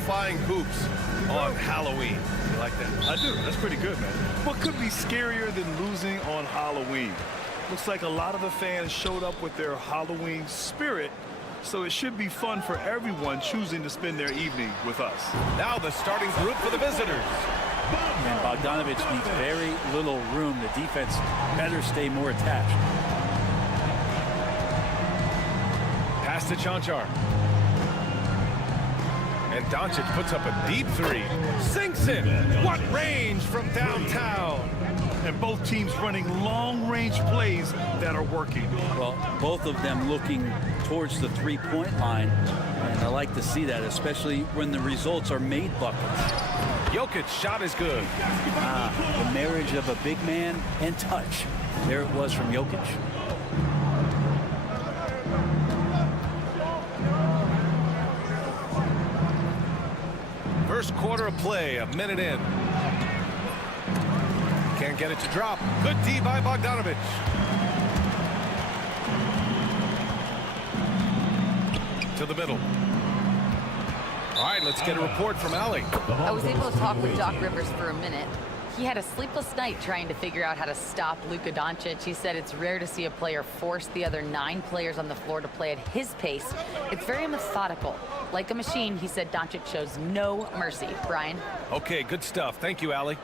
horrifying hoops on Halloween. You like that? I do. That's pretty good, man. What could be scarier than losing on Halloween? Looks like a lot of the fans showed up with their Halloween spirit, so it should be fun for everyone choosing to spend their evening with us. Now the starting group for the visitors. And Bogdanovic needs very little room. The defense better stay more attached. Pass to Chanchar. And Doncic puts up a deep three. Sinks it. What range from downtown. And both teams running long-range plays that are working. Well, both of them looking towards the three-point line. And I like to see that, especially when the results are made buckets. Jokic's shot is good. The marriage of a big man and touch. There it was from Jokic. First quarter of play, a minute in. Can't get it to drop. Good D by Bogdanovic. To the middle. All right, let's get a report from Allie. I was able to talk with Doc Rivers for a minute. He had a sleepless night trying to figure out how to stop Luka Doncic. He said it's rare to see a player force the other 9 players on the floor to play at his pace. It's very methodical. Like a machine, he said Doncic shows no mercy. Brian? Okay, good stuff. Thank you, Allie.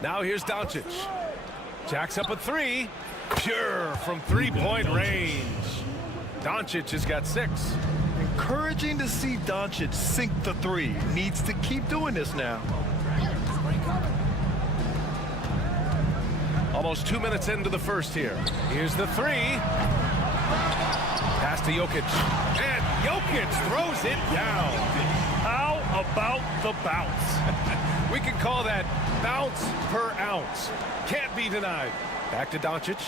Now here's Doncic. Jacks up a 3. Pure from three-point range. Doncic has got 6. Encouraging to see Doncic sink the 3. Needs to keep doing this now. Almost 2 minutes into the first here. Here's the 3. Pass to Jokic. And Jokic throws it down. How about the bounce? We can call that bounce per ounce. Can't be denied. Back to Doncic.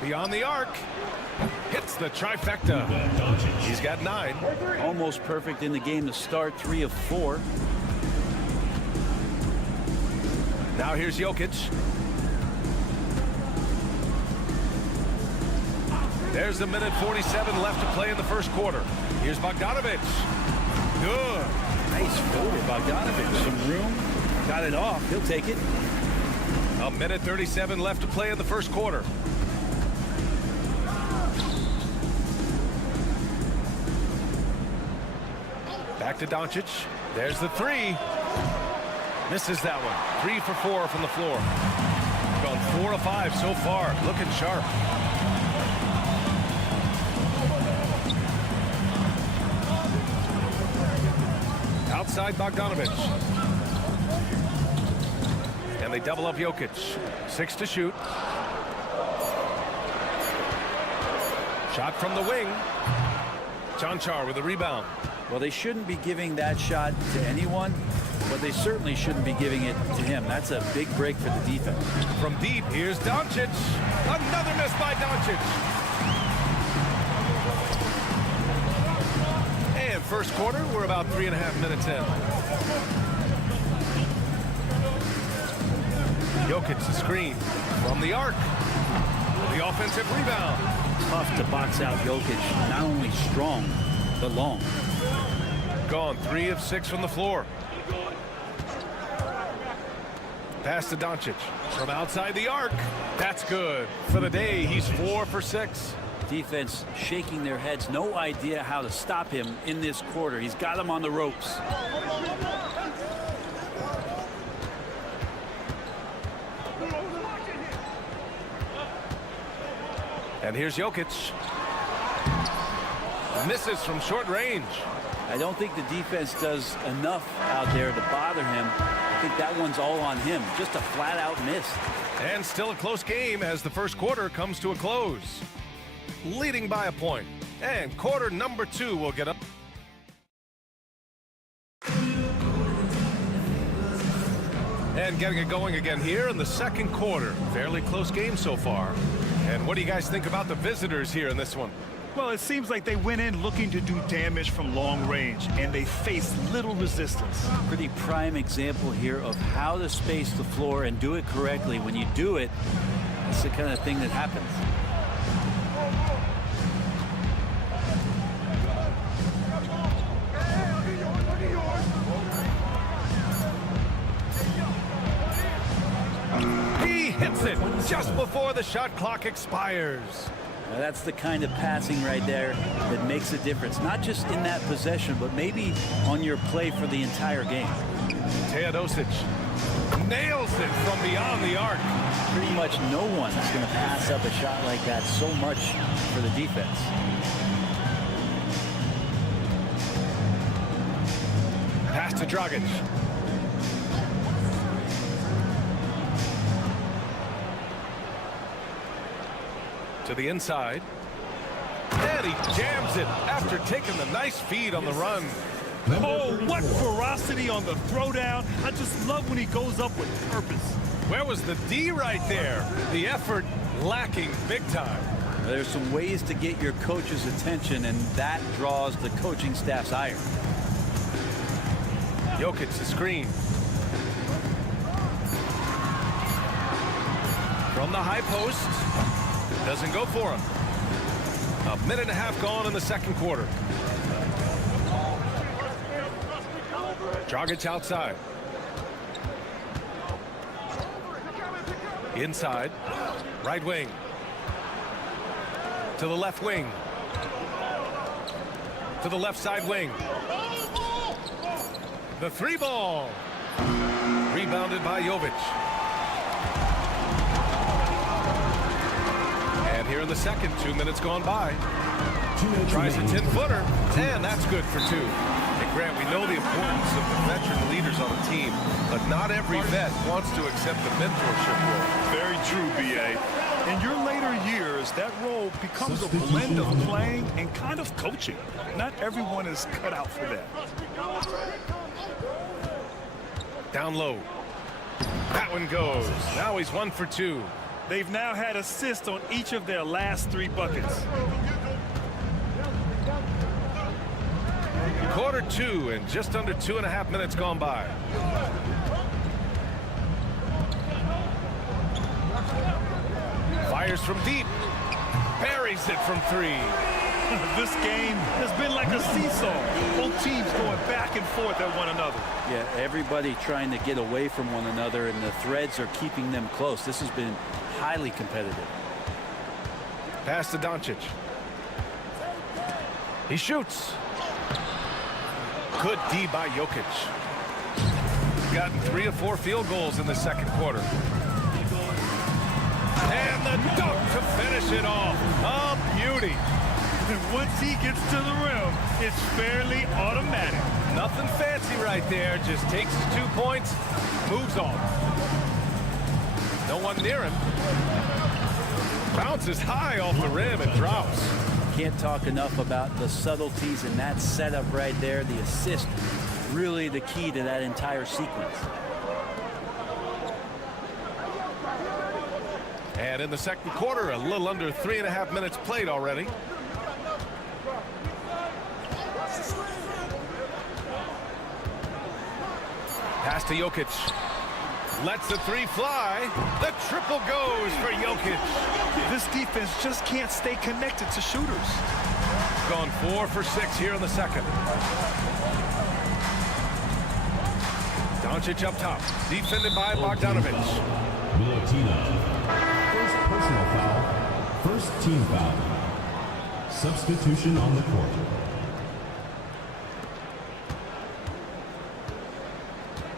Beyond the arc. Hits the trifecta. He's got 9. Almost perfect in the game to start. 3 of 4. Now here's Jokic. There's a minute 47 left to play in the first quarter. Here's Bogdanovic. Good. Nice floater, Bogdanovic. Some room. Got it off. He'll take it. A minute 37 left to play in the first quarter. Back to Doncic. There's the 3. Misses that one. 3 for 4 from the floor. Gone 4 of 5 so far. Looking sharp. Outside Bogdanovic. And they double up Jokic. 6 to shoot. Shot from the wing. Chanchar with a rebound. Well, they shouldn't be giving that shot to anyone, but they certainly shouldn't be giving it to him. That's a big break for the defense. From deep, here's Doncic. Another miss by Doncic. And first quarter, we're about 3.5 minutes in. Jokic the screen from the arc. The offensive rebound. Tough to box out Jokic. Not only strong, but long. Gone 3 of 6 from the floor. Pass to Doncic from outside the arc. That's good. For the day, he's 4 for 6. Defense shaking their heads. No idea how to stop him in this quarter. He's got him on the ropes. And here's Jokic. Misses from short range. I don't think the defense does enough out there to bother him. I think that one's all on him. Just a flat-out miss. And still a close game as the first quarter comes to a close. Leading by a point. And quarter number 2 will get up. And getting it going again here in the second quarter. Fairly close game so far. And what do you guys think about the visitors here in this one? Well, it seems like they went in looking to do damage from long range, and they faced little resistance. Pretty prime example here of how to space the floor and do it correctly. When you do it, it's the kind of thing that happens. just before the shot clock expires. Now that's the kind of passing right there that makes a difference, not just in that possession, but maybe on your play for the entire game. Teodosic nails it from beyond the arc. Pretty much no one is going to pass up a shot like that so much for the defense. Pass to Dragic. To the inside. And he jams it after taking the nice feed on the run. Oh, what ferocity on the throwdown. I just love when he goes up with purpose. Where was the D right there? The effort lacking big time. There's some ways to get your coach's attention, and that draws the coaching staff's ire. Jokic the screen. From the high post. Doesn't go for him. A minute and a half gone in the second quarter. Dragic outside. Inside. Right wing. To the left wing. To the left side wing. The three ball. Rebounded by Jovic. And here in the second, 2 minutes gone by. Tries a 10-footer, and that's good for two. And Grant, we know the importance of the veteran leaders on a team, but not every vet wants to accept the mentorship role. Very true, B.A. In your later years, that role becomes a blend of playing and kind of coaching. Not everyone is cut out for that. Down low. That one goes. Now he's 1 for 2. They've now had assists on each of their last 3 buckets. Quarter 2 and just under 2.5 minutes gone by. Fires from deep. Buries it from 3. This game has been like a seesaw. Both teams going back and forth at one another. Yeah, everybody trying to get away from one another, and the threads are keeping them close. This has been highly competitive. Pass to Doncic. He shoots. Good D by Jokic. Gotten 3 of 4 field goals in the second quarter. And the dunk to finish it off. A beauty. And once he gets to the rim, it's fairly automatic. Nothing fancy right there. Just takes his 2 points, moves on. No one near him. Bounces high off the rim and drops. Can't talk enough about the subtleties in that setup right there. The assist, really the key to that entire sequence. And in the second quarter, a little under 3.5 minutes played already. Pass to Jokic. Lets the 3 fly. The triple goes for Jokic. This defense just can't stay connected to shooters. Gone 4 for 6 here in the second. Doncic up top. Defended by Bogdanovic. Milutina. First personal foul. First team foul. Substitution on the court.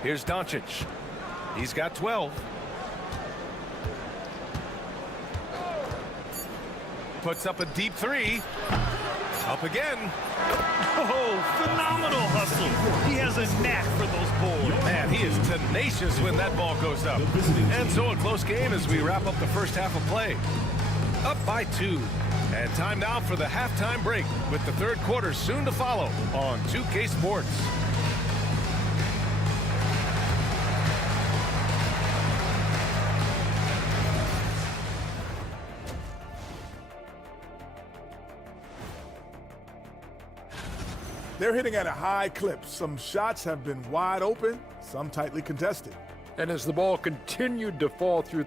Here's Doncic. He's got 12. Puts up a deep 3. Up again. Oh, phenomenal hustle. He has a knack for those boards. Man, he is tenacious when that ball goes up. And so a close game as we wrap up the first half of play. Up by 2. And time now for the halftime break with the third quarter soon to follow on 2K Sports. They're hitting at a high clip. Some shots have been wide open, some tightly contested. And as the ball continued to fall through,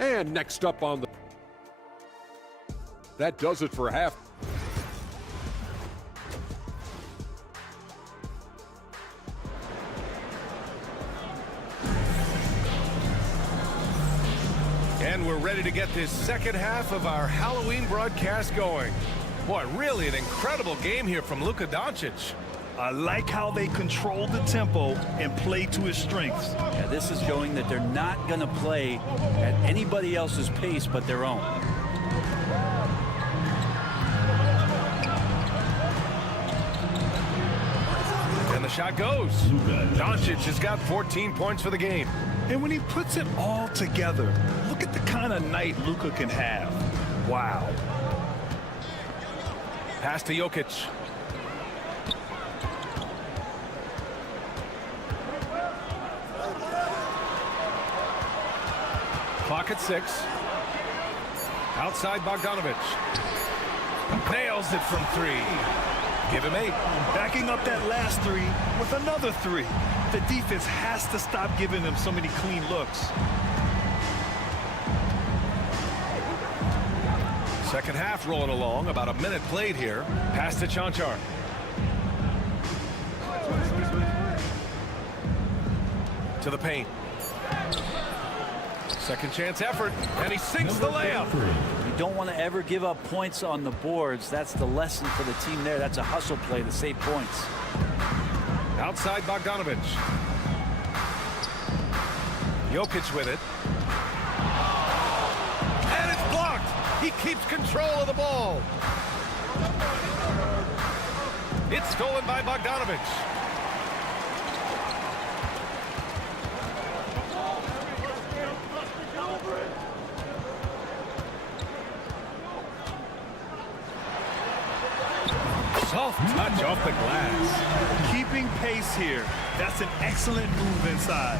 and next up on the, that does it for half. And ready to get this second half of our Halloween broadcast going. Boy, really an incredible game here from Luka Doncic. I like how they control the tempo and play to his strengths. Yeah, this is showing that they're not going to play at anybody else's pace but their own. And the shot goes. Doncic has got 14 points for the game. And when he puts it all together, look at the kind of night Luka can have. Wow. Pass to Jokic. Clock at 6. Outside Bogdanovic. Nails it from 3. Give him 8. Backing up that last 3 with another 3. The defense has to stop giving them so many clean looks. Second half rolling along. About a minute played here. Pass to Chanchar. To the paint. Second chance effort, and he sinks the layup. You don't want to ever give up points on the boards. That's the lesson for the team there. That's a hustle play to save points. Outside Bogdanovic. Jokic with it. And it's blocked. He keeps control of the ball. It's stolen by Bogdanovic. Soft touch off the glass. Keeping pace here. That's an excellent move inside.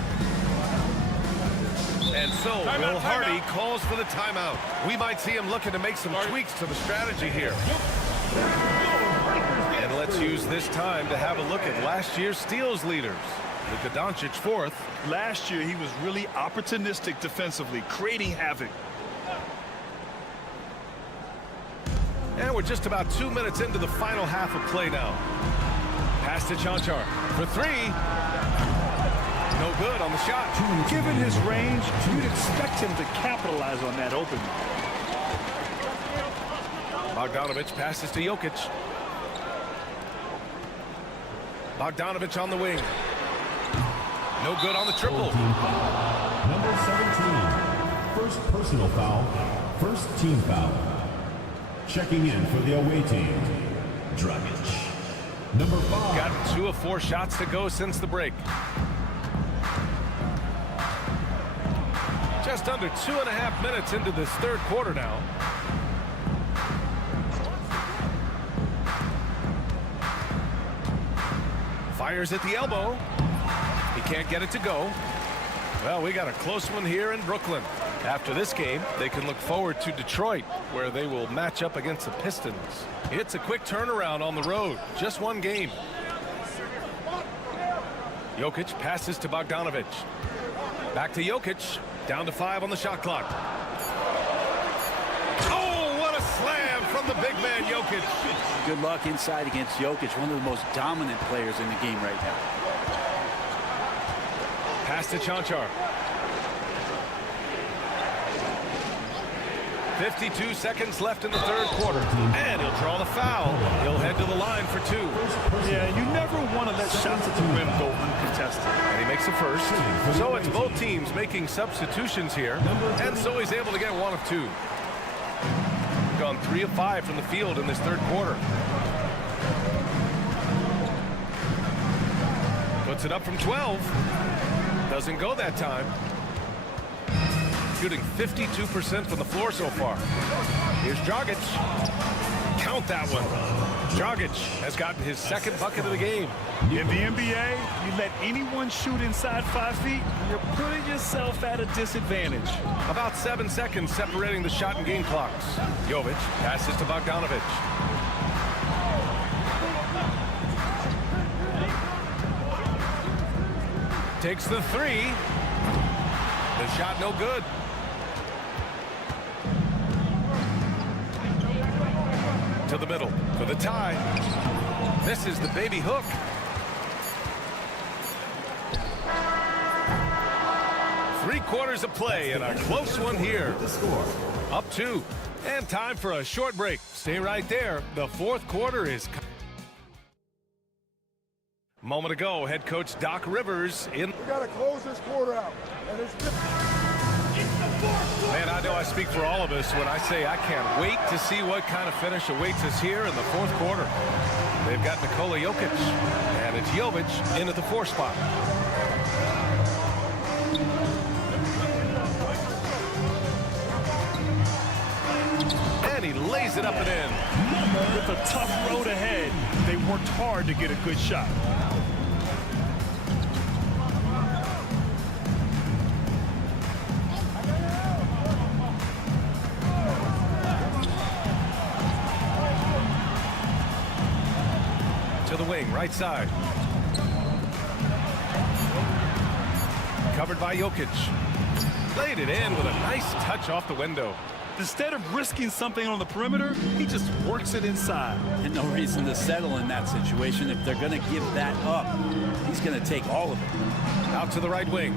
And so Will Hardy calls for the timeout. We might see him looking to make some tweaks to the strategy here. And let's use this time to have a look at last year's steals leaders. Luka Doncic 4th. Last year, he was really opportunistic defensively, creating havoc. And we're just about 2 minutes into the final half of play now. Pass to Chanchar for 3. No good on the shot. Given his range, you'd expect him to capitalize on that opening. Bogdanovic passes to Jokic. Bogdanovic on the wing. No good on the triple. Number 17. First personal foul. First team foul. Checking in for the away team, Dragic. Number 5. Got 2 of 4 shots to go since the break. Just under 2.5 minutes into this third quarter now. Fires at the elbow. He can't get it to go. Well, we got a close one here in Brooklyn. After this game, they can look forward to Detroit, where they will match up against the Pistons. It's a quick turnaround on the road. Just 1 game. Jokic passes to Bogdanovic. Back to Jokic. Down to 5 on the shot clock. Oh, what a slam from the big man, Jokic. Good luck inside against Jokic, one of the most dominant players in the game right now. Pass to Chanchar. 52 seconds left in the third quarter. And he'll draw the foul. He'll head to the line for 2. Yeah, you never want to let shots at the rim go uncontested. And he makes the first. So it's both teams making substitutions here. And so he's able to get 1 of 2. Gone 3 of 5 from the field in this third quarter. Puts it up from 12. Doesn't go that time. Shooting 52% from the floor so far. Here's Dragic. Count that one. Dragic has gotten his 2nd bucket of the game. In the NBA, you let anyone shoot inside 5 feet, you're putting yourself at a disadvantage. About 7 seconds separating the shot and game clocks. Jovic passes to Bogdanovic. Takes the 3. The shot no good. To the middle for the tie. This is the baby hook. 3/4 of play and a close one here. The score. Up 2. And time for a short break. Stay right there. The 4th quarter is... Moment ago, head coach Doc Rivers in... We got to close this quarter out. And it's Man, I know I speak for all of us when I say I can't wait to see what kind of finish awaits us here in the 4th quarter. They've got Nikola Jokic, and it's Jovic in at the 4 spot. And he lays it up and in. With a tough road ahead, they worked hard to get a good shot. To the wing, right side. Covered by Jokic. Laid it in with a nice touch off the window. Instead of risking something on the perimeter, he just works it inside. And no reason to settle in that situation. If they're going to give that up, he's going to take all of it. Out to the right wing.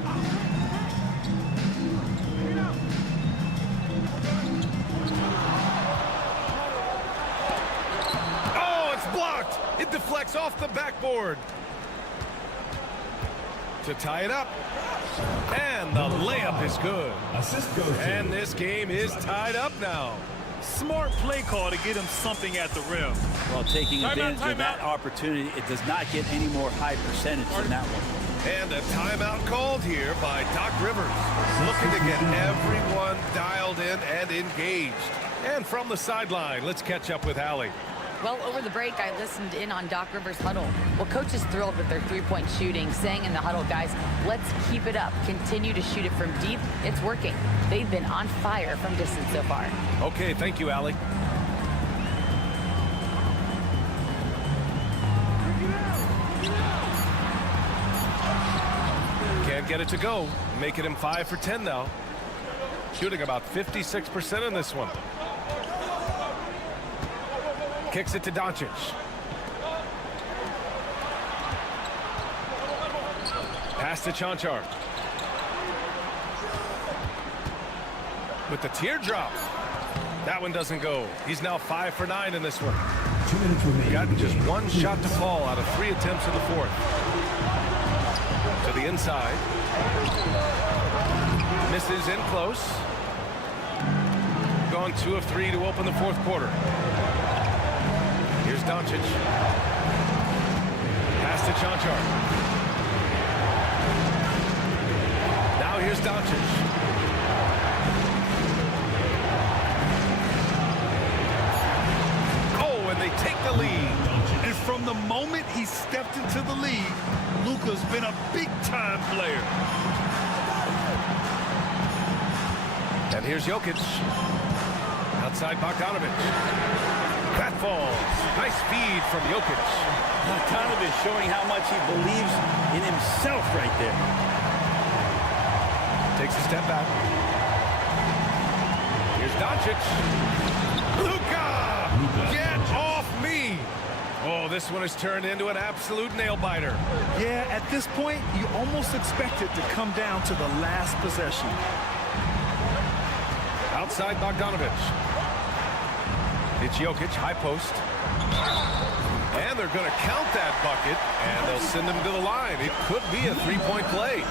Oh, it's blocked. It deflects off the backboard. To tie it up. And the layup is good. Assist goes to... And this game is tied up now. Smart play call to get him something at the rim. Well, taking advantage of that opportunity, it does not get any more high percentage than that one. And a timeout called here by Doc Rivers. Looking to get everyone dialed in and engaged. And from the sideline, let's catch up with Allie. Well, over the break, I listened in on Doc Rivers' huddle. Well, coach is thrilled with their three-point shooting, saying in the huddle, guys, let's keep it up. Continue to shoot it from deep. It's working. They've been on fire from distance so far. Okay, thank you, Allie. Can't get it to go. Making him 5 for 10 now. Shooting about 56% in this one. Kicks it to Doncic. Pass to Chanchar. With the teardrop. That one doesn't go. He's now 5 for 9 in this one. 2 minutes remaining. Gotten just one shot to fall out of 3 attempts in the 4th. To the inside. Misses in close. Gone 2 of 3 to open the 4th quarter. Here's Doncic. Pass to Chanchar. Now here's Doncic. Oh, and they take the lead. And from the moment he stepped into the league, Luka's been a big-time player. And here's Jokic. Outside Bogdanovic. That falls. Nice feed from Jokic. Bogdanovic showing how much he believes in himself right there. Takes a step back. Here's Doncic. Luka! Get off me! Oh, this one has turned into an absolute nail-biter. Yeah, at this point, you almost expect it to come down to the last possession. Outside Bogdanovic. It's Jokic, high post. And they're going to count that bucket, and they'll send him to the line. It could be a 3-point play.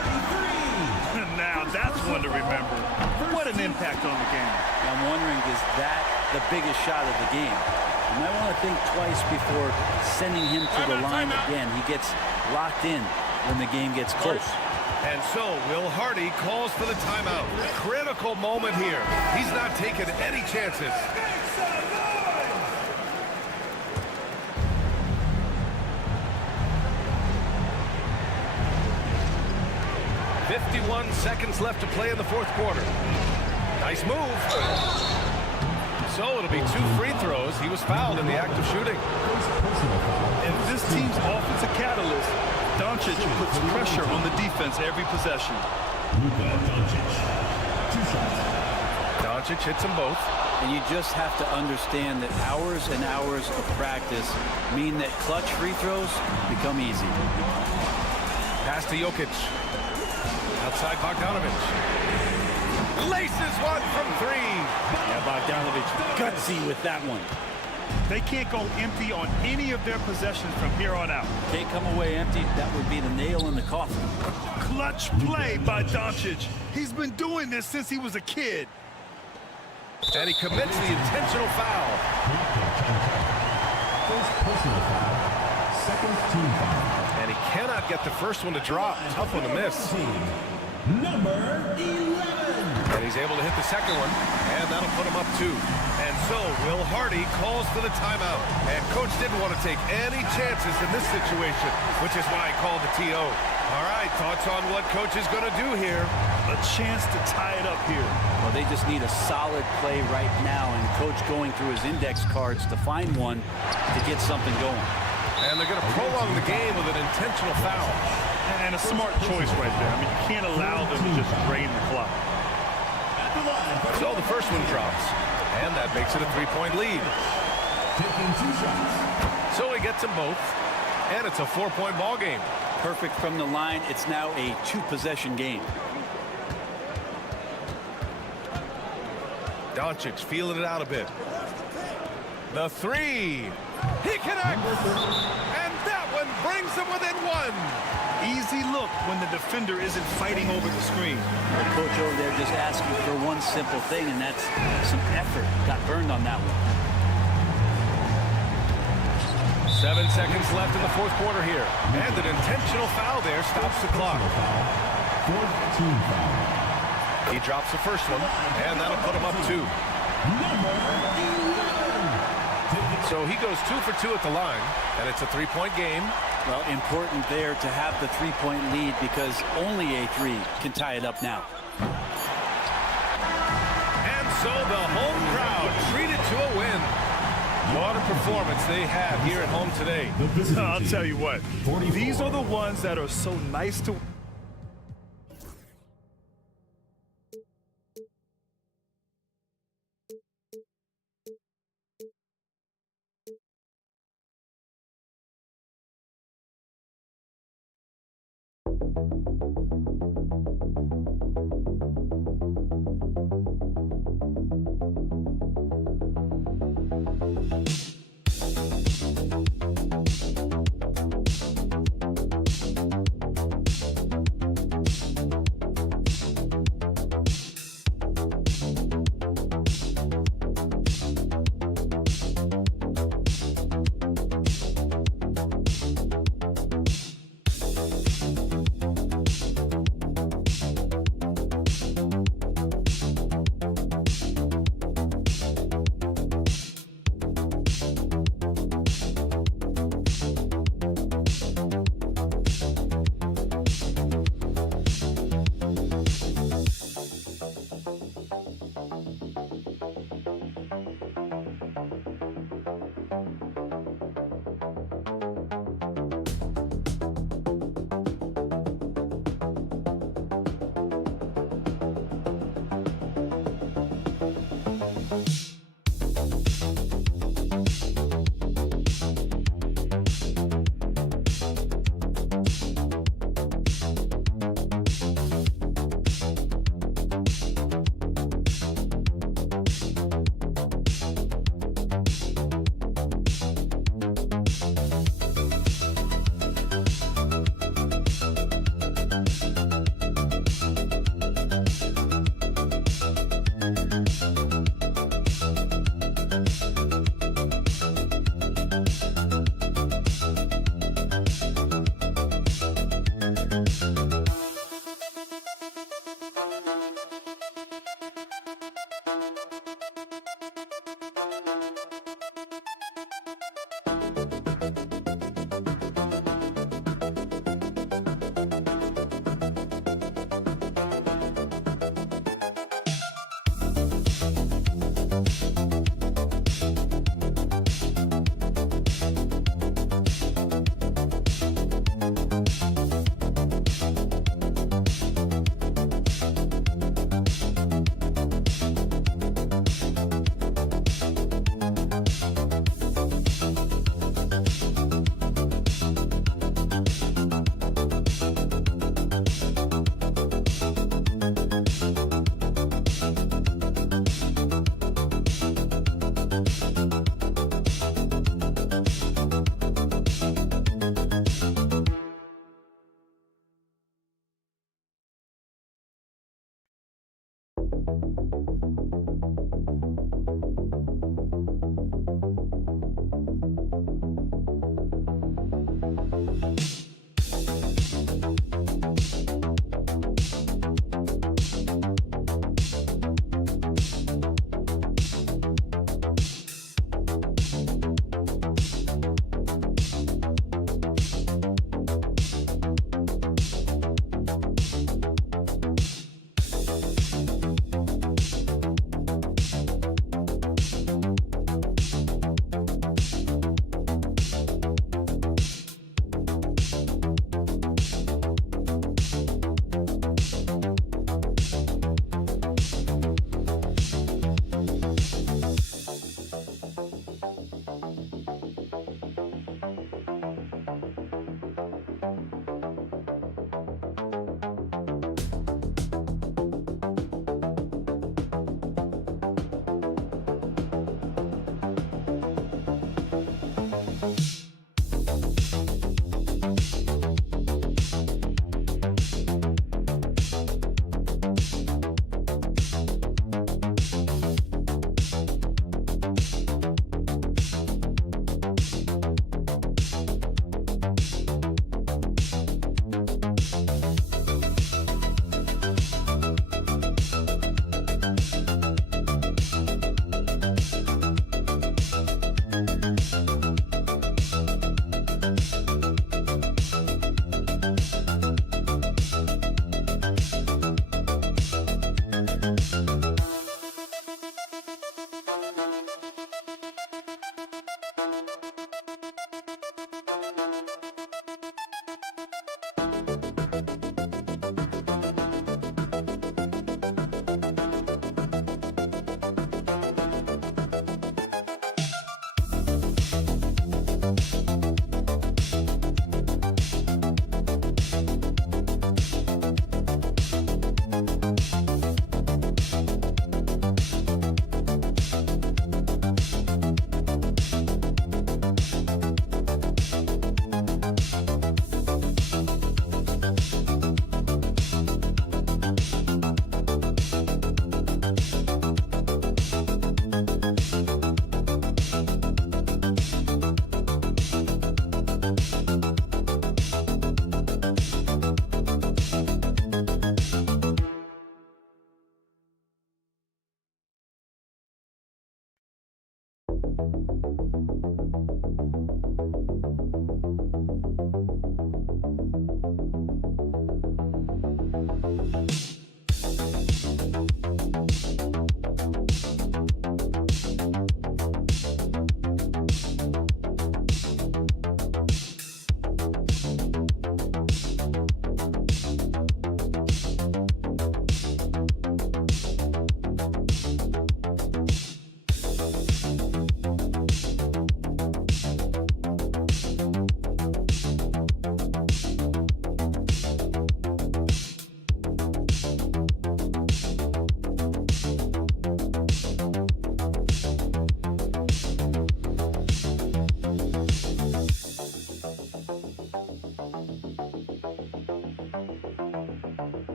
Now, that's one to remember. What an impact on the game. I'm wondering, is that the biggest shot of the game? You might want to think twice before sending him to the line again. He gets locked in when the game gets close. And so, Will Hardy calls for the timeout. Critical moment here. He's not taking any chances. 51 seconds left to play in the 4th quarter. Nice move. So it'll be 2 free throws. He was fouled in the act of shooting. And this team's offensive catalyst, Doncic puts pressure on the defense every possession. Luka Doncic. 2 shots. Doncic hits them both. And you just have to understand that hours and hours of practice mean that clutch free throws become easy. Pass to Jokic. Outside Bogdanovich. Laces one from three. Yeah, Bogdanovich gutsy with that one. They can't go empty on any of their possessions from here on out. Can't come away empty. That would be the nail in the coffin. Clutch play by Doncic. He's been doing this since he was a kid. And he commits the intentional foul. First personal foul. Second team foul. And he cannot get the first one to drop. Tough one to miss. Number 11. And he's able to hit the second one, and that'll put him up 2. And so Will Hardy calls for the timeout. And coach didn't want to take any chances in this situation, which is why he called the TO. All right, thoughts on what coach is going to do here? A chance to tie it up here. Well, they just need a solid play right now, and coach going through his index cards to find one to get something going. And they're going to prolong the game with an intentional foul. And a smart choice right there. I mean, you can't allow them to just drain the clock. So the first one drops, and that makes it a 3-point lead. Taking 2 shots. So he gets them both, and it's a 4-point ball game. Perfect from the line. It's now a 2-possession game. Doncic feeling it out a bit. The 3. He connects, and that one brings him within 1. Easy look when the defender isn't fighting over the screen. The coach over there just asking for one simple thing, and that's some effort. Got burned on that one. 7 seconds left in the fourth quarter here. And an intentional foul there stops the clock. Fourth team foul. He drops the first one, and that'll put him up 2. Number 11. So he goes 2 for 2 at the line, and it's a 3-point game. Well, important there to have the 3-point lead because only a 3 can tie it up now. And so the home crowd treated to a win. What a performance they have here at home today. The visiting I'll team, tell you what, 44. these are the ones that are so nice to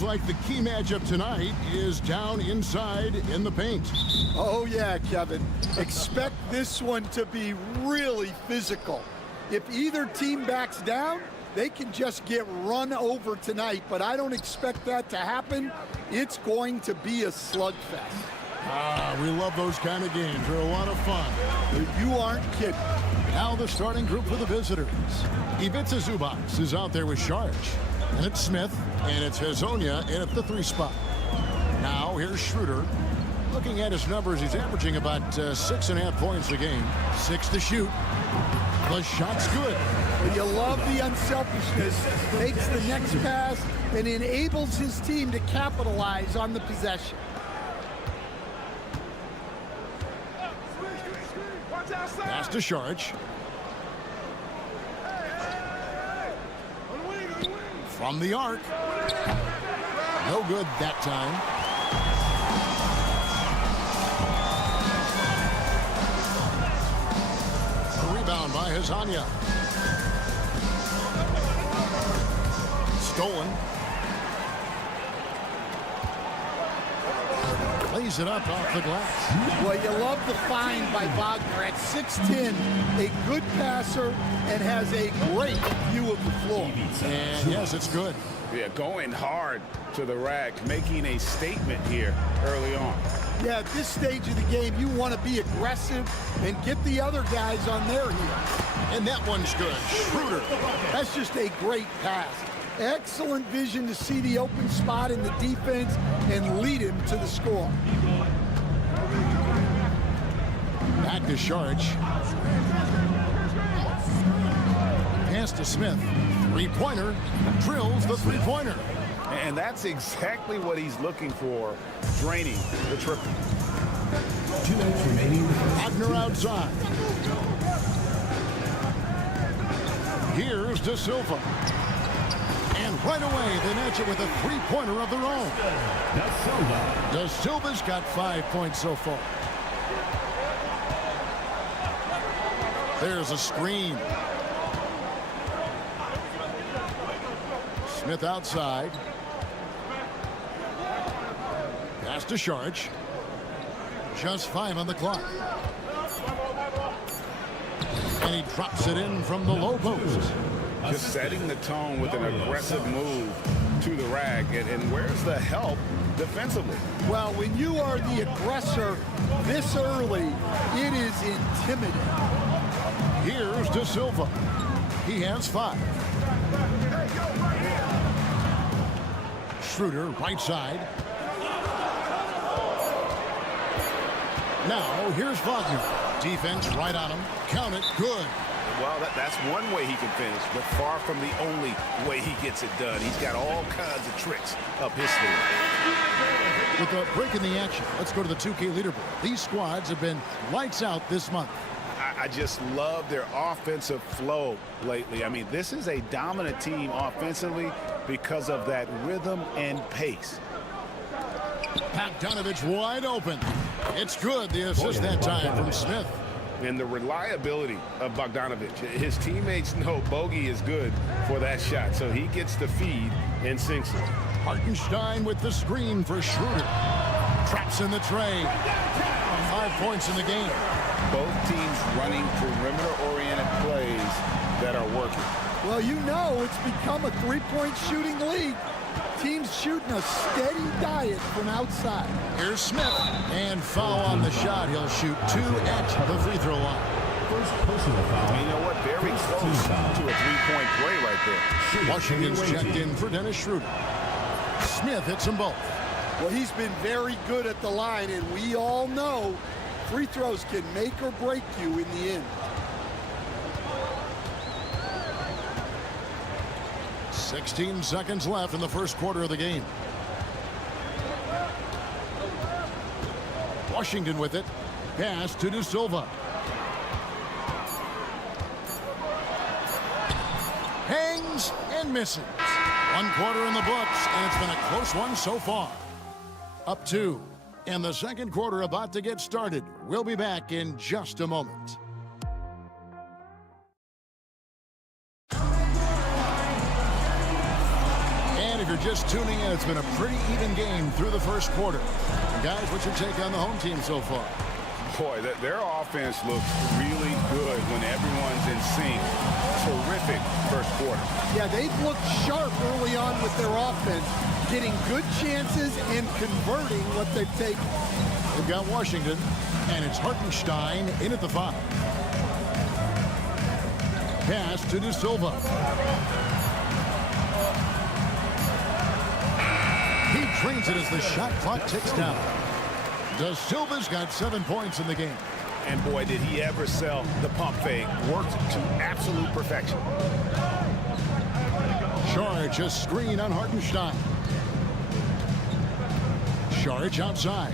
Like the key matchup tonight is down inside in the paint. Oh yeah, Kevin. Expect this one to be really physical. If either team backs down, they can just get run over tonight, but I don't expect that to happen. It's going to be a slugfest. We love those kind of games. They're a lot of fun. You aren't kidding. Now the starting group for the visitors. Ivica Zubac is out there with Sharch. And it's Smith, and it's Hazonia in at the 3 spot. Now here's Schroeder. Looking at his numbers, he's averaging about 6.5 points a game. 6 to shoot. The shot's good. You love the unselfishness. Makes the next pass and enables his team to capitalize on the possession. Pass to Sharch. From the arc. No good that time. A rebound by Hazonia. Stolen. Lays it up off the glass. Well, you love the find by Wagner at 6'10", a good passer and has a great view of the floor. And yes, it's good. Yeah, going hard to the rack, making a statement here early on. Yeah, at this stage of the game, you want to be aggressive and get the other guys on their heels. And that one's good. Schroeder. That's just a great pass. Excellent vision to see the open spot in the defense and lead him to the score. Back to Sharch. Pass to Smith. Three-pointer. Drills the three-pointer. And that's exactly what he's looking for, draining the triple. 2 minutes remaining. Wagner outside. Here's De Silva. And right away, they match it with a three-pointer of their own. De Silva's got 5 points so far. There's a screen. Smith outside. Pass to Sharch. Just 5 on the clock. And he drops it in from the low post. Just setting the tone with an aggressive move to the rack. And where's the help defensively? Well, when you are the aggressor this early, it is intimidating. Here's De Silva. He has 5. Schroeder, right side. Now, here's Wagner. Defense right on him. Count it. Good. Well, that's one way he can finish, but far from the only way he gets it done. He's got all kinds of tricks up his sleeve. With a break in the action, let's go to the 2K leaderboard. These squads have been lights out this month. I just love their offensive flow lately. I mean, this is a dominant team offensively because of that rhythm and pace. Bogdanovich wide open. It's good. The assist that time from Smith. And the reliability of Bogdanovich. His teammates know Bogey is good for that shot, so he gets the feed and sinks it. Hartenstein with the screen for Schroeder. Traps in the tray. 5 points in the game. Both teams running perimeter-oriented plays that are working. Well, you know it's become a three-point shooting league. Teams shooting a steady diet from outside. Here's Smith. And foul on the shot. He'll shoot 2 at the free throw line. First personal foul. And you know what? Very close to a three-point play right there. Washington's checked in for Dennis Schroeder. Smith hits them both. Well, he's been very good at the line, and we all know free throws can make or break you in the end. 16 seconds left in the first quarter of the game. Washington with it. Pass to De Silva. Hangs and misses. 1 quarter in the books, and it's been a close one so far. Up 2. And the second quarter about to get started. We'll be back in just a moment. And if you're just tuning in, it's been a pretty even game through the first quarter. Guys, what's your take on the home team so far? Boy, their offense looks really good when everyone's in sync. Terrific first quarter. Yeah, they've looked sharp early on with their offense, getting good chances and converting what they've taken. We've got Washington, and it's Hartenstein in at the 5. Pass to De Silva. He trains it as the shot clock ticks down. De Silva's got 7 points in the game. And boy, did he ever sell the pump fake. Worked to absolute perfection. Charge a screen on Hartenstein. Charge outside.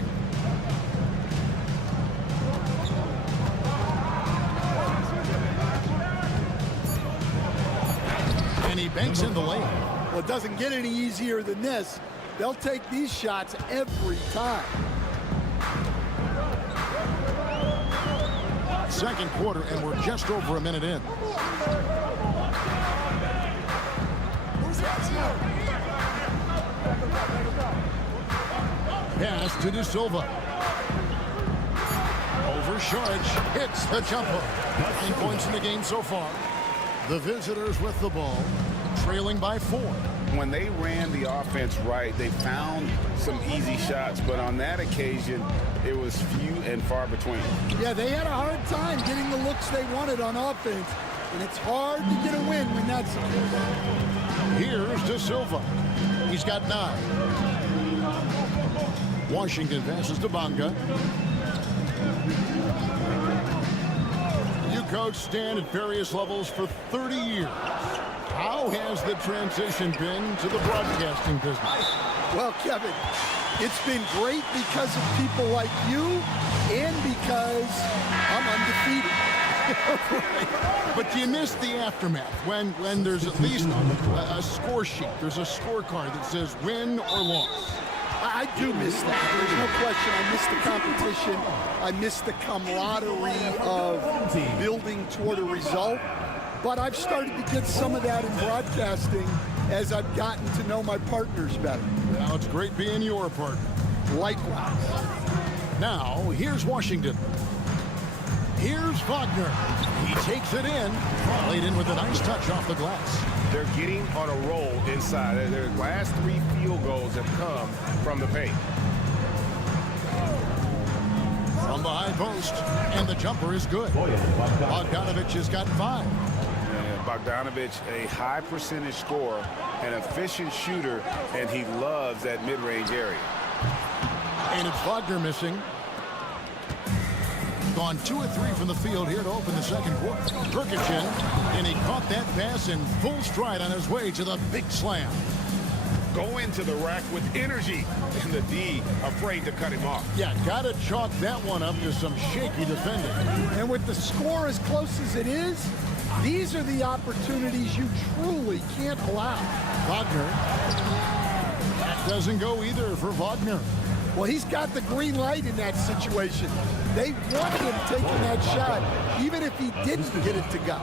And he banks in the lane. Well, it doesn't get any easier than this. They'll take these shots every time. Second quarter, and we're just over a minute in. Pass to De Silva. Over Sharge. Hits the jumper. 9 points in the game so far. The visitors with the ball, trailing by 4. When they ran the offense right, they found some easy shots, but on that occasion, it was few and far between. Yeah, they had a hard time getting the looks they wanted on offense, and it's hard to get a win when that's the case. Here's De Silva. He's got 9. Washington passes to Bonga. You coach Stan at various levels for 30 years. How has the transition been to the broadcasting business? Well, Kevin, it's been great because of people like you and because I'm undefeated. But do you miss the aftermath when there's at least a score sheet? There's a scorecard that says win or loss. I do miss that. There's no question. I miss the competition. I miss the camaraderie of building toward a result. But I've started to get some of that in broadcasting as I've gotten to know my partners better. Now it's great being your partner. Likewise. Now, here's Washington. Here's Wagner. He takes it in. Laid in with a nice touch off the glass. They're getting on a roll inside. Their last 3 field goals have come from the paint. From the high post, and the jumper is good. Bogdanovich has got 5. Bogdanovich, a high percentage scorer, an efficient shooter, and he loves that mid-range area. And it's Wagner missing. They've gone 2 of 3 from the field here to open the second quarter. Perkichin, and he caught that pass in full stride on his way to the big slam. Go into the rack with energy, and the D afraid to cut him off. Yeah, got to chalk that one up to some shaky defending. And with the score as close as it is, these are the opportunities you truly can't allow. Wagner. That doesn't go either for Wagner. Well, he's got the green light in that situation. They want him taking that shot, even if he didn't get it to go.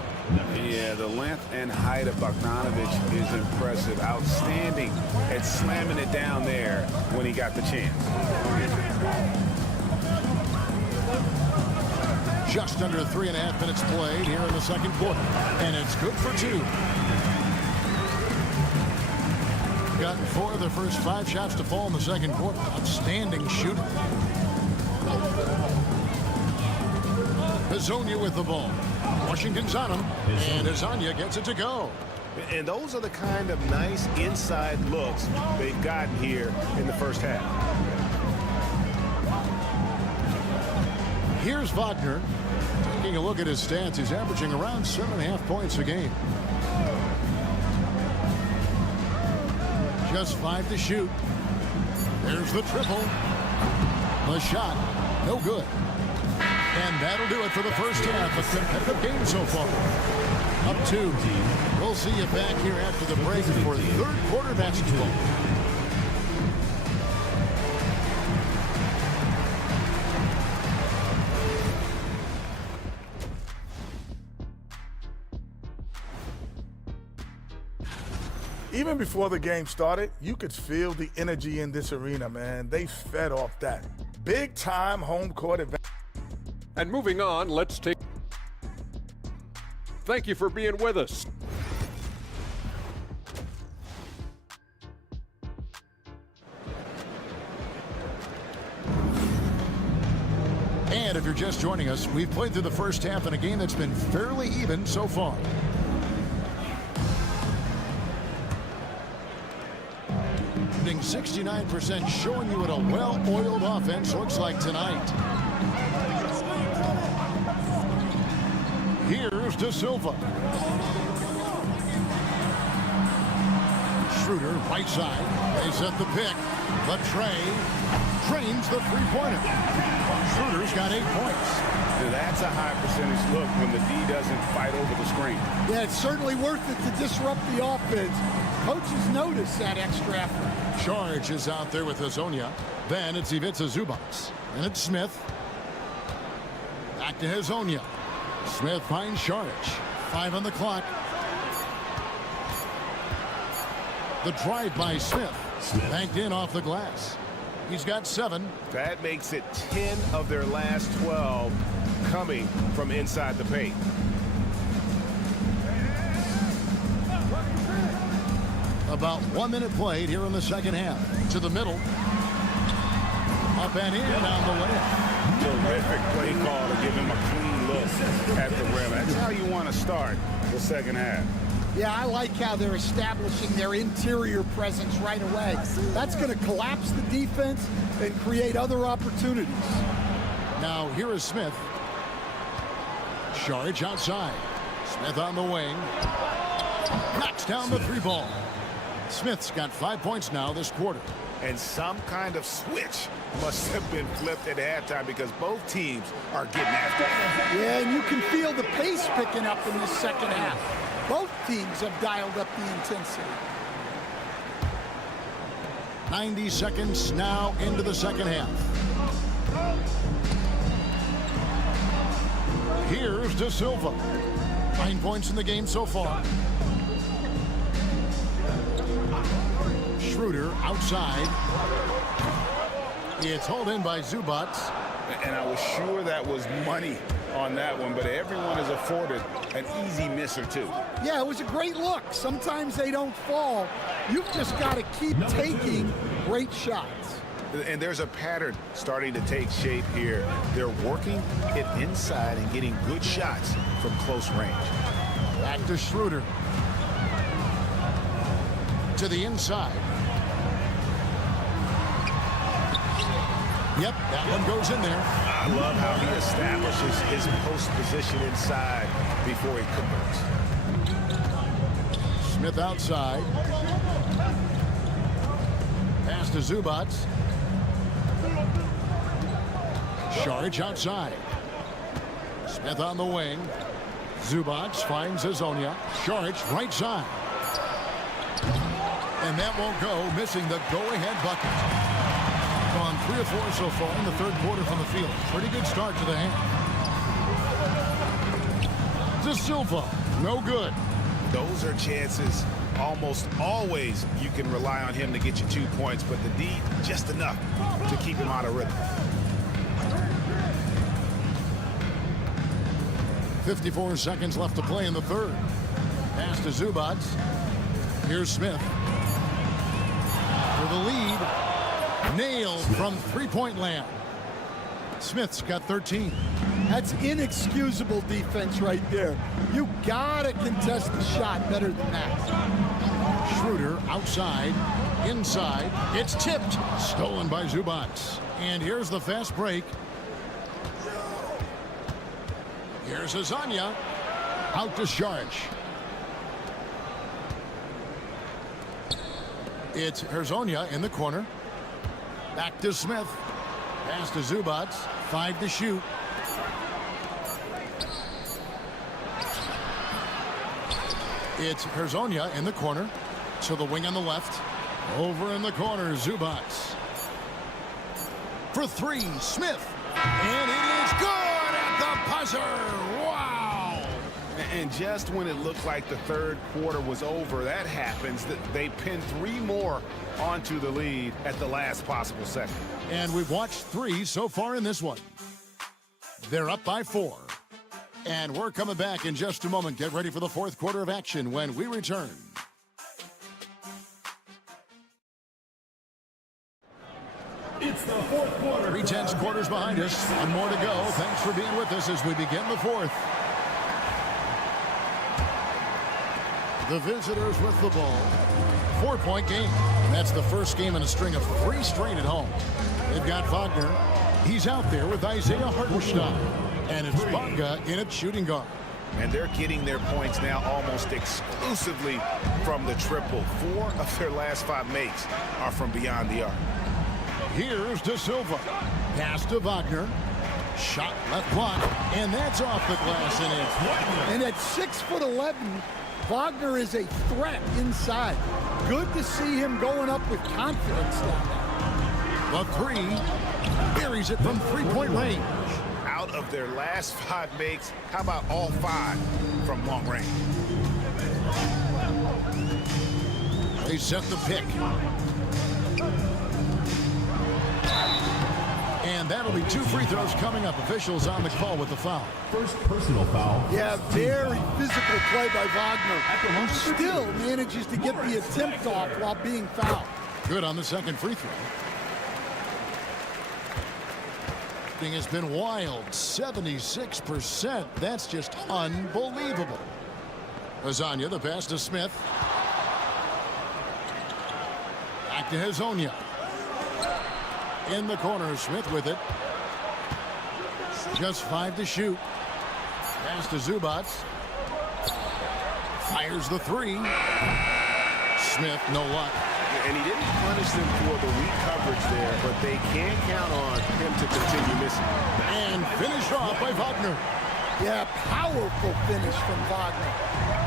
Yeah, the length and height of Bogdanovic is impressive. Outstanding at slamming it down there when he got the chance. Just under 3.5 minutes played here in the second quarter. And it's good for 2. Gotten 4 of the first 5 shots to fall in the second quarter. Outstanding shooting. Hazonia with the ball. Washington's on him. And Hazonia gets it to go. And those are the kind of nice inside looks they've gotten here in the first half. Here's Wagner. Taking a look at his stats, he's averaging around 7.5 points a game. Just 5 to shoot. There's the triple. The shot, no good. And that'll do it for the first half. A competitive game so far. Up 2. We'll see you back here after the break for third quarter basketball. Even before the game started, you could feel the energy in this arena, man. They fed off that. Big time home court advantage. And moving on, let's take... Thank you for being with us. And if you're just joining us, we've played through the first half in a game that's been fairly even so far. Shooting 69%, showing you what a well-oiled offense looks like tonight. Here's De Silva. Schroeder, right side. They set the pick. But Trey drains the three-pointer. Schroeder's got 8 points. That's a high percentage look when the D doesn't fight over the screen. Yeah, it's certainly worth it to disrupt the offense. Coaches notice that extra effort. Charge is out there with Hazonia. Then it's Ivica Zubac. And it's Smith. Back to Hazonia. Smith finds Šarić. 5 on the clock. The drive by Smith. Banked in off the glass. He's got 7. That makes it 10 of their last 12 coming from inside the paint. About 1 minute played here in the second half. To the middle. Up and in on the way. Terrific play call to give him a clean look at the rim. That's how you want to start the second half. Yeah, I like how they're establishing their interior presence right away. That's going to collapse the defense and create other opportunities. Now here is Smith. Šarić outside. Smith on the wing. Knocks down the 3 ball. Smith's got 5 points now this quarter. And some kind of switch must have been flipped at halftime because both teams are getting after it. Yeah, and you can feel the pace picking up in this second half. Both teams have dialed up the intensity. 90 seconds now into the second half. Here's De Silva. 9 points in the game so far. Schroeder outside. It's hauled in by Zubac. And I was sure that was money on that one, but everyone is afforded an easy miss or two. Yeah, it was a great look. Sometimes they don't fall. You've just got to keep taking great shots. And there's a pattern starting to take shape here. They're working it inside and getting good shots from close range. Back to Schroeder. To the inside. Yep, that one goes in there. I love how he establishes his post position inside before he converts. Smith outside. Pass to Zubats. Šarić outside. Smith on the wing. Zubats finds Hezonja. Šarić right side. And that won't go, missing the go-ahead bucket. Gone 3 of 4 so far in the third quarter from the field. Pretty good start to the half. De Silva, no good. Those are chances almost always you can rely on him to get you 2 points, but the D just enough to keep him out of rhythm. 54 seconds left to play in the third. Pass to Zubats. Here's Smith. For the lead. Nailed from three-point land. Smith's got 13. That's inexcusable defense right there. You gotta contest the shot better than that. Schroeder outside, inside. It's tipped. Stolen by Zubats. And here's the fast break. Here's Hezonja. Out to Šarić. It's Hezonja in the corner. Back to Smith. Pass to Zubats. 5 to shoot. It's Hezonja in the corner. To the wing on the left. Over in the corner, Zubats. For 3, Smith. And it is good at the buzzer. Wow! And just when it looked like the third quarter was over, that happens. They pin 3 more onto the lead at the last possible second. And we've watched 3 so far in this one. They're up by 4. And we're coming back in just a moment. Get ready for the fourth quarter of action when we return. It's the fourth quarter. 3/10 quarters behind us. One more to go. Thanks for being with us as we begin the fourth. The visitors with the ball. 4-point game. And that's the first game in a string of 3 straight at home. They've got Wagner. He's out there with Isaiah Hartenstein. And it's Bonga in at shooting guard. And they're getting their points now almost exclusively from the triple. 4 of their last 5 makes are from beyond the arc. Here's De Silva. Pass to Wagner. Shot left block. And that's off the glass and in. And at 6'11", Wagner is a threat inside. Good to see him going up with confidence down there. The 3. Buries it from 3-point range. Out of their last 5 makes, how about all 5 from long range? They set the pick. And that'll be 2 free throws coming up. Officials on the call with the foul. First personal foul. Yeah, very physical play by Wagner. Still manages to get the attempt off while being fouled. Good on the second free throw. Thing has been wild. 76%. That's just unbelievable. Hezonja, the pass to Smith. Back to Hezonja. In the corner, Smith with it. Just 5 to shoot. Pass to Zubats. Fires the 3. Smith, no luck. And he didn't punish them for the weak coverage there, but they can count on him to continue missing. And finished off by Wagner. Yeah, powerful finish from Wagner.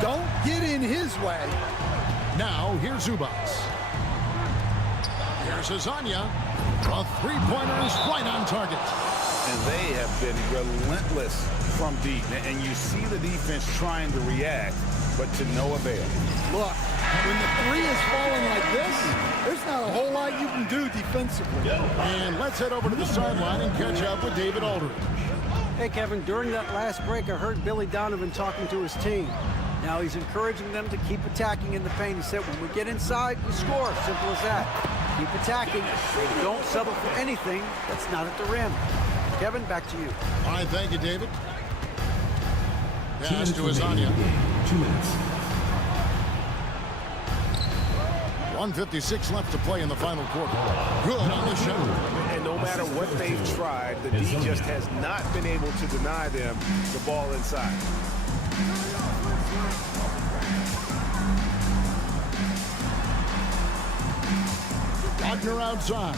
Don't get in his way. Now, here's Zubats. Here's Hezonja. A 3-pointer is right on target. And they have been relentless from deep. And you see the defense trying to react, but to no avail. Look, when the 3 is falling like this, there's not a whole lot you can do defensively. And let's head over to the sideline and catch up with David Aldridge. Hey, Kevin, during that last break, I heard Billy Donovan talking to his team. Now he's encouraging them to keep attacking in the paint. He said, when we get inside, we score. Simple as that. Keep attacking. Don't settle for anything that's not at the rim. Kevin, back to you. All right, thank you, David. Pass to Hezonja. 2 minutes. 1:56 left to play in the final quarter. Good on the shot. And no matter what they've tried, the D just has not been able to deny them the ball inside. Wagner outside.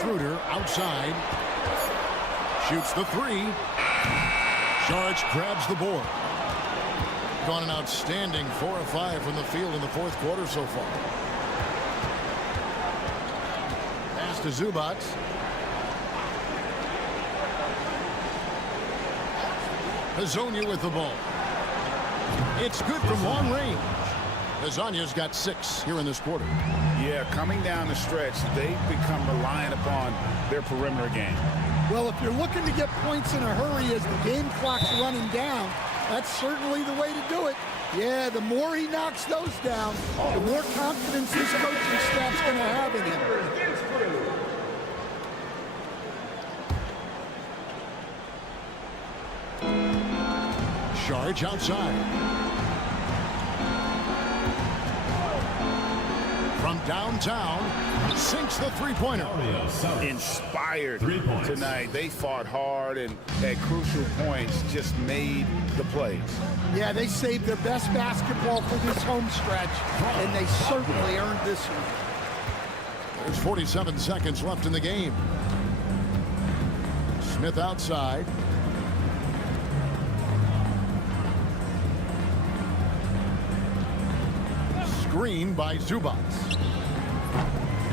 Schroeder outside. Shoots the three. Sharge grabs the board. Gone an outstanding 4 of 5 from the field in the fourth quarter so far. Pass to Zubac. Hazonia with the ball. It's good from long range. Hazonia's got 6 here in this quarter. Yeah, coming down the stretch, they've become reliant upon their perimeter game. Well, if you're looking to get points in a hurry as the game clock's running down, that's certainly the way to do it. Yeah, the more he knocks those down, the more confidence this coaching staff's going to have in him. Charge outside. From downtown, sinks the three-pointer. Inspired tonight. They fought hard and at crucial points just made the plays. Yeah, they saved their best basketball for this home stretch, and they certainly earned this one. There's 47 seconds left in the game. Smith outside. Screen by Zubac.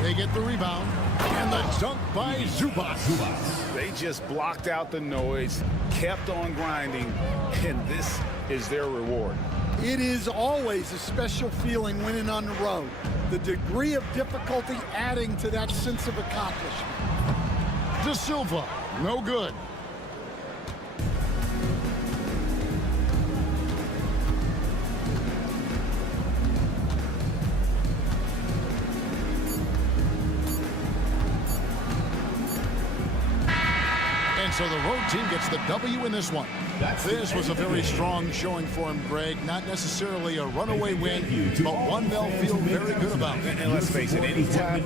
They get the rebound. And the dunk by Zubac. They just blocked out the noise, kept on grinding, and this is their reward. It is always a special feeling winning on the road. The degree of difficulty adding to that sense of accomplishment. De Silva, no good. So the road team gets the W in this one. This was a very strong showing for him, Greg. Not necessarily a runaway win, but one they'll feel very good about. And let's face it, anytime.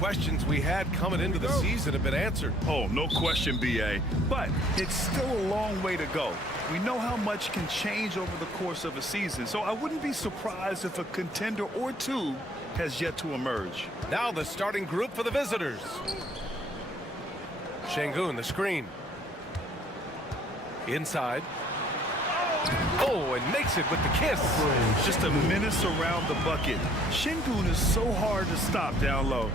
questions we had coming into the season have been answered. Oh, no question, B.A. But it's still a long way to go. We know how much can change over the course of a season, so I wouldn't be surprised if a contender or two has yet to emerge. Now the starting group for the visitors. Şengün, the screen. Inside. Oh, and makes it with the kiss. Just a menace around the bucket. Şengün is so hard to stop down low.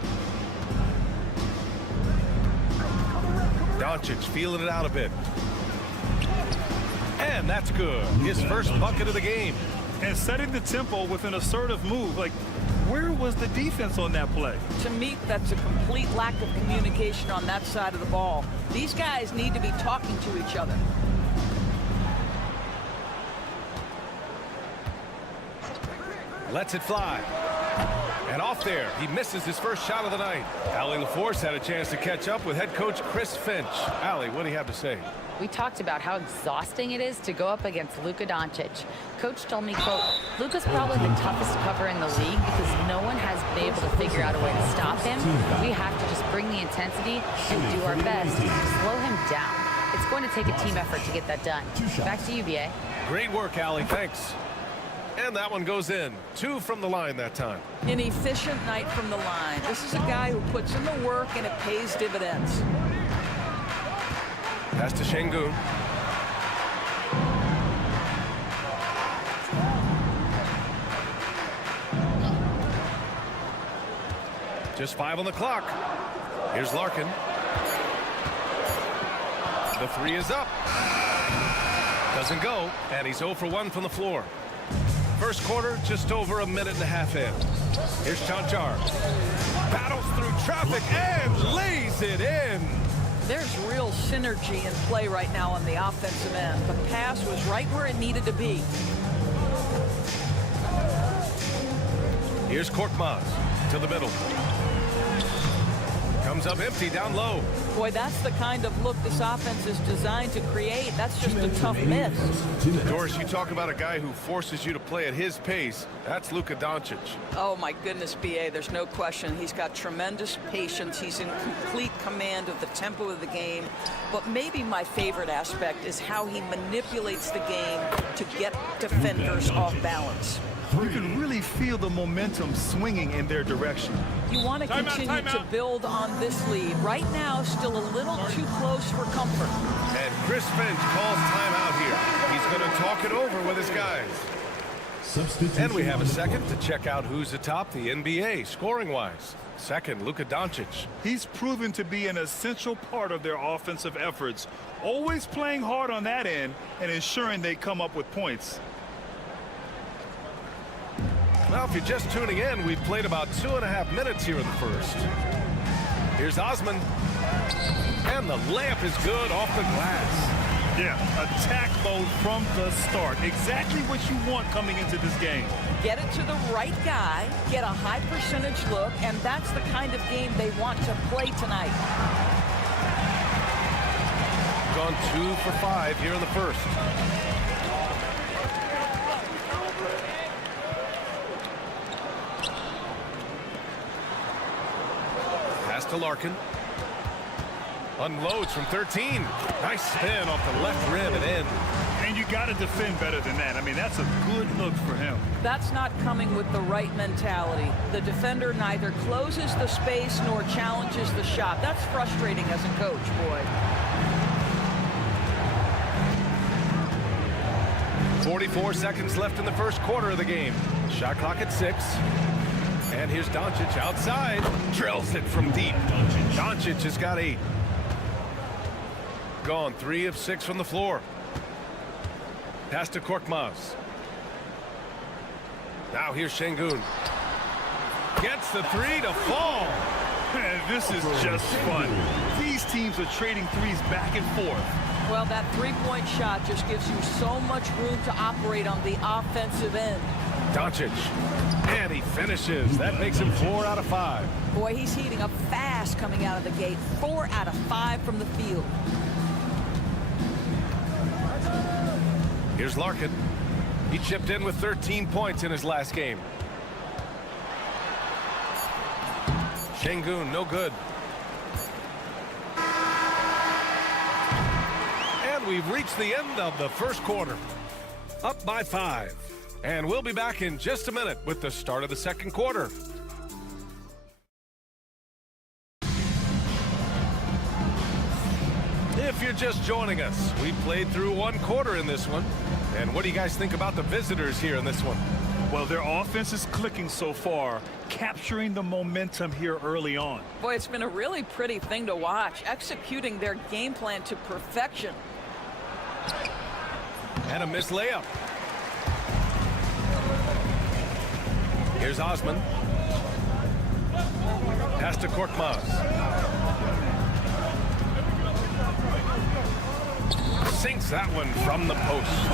Doncic feeling it out a bit. And that's good. His first bucket of the game. And setting the tempo with an assertive move. Like, where was the defense on that play? To me, that's a complete lack of communication on that side of the ball. These guys need to be talking to each other. Lets it fly. And off there, he misses his first shot of the night. Allie LaForce had a chance to catch up with head coach Chris Finch. Allie, what do you have to say? We talked about how exhausting it is to go up against Luka Doncic. Coach told me, quote, Luka's probably the toughest cover in the league because no one has been able to figure out a way to stop him. We have to just bring the intensity and do our best to slow him down. It's going to take a team effort to get that done. Back to you, B.A. Great work, Allie. Thanks. And that one goes in. 2 from the line that time. An efficient night from the line. This is a guy who puts in the work and it pays dividends. Pass to Şengün. Just 5 on the clock. Here's Larkin. The 3 is up. Doesn't go, and he's 0 for 1 from the floor. First quarter, just over a minute and a half in. Here's Chanchar. Battles through traffic and lays it in. There's real synergy in play right now on the offensive end. The pass was right where it needed to be. Here's Korkmaz to the middle. Comes up empty down low. Boy, that's the kind of look this offense is designed to create. That's just a tough miss. Doris, you talk about a guy who forces you to play at his pace. That's Luka Doncic. Oh, my goodness, B.A., there's no question. He's got tremendous patience. He's in complete command of the tempo of the game. But maybe my favorite aspect is how he manipulates the game to get defenders off balance. You can really feel the momentum swinging in their direction. You want to continue to build on this lead. Right now, still a little too close for comfort. And Chris Finch calls timeout here. He's going to talk it over with his guys. And we have a second to check out who's atop the NBA scoring-wise. Second, Luka Doncic. He's proven to be an essential part of their offensive efforts, always playing hard on that end and ensuring they come up with points. Well, if you're just tuning in, we've played about 2.5 minutes here in the first. Here's Osman. And the layup is good off the glass. Yeah, attack mode from the start. Exactly what you want coming into this game. Get it to the right guy, get a high percentage look, and that's the kind of game they want to play tonight. Gone 2 for 5 here in the first. Pass to Larkin. Unloads from 13. Nice spin off the left rim and in. And you got to defend better than that. I mean, that's a good look for him. That's not coming with the right mentality. The defender neither closes the space nor challenges the shot. That's frustrating as a coach, boy. 44 seconds left in the first quarter of the game. Shot clock at 6. And here's Doncic outside. Drills it from deep. Doncic has got 8. Gone 3 of 6 from the floor. Pass to Korkmaz. Now here's Şengün. Gets the 3 to fall. Man, this is just fun. These teams are trading threes back and forth. Well, that three-point shot just gives you so much room to operate on the offensive end. Doncic. And he finishes. That makes him 4 out of 5. Boy, he's heating up fast coming out of the gate. 4 out of 5 from the field. Here's Larkin. He chipped in with 13 points in his last game. Şengün, no good. And we've reached the end of the first quarter. Up by 5. And we'll be back in just a minute with the start of the second quarter. If you're just joining us, we played through 1 quarter in this one. And what do you guys think about the visitors here in this one? Well, their offense is clicking so far, capturing the momentum here early on. Boy, it's been a really pretty thing to watch, executing their game plan to perfection. And a missed layup. Here's Osman. Pass to Korkmaz. Sinks that one from the post.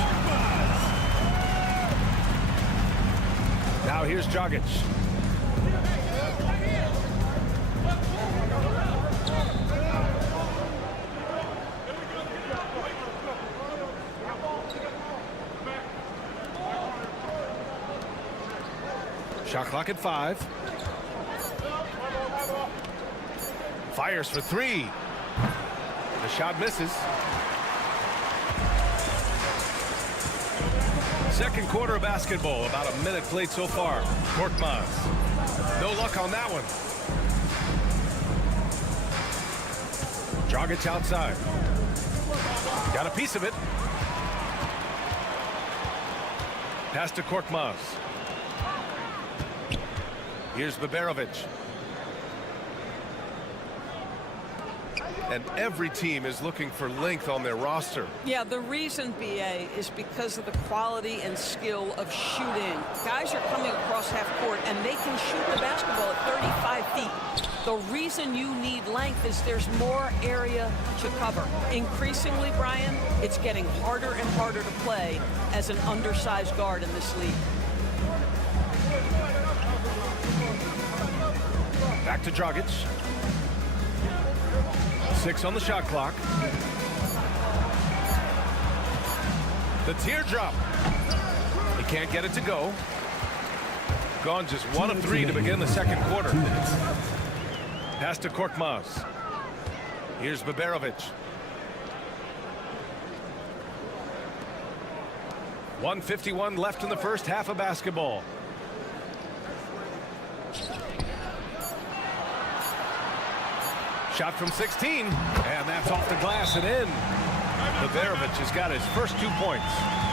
Now here's Dragic. Shot clock at 5. Fires for 3. The shot misses. Second quarter of basketball, about a minute played so far. Korkmaz. No luck on that one. Dragic outside. Got a piece of it. Pass to Korkmaz. Here's Baberovic. And every team is looking for length on their roster. Yeah, the reason, BA, is because of the quality and skill of shooting. Guys are coming across half court, and they can shoot the basketball at 35 feet. The reason you need length is there's more area to cover. Increasingly, Brian, it's getting harder and harder to play as an undersized guard in this league. Back to Dragic. 6 on the shot clock. The teardrop. He can't get it to go. Gone just 1 of 3 to begin the second quarter. Pass to Korkmaz. Here's Baberovic. 1:51 left in the first half of basketball. Shot from 16, and that's off the glass and in. Baberovic has got his first 2 points.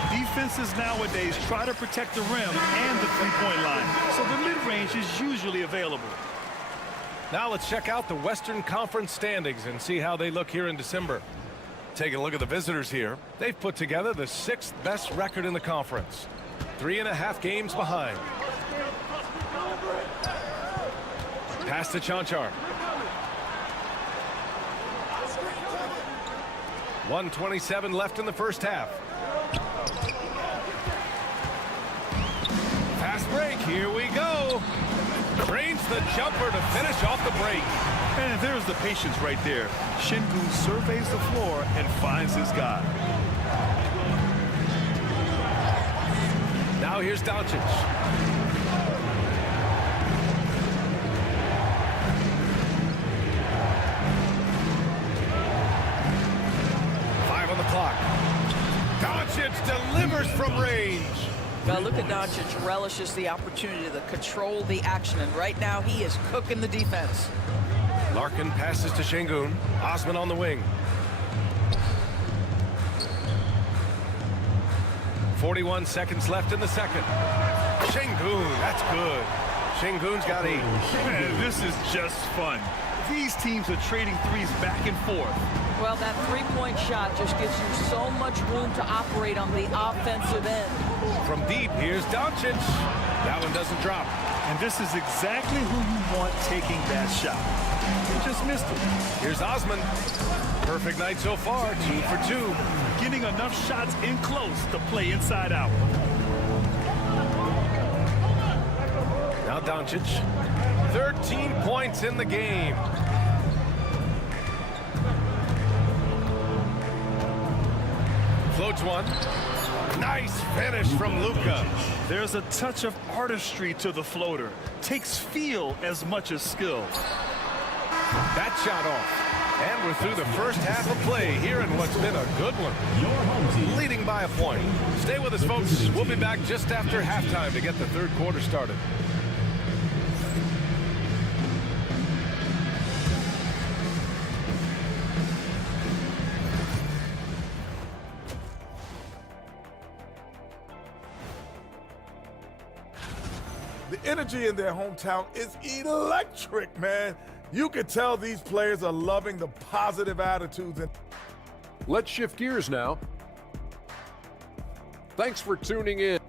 Defenses nowadays try to protect the rim and the three-point line, so the mid-range is usually available. Now let's check out the Western Conference standings and see how they look here in December. Taking a look at the visitors here. They've put together the 6th best record in the conference. 3.5 games behind. Pass to Chanchar. 1:27 left in the first half. Fast break, here we go. Drains the jumper to finish off the break. And there's the patience right there. Şengün surveys the floor and finds his guy. Now here's Doncic. Clock. Doncic delivers from range. Luka Doncic relishes the opportunity to control the action, and right now he is cooking the defense. Larkin passes to Şengün. Osman on the wing. 41 seconds left in the second. Şengün, that's good. Şengün's got 8. Man, this is just fun. These teams are trading threes back and forth. Well, that three-point shot just gives you so much room to operate on the offensive end. From deep, here's Doncic. That one doesn't drop. And this is exactly who you want taking that shot. He just missed it. Here's Osman. Perfect night so far, 2 for 2. Getting enough shots in close to play inside out. Now Doncic. 13 points in the game. Floats one. Nice finish from Luka. There's a touch of artistry to the floater. Takes feel as much as skill. That shot off. And we're through the first half of play here in what's been a good one. Leading by a point. Stay with us, folks. We'll be back just after halftime to get the third quarter started. The energy in their hometown is electric, man. You can tell these players are loving the positive attitudes. Let's shift gears now. Thanks for tuning in.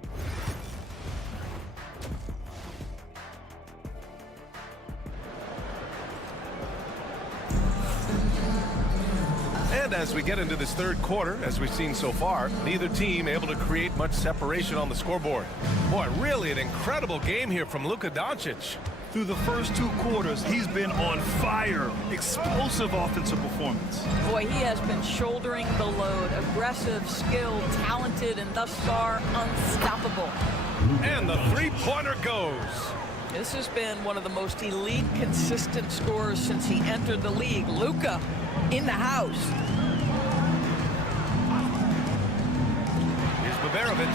And as we get into this third quarter, as we've seen so far, neither team able to create much separation on the scoreboard. Boy, really an incredible game here from Luka Doncic. Through the first 2 quarters, he's been on fire. Explosive offensive performance. Boy, he has been shouldering the load. Aggressive, skilled, talented, and thus far unstoppable. And the three-pointer goes. This has been one of the most elite, consistent scorers since he entered the league. Luka in the house. Here's Baberovic.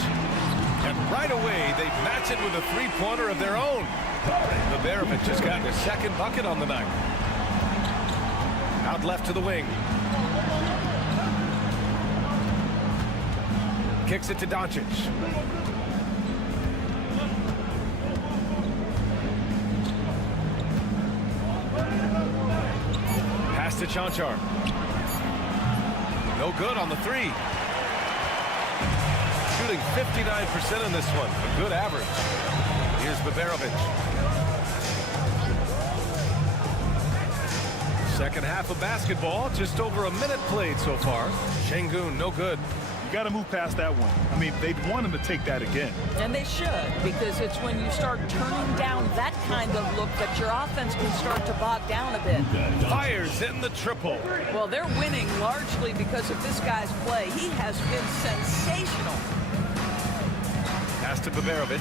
And right away, they match it with a three-pointer of their own. Baberovic has gotten his second bucket on the night. Out left to the wing. Kicks it to Doncic. Pass to Chanchar. No good on the three. Shooting 59% in this one. A good average. Here's Baberovic. Second half of basketball. Just over a minute played so far. Şengün, no good. You got to move past that one. I mean, they'd want him to take that again. And they should, because it's when you start turning down that kind of look that your offense can start to bog down a bit. Fires in the triple. Well, they're winning largely because of this guy's play. He has been sensational. Pass to Baberovic.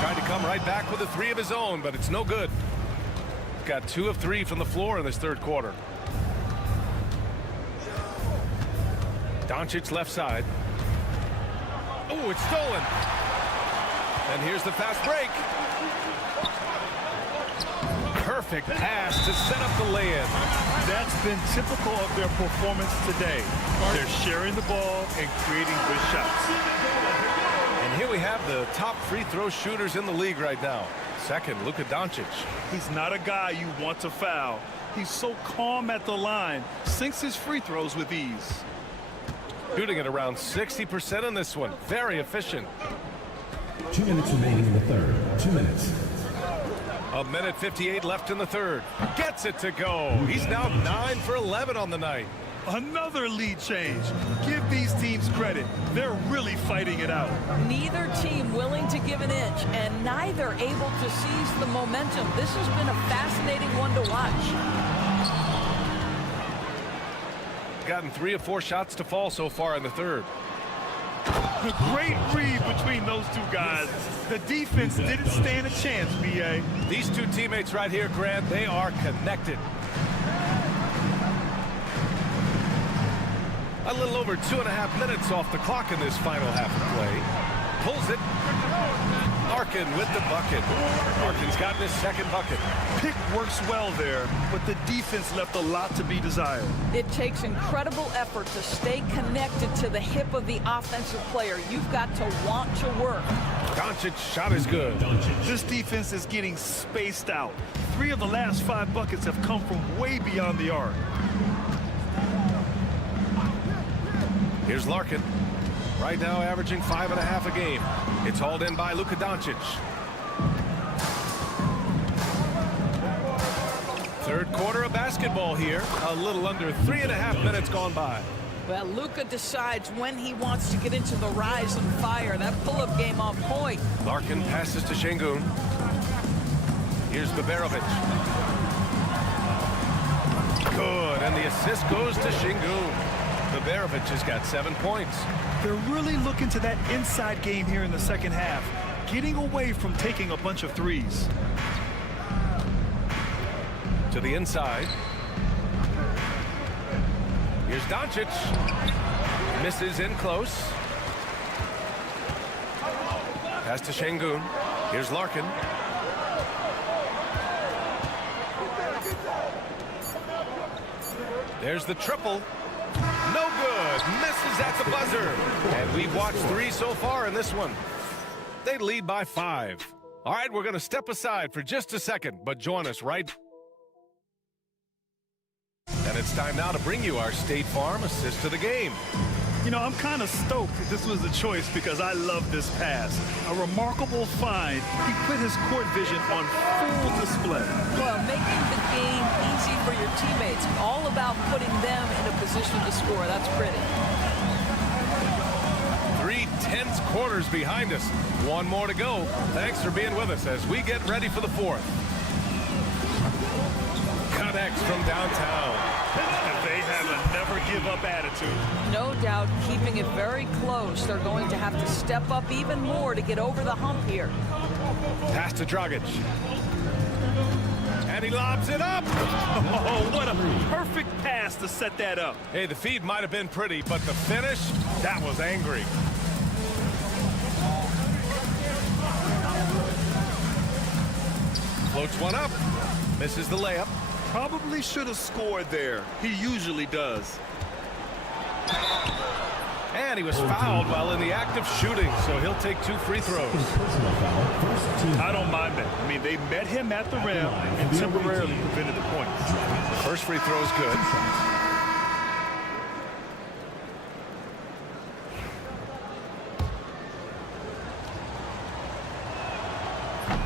Tried to come right back with a three of his own, but it's no good. Got 2 of 3 from the floor in this third quarter. Doncic left side. Oh, it's stolen. And here's the fast break. Perfect pass to set up the lay-in. That's been typical of their performance today. They're sharing the ball and creating good shots. And here we have the top free throw shooters in the league right now. Second, Luka Doncic. He's not a guy you want to foul. He's so calm at the line, sinks his free throws with ease. Shooting at around 60% in this one. Very efficient. 2 minutes remaining in the third. 2 minutes. A minute 58 left in the third. Gets it to go. He's now 9 for 11 on the night. Another lead change. Give these teams credit. They're really fighting it out. Neither team willing to give an inch, and neither able to seize the momentum. This has been a fascinating one to watch. Gotten 3 of 4 shots to fall so far in the third. A great read between those two guys. The defense didn't stand a chance, B.A. These two teammates right here, Grant, they are connected. A little over 2.5 minutes off the clock in this final half of play. Pulls it. Larkin with the bucket. Larkin's gotten his second bucket. Pick works well there, but the defense left a lot to be desired. It takes incredible effort to stay connected to the hip of the offensive player. You've got to want to work. Doncic's shot is good. This defense is getting spaced out. 3 of the last 5 buckets have come from way beyond the arc. Here's Larkin. Right now averaging 5.5 a game. It's hauled in by Luka Doncic. Third quarter of basketball here. A little under 3.5 minutes gone by. Well, Luka decides when he wants to get into the rise and fire. That pull-up game on point. Larkin passes to Şengün. Here's Baberovic. Good, and the assist goes to Şengün. Baberovic has got 7 points. They're really looking to that inside game here in the second half, getting away from taking a bunch of threes. To the inside. Here's Doncic. Misses in close. Pass to Şengün. Here's Larkin. There's the triple. No good. Misses at the buzzer. And we've watched 3 so far in this one. They lead by 5. All right, we're going to step aside for just a second, but join us right. And it's time now to bring you our State Farm assist to the game. You know, I'm kind of stoked this was the choice because I love this pass. A remarkable find. He put his court vision on full display. Well, making the game easy for your teammates. All about putting them in a position to score. That's pretty. 3 tense quarters behind us. 1 more to go. Thanks for being with us as we get ready for the 4th. Connects from downtown. They have a never-give-up attitude. No doubt, keeping it very close. They're going to have to step up even more to get over the hump here. Pass to Dragic. And he lobs it up. Oh, what a perfect pass to set that up. Hey, the feed might have been pretty, but the finish, that was angry. Floats one up. Misses the layup. Probably should have scored there. He usually does. And he was fouled while in the act of shooting, so he'll take 2 free throws. Personal foul, first team. I don't mind that. I mean, they met him at the rim and temporarily prevented the points. The first free throw is good.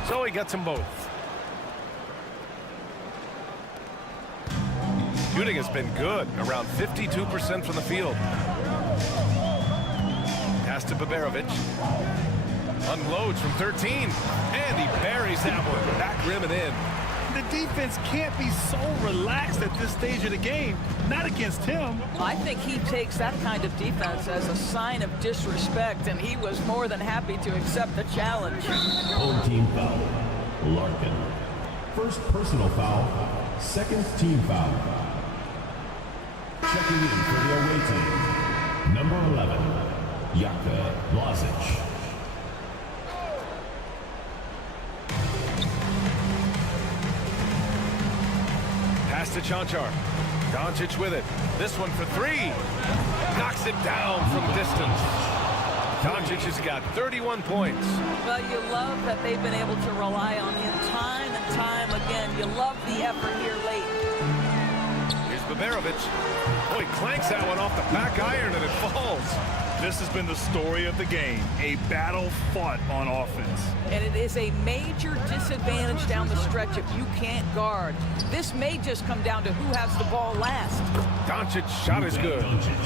So he gets them both. Shooting has been good, around 52% from the field. Pass to Baberovic. Unloads from 13. And he buries that one. Back rim and in. The defense can't be so relaxed at this stage of the game. Not against him. I think he takes that kind of defense as a sign of disrespect, and he was more than happy to accept the challenge. Home team foul, Larkin. First personal foul, second team foul. Checking in for the away team, number 11, Jaka Blazic. Pass to Chanchar. Doncic with it. This one for 3. Knocks it down from distance. Doncic has got 31 points. Well, you love that they've been able to rely on him time and time again. You love the effort here late. Here's Baberovic. Oh, he clanks that one off the back iron and it falls. This has been the story of the game, a battle fought on offense. And it is a major disadvantage down the stretch if you can't guard. This may just come down to who has the ball last. Doncic's shot is good.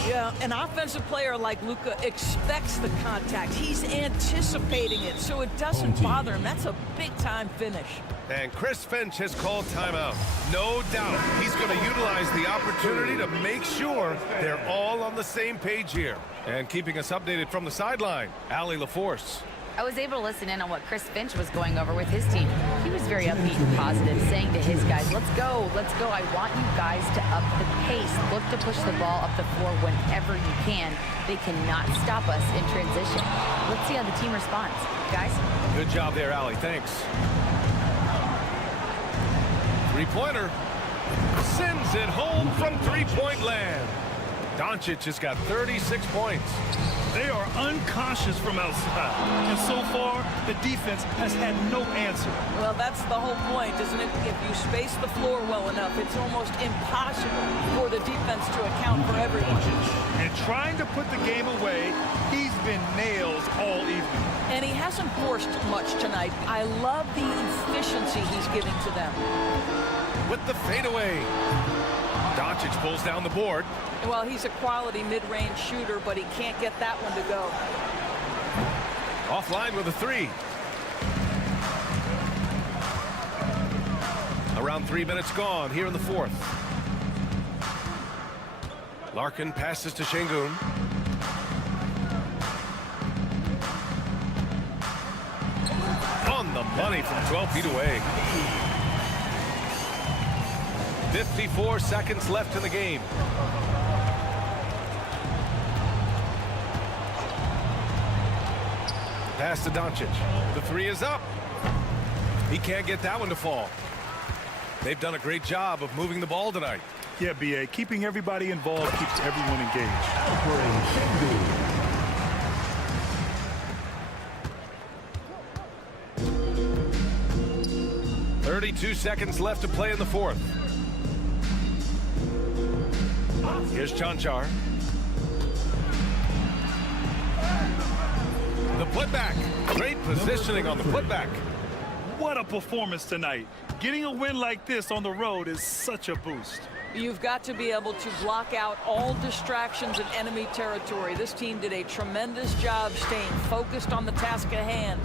Yeah, an offensive player like Luka expects the contact. He's anticipating it, so it doesn't bother him. That's a big-time finish. And Chris Finch has called timeout. No doubt he's going to utilize the opportunity to make sure they're all on the same page here. And keeping us updated from the sideline, Allie LaForce. I was able to listen in on what Chris Finch was going over with his team. He was very upbeat and positive, saying to his guys, let's go, let's go. I want you guys to up the pace. Look to push the ball up the floor whenever you can. They cannot stop us in transition. Let's see how the team responds. Guys? Good job there, Allie. Thanks. Three-pointer. Sends it home from three-point land. Doncic has got 36 points. They are unconscious from outside. And so far, the defense has had no answer. Well, that's the whole point, isn't it? If you space the floor well enough, it's almost impossible for the defense to account for everyone. And trying to put the game away, he's been nails all evening. And he hasn't forced much tonight. I love the efficiency he's giving to them. With the fadeaway. Doncic pulls down the board. Well, he's a quality mid-range shooter, but he can't get that one to go. Offline with a 3. Around 3 minutes gone here in the fourth. Larkin passes to Şengün. On the money from 12 feet away. 54 seconds left in the game. Pass to Doncic. The 3 is up. He can't get that one to fall. They've done a great job of moving the ball tonight. Yeah, B.A. Keeping everybody involved keeps everyone engaged. 32 seconds left to play in the fourth. Here's Chanchar. The putback. Great positioning on the putback. What a performance tonight. Getting a win like this on the road is such a boost. You've got to be able to block out all distractions in enemy territory. This team did a tremendous job staying focused on the task at hand.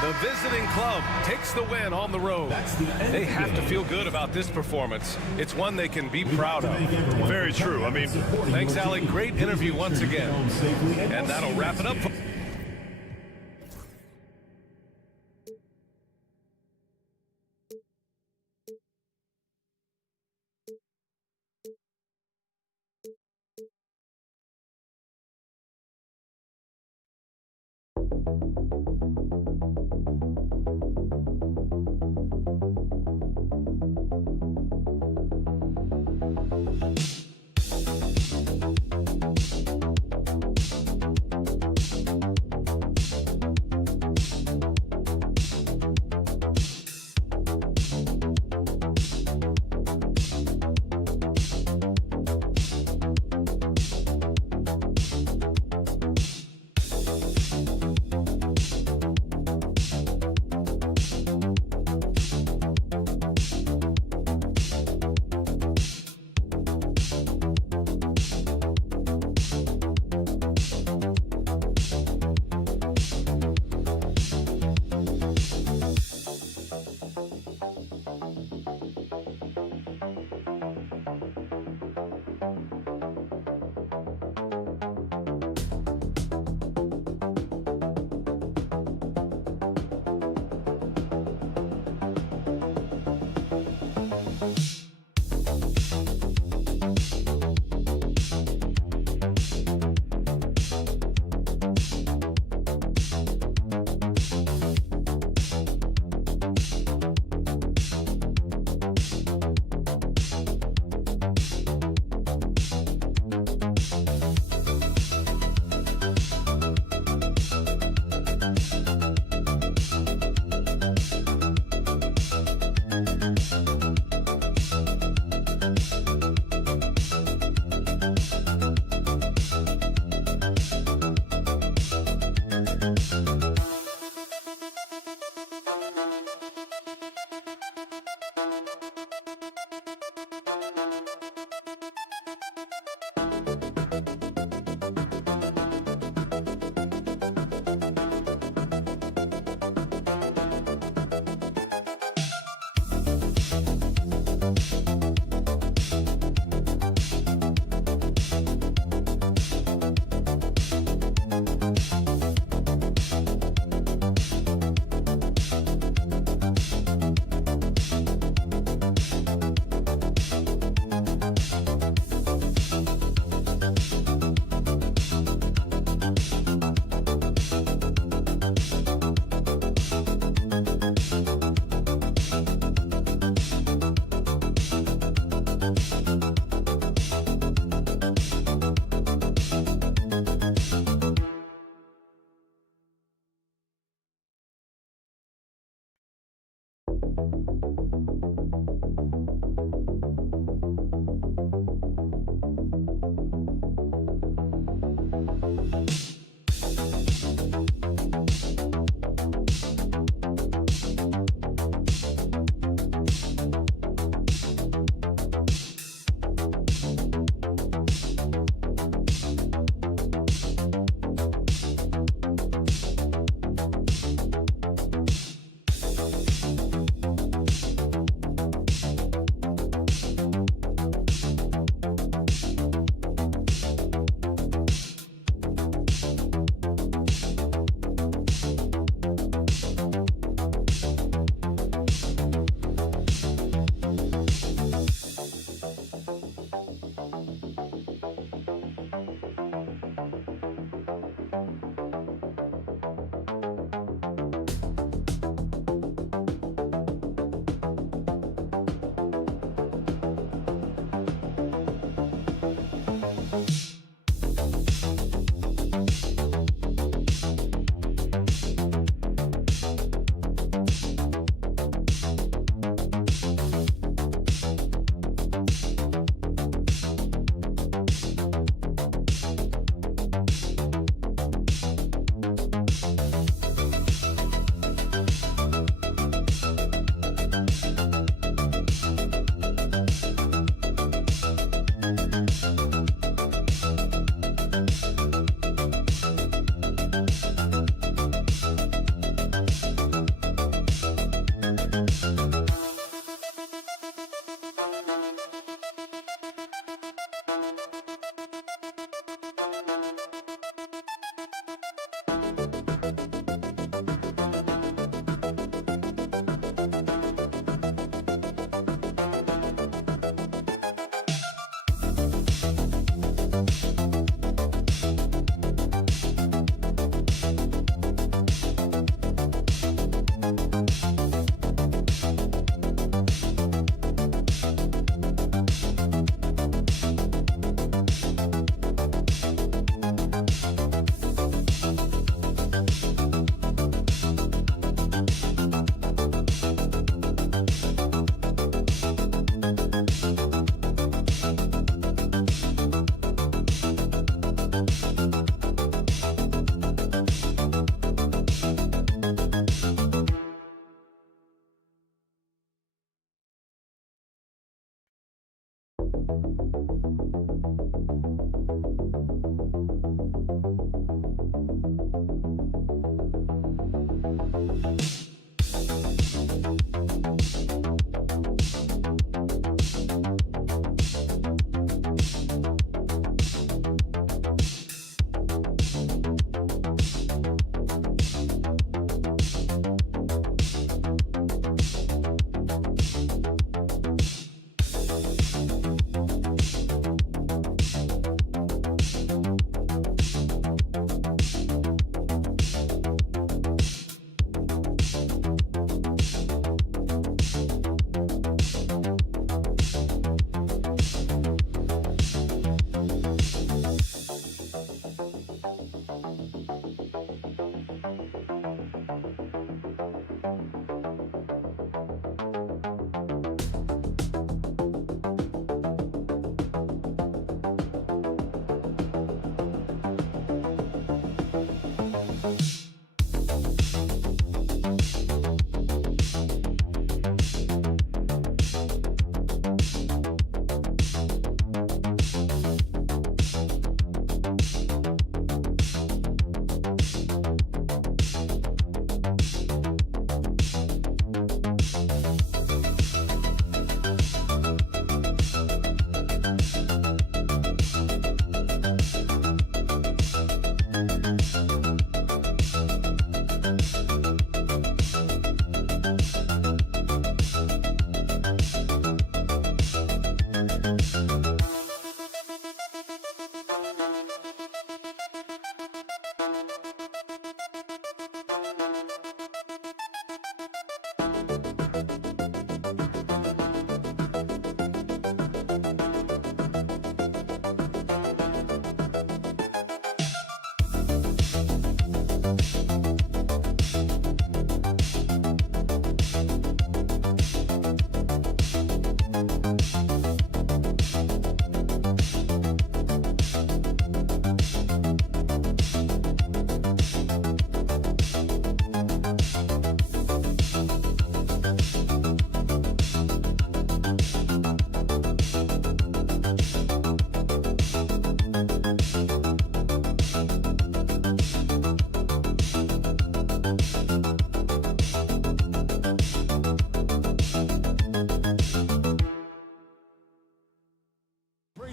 The visiting club takes the win on the road. They have to feel good about this performance. It's one they can be proud of. Very true. I mean, Thanks, Allie. Great interview once again. And that'll wrap it up for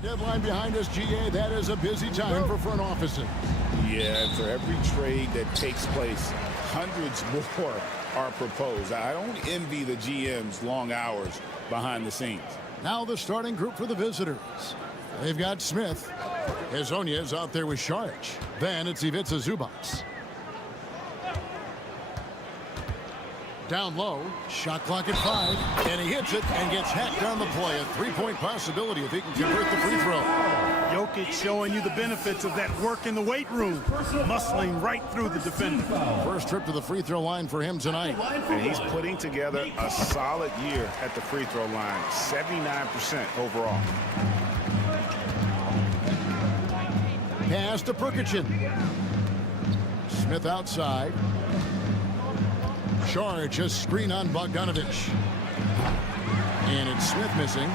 Deadline behind us, GA. That is a busy time for front offices. Yeah, for every trade that takes place, hundreds more are proposed. I don't envy the GM's long hours behind the scenes. Now the starting group for the visitors. They've got Smith. Hazonia is out there with Sharch. Then it's Ivica Zubac. Down low, shot clock at 5, and he hits it and gets hacked on the play. A three-point possibility if he can convert the free throw. Jokic showing you the benefits of that work in the weight room, muscling right through the defender. First trip to the free throw line for him tonight. And he's putting together a solid year at the free throw line, 79% overall. Pass to Perkichin. Smith outside. Charge a screen on Bogdanovich. And it's Smith missing.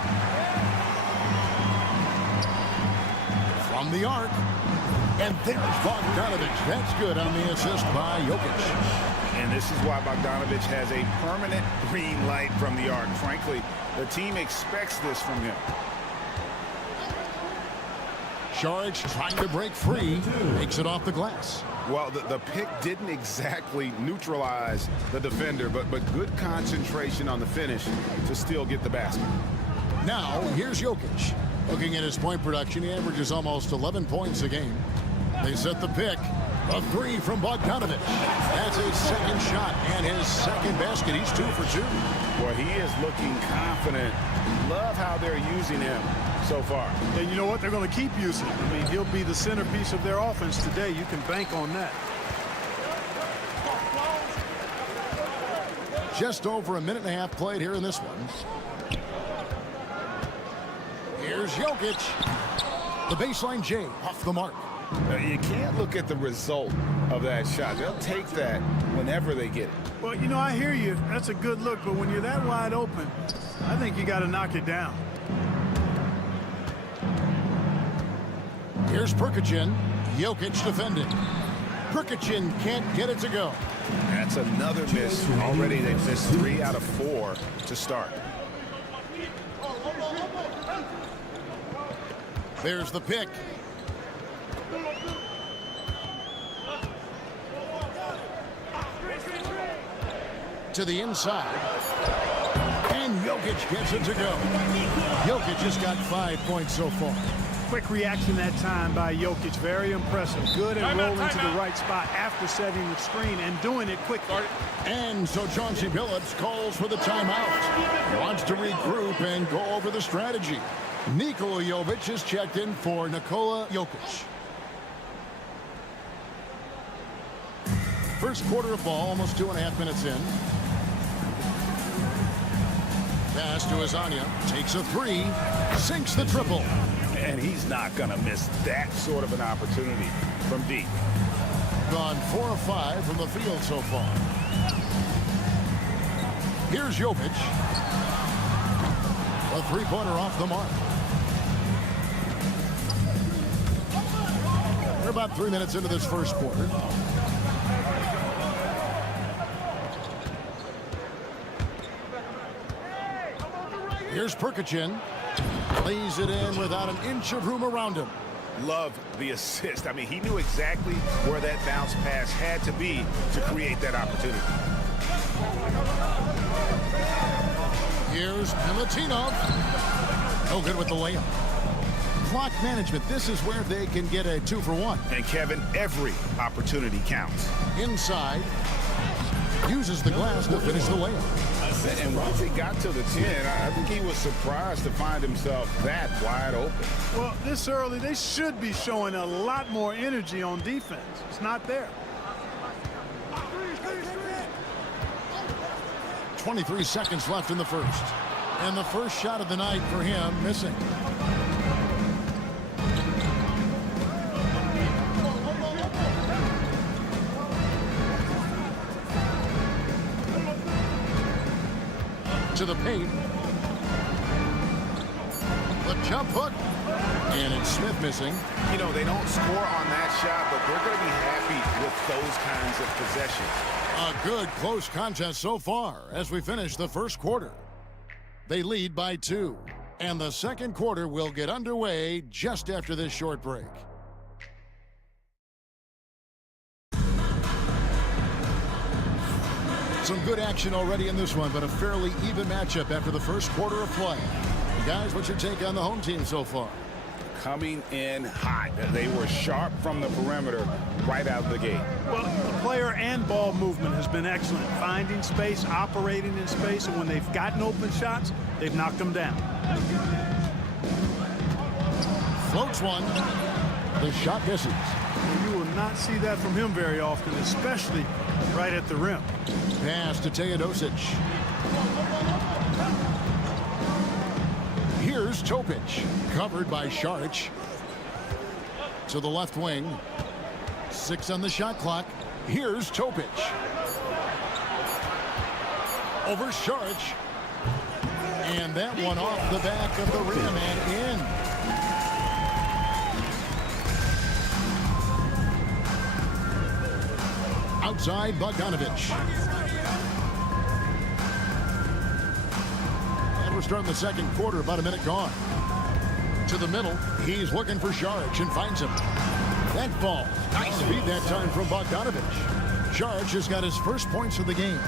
From the arc. And there's Bogdanovich. That's good on the assist by Jokic. And this is why Bogdanovich has a permanent green light from the arc. Frankly, the team expects this from him. Charge trying to break free. Makes it off the glass. Well, the pick didn't exactly neutralize the defender, but good concentration on the finish to still get the basket. Now, here's Jokic. Looking at his point production, he averages almost 11 points a game. They set the pick. A three from Bogdanovich. That's his second shot and his second basket. He's 2 for 2. Well, he is looking confident. Love how they're using him so far. And you know what? They're going to keep using him. I mean, he'll be the centerpiece of their offense today. You can bank on that. Just over a minute and a half played here in this one. Here's Jokic. The baseline J off the mark. You can't look at the result of that shot. They'll take that whenever they get it. Well, you know, I hear you. That's a good look, but when you're that wide open, I think you got to knock it down. Here's Perkichin. Jokic defending. Perkichin can't get it to go. That's another miss. Already they've missed 3 out of 4 to start. There's the pick. To the inside. And Jokic gets it to go. Jokic has got 5 points so far. Quick reaction that time by Jokic. Very impressive. Good and rolling to the right spot after setting the screen and doing it quickly. And so Chauncey Billups calls for the timeout. Wants to regroup and go over the strategy. Nikola Jovic is checked in for Nikola Jokic. First quarter of ball, almost 2.5 minutes in. Pass to Hazonia. Takes a 3. Sinks the triple. And he's not going to miss that sort of an opportunity from deep. Gone 4 of 5 from the field so far. Here's Jovic. A three-pointer off the mark. We're about 3 minutes into this first quarter. Here's Perkichin. Lays it in without an inch of room around him. Love the assist. I mean, he knew exactly where that bounce pass had to be to create that opportunity. Here's Milutinov. No good with the layup. clock management. This is where they can get a 2-for-1. And Kevin, every opportunity counts. Inside. Uses the glass to finish the layup. And once he got to the 10, I think he was surprised to find himself that wide open. Well, this early, they should be showing a lot more energy on defense. It's not there. 23 seconds left in the first. And the first shot of the night for him missing. To the paint. The jump hook. And it's Smith missing. You know, they don't score on that shot, but they're going to be happy with those kinds of possessions. A good close contest so far as we finish the first quarter. They lead by 2. And the second quarter will get underway just after this short break. Some good action already in this one, but a fairly even matchup after the first quarter of play. Guys, what's your take on the home team so far? Coming in hot. They were sharp from the perimeter right out of the gate. Well, the player and ball movement has been excellent. Finding space, operating in space, and when they've gotten open shots, they've knocked them down. Floats one. The shot misses. You will not see that from him very often, especially right at the rim. Pass to Teodosic. Here's Topic, covered by Šarić. To the left wing. 6 on the shot clock. Here's Topic. Over Šarić. And that one off the back of the rim and in. Outside Bogdanović. And we're starting the second quarter, about a minute gone. To the middle, he's looking for Šarić and finds him. That ball, nice feed that time from Bogdanović. Šarić has got his first points of the game.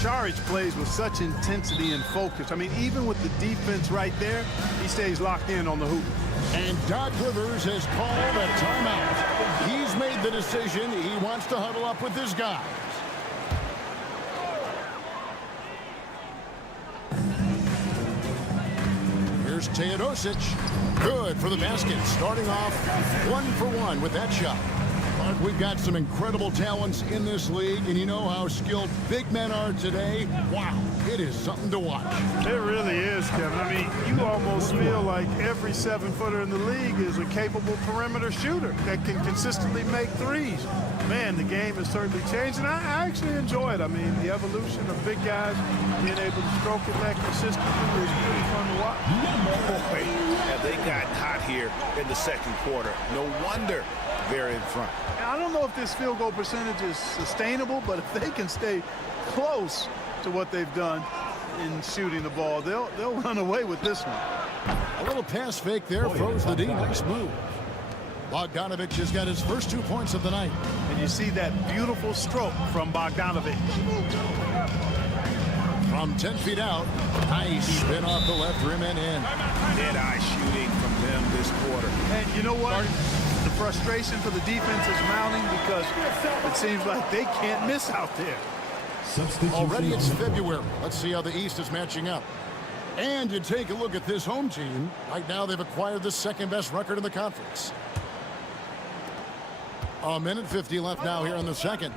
Šarić plays with such intensity and focus. I mean, even with the defense right there, he stays locked in on the hoop. And Doc Rivers has called a timeout. He's made the decision. He wants to huddle up with his guys. Here's Teodosic. Good for the basket. Starting off 1 for 1 with that shot. But we've got some incredible talents in this league, and you know how skilled big men are today. Wow, it is something to watch. It really is, Kevin. I mean, you almost feel like every 7-footer in the league is a capable perimeter shooter that can consistently make threes. Man, the game has certainly changed, and I actually enjoy it. I mean, the evolution of big guys being able to stroke it that consistently is pretty fun to watch. Boy, have they gotten hot here in the second quarter. No wonder they're in front. I don't know if this field goal percentage is sustainable, but if they can stay close to what they've done in shooting the ball, they'll run away with this one. A little pass fake there, froze the D. Nice move. Bogdanović has got his first 2 points of the night. And you see that beautiful stroke from Bogdanović. From 10 feet out, nice spin off the left rim and in. Dead-eye shooting from them this quarter. And you know what? The frustration for the defense is mounting because it seems like they can't miss out there. Already it's February. Let's see how the East is matching up. And you take a look at this home team. Right now they've acquired the second-best record in the conference. A minute 50 left now here in the second.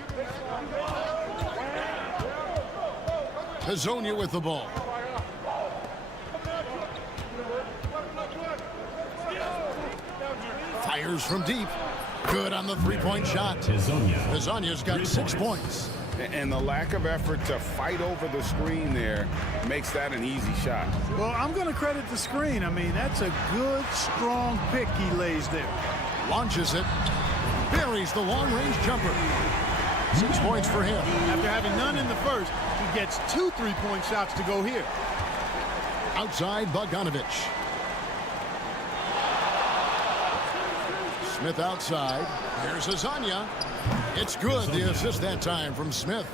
Hezonja with the ball. Fires from deep. Good on the three-point shot. Hezonja's got 6 points. And the lack of effort to fight over the screen there makes that an easy shot. Well, I'm going to credit the screen. I mean, that's a good, strong pick he lays there. Launches it. Buries the long-range jumper. 6 points for him. After having none in the first, he gets 2 3-point shots to go here. Outside Bogdanović. Smith outside. Here's Hezonja. It's good. The assist that time from Smith.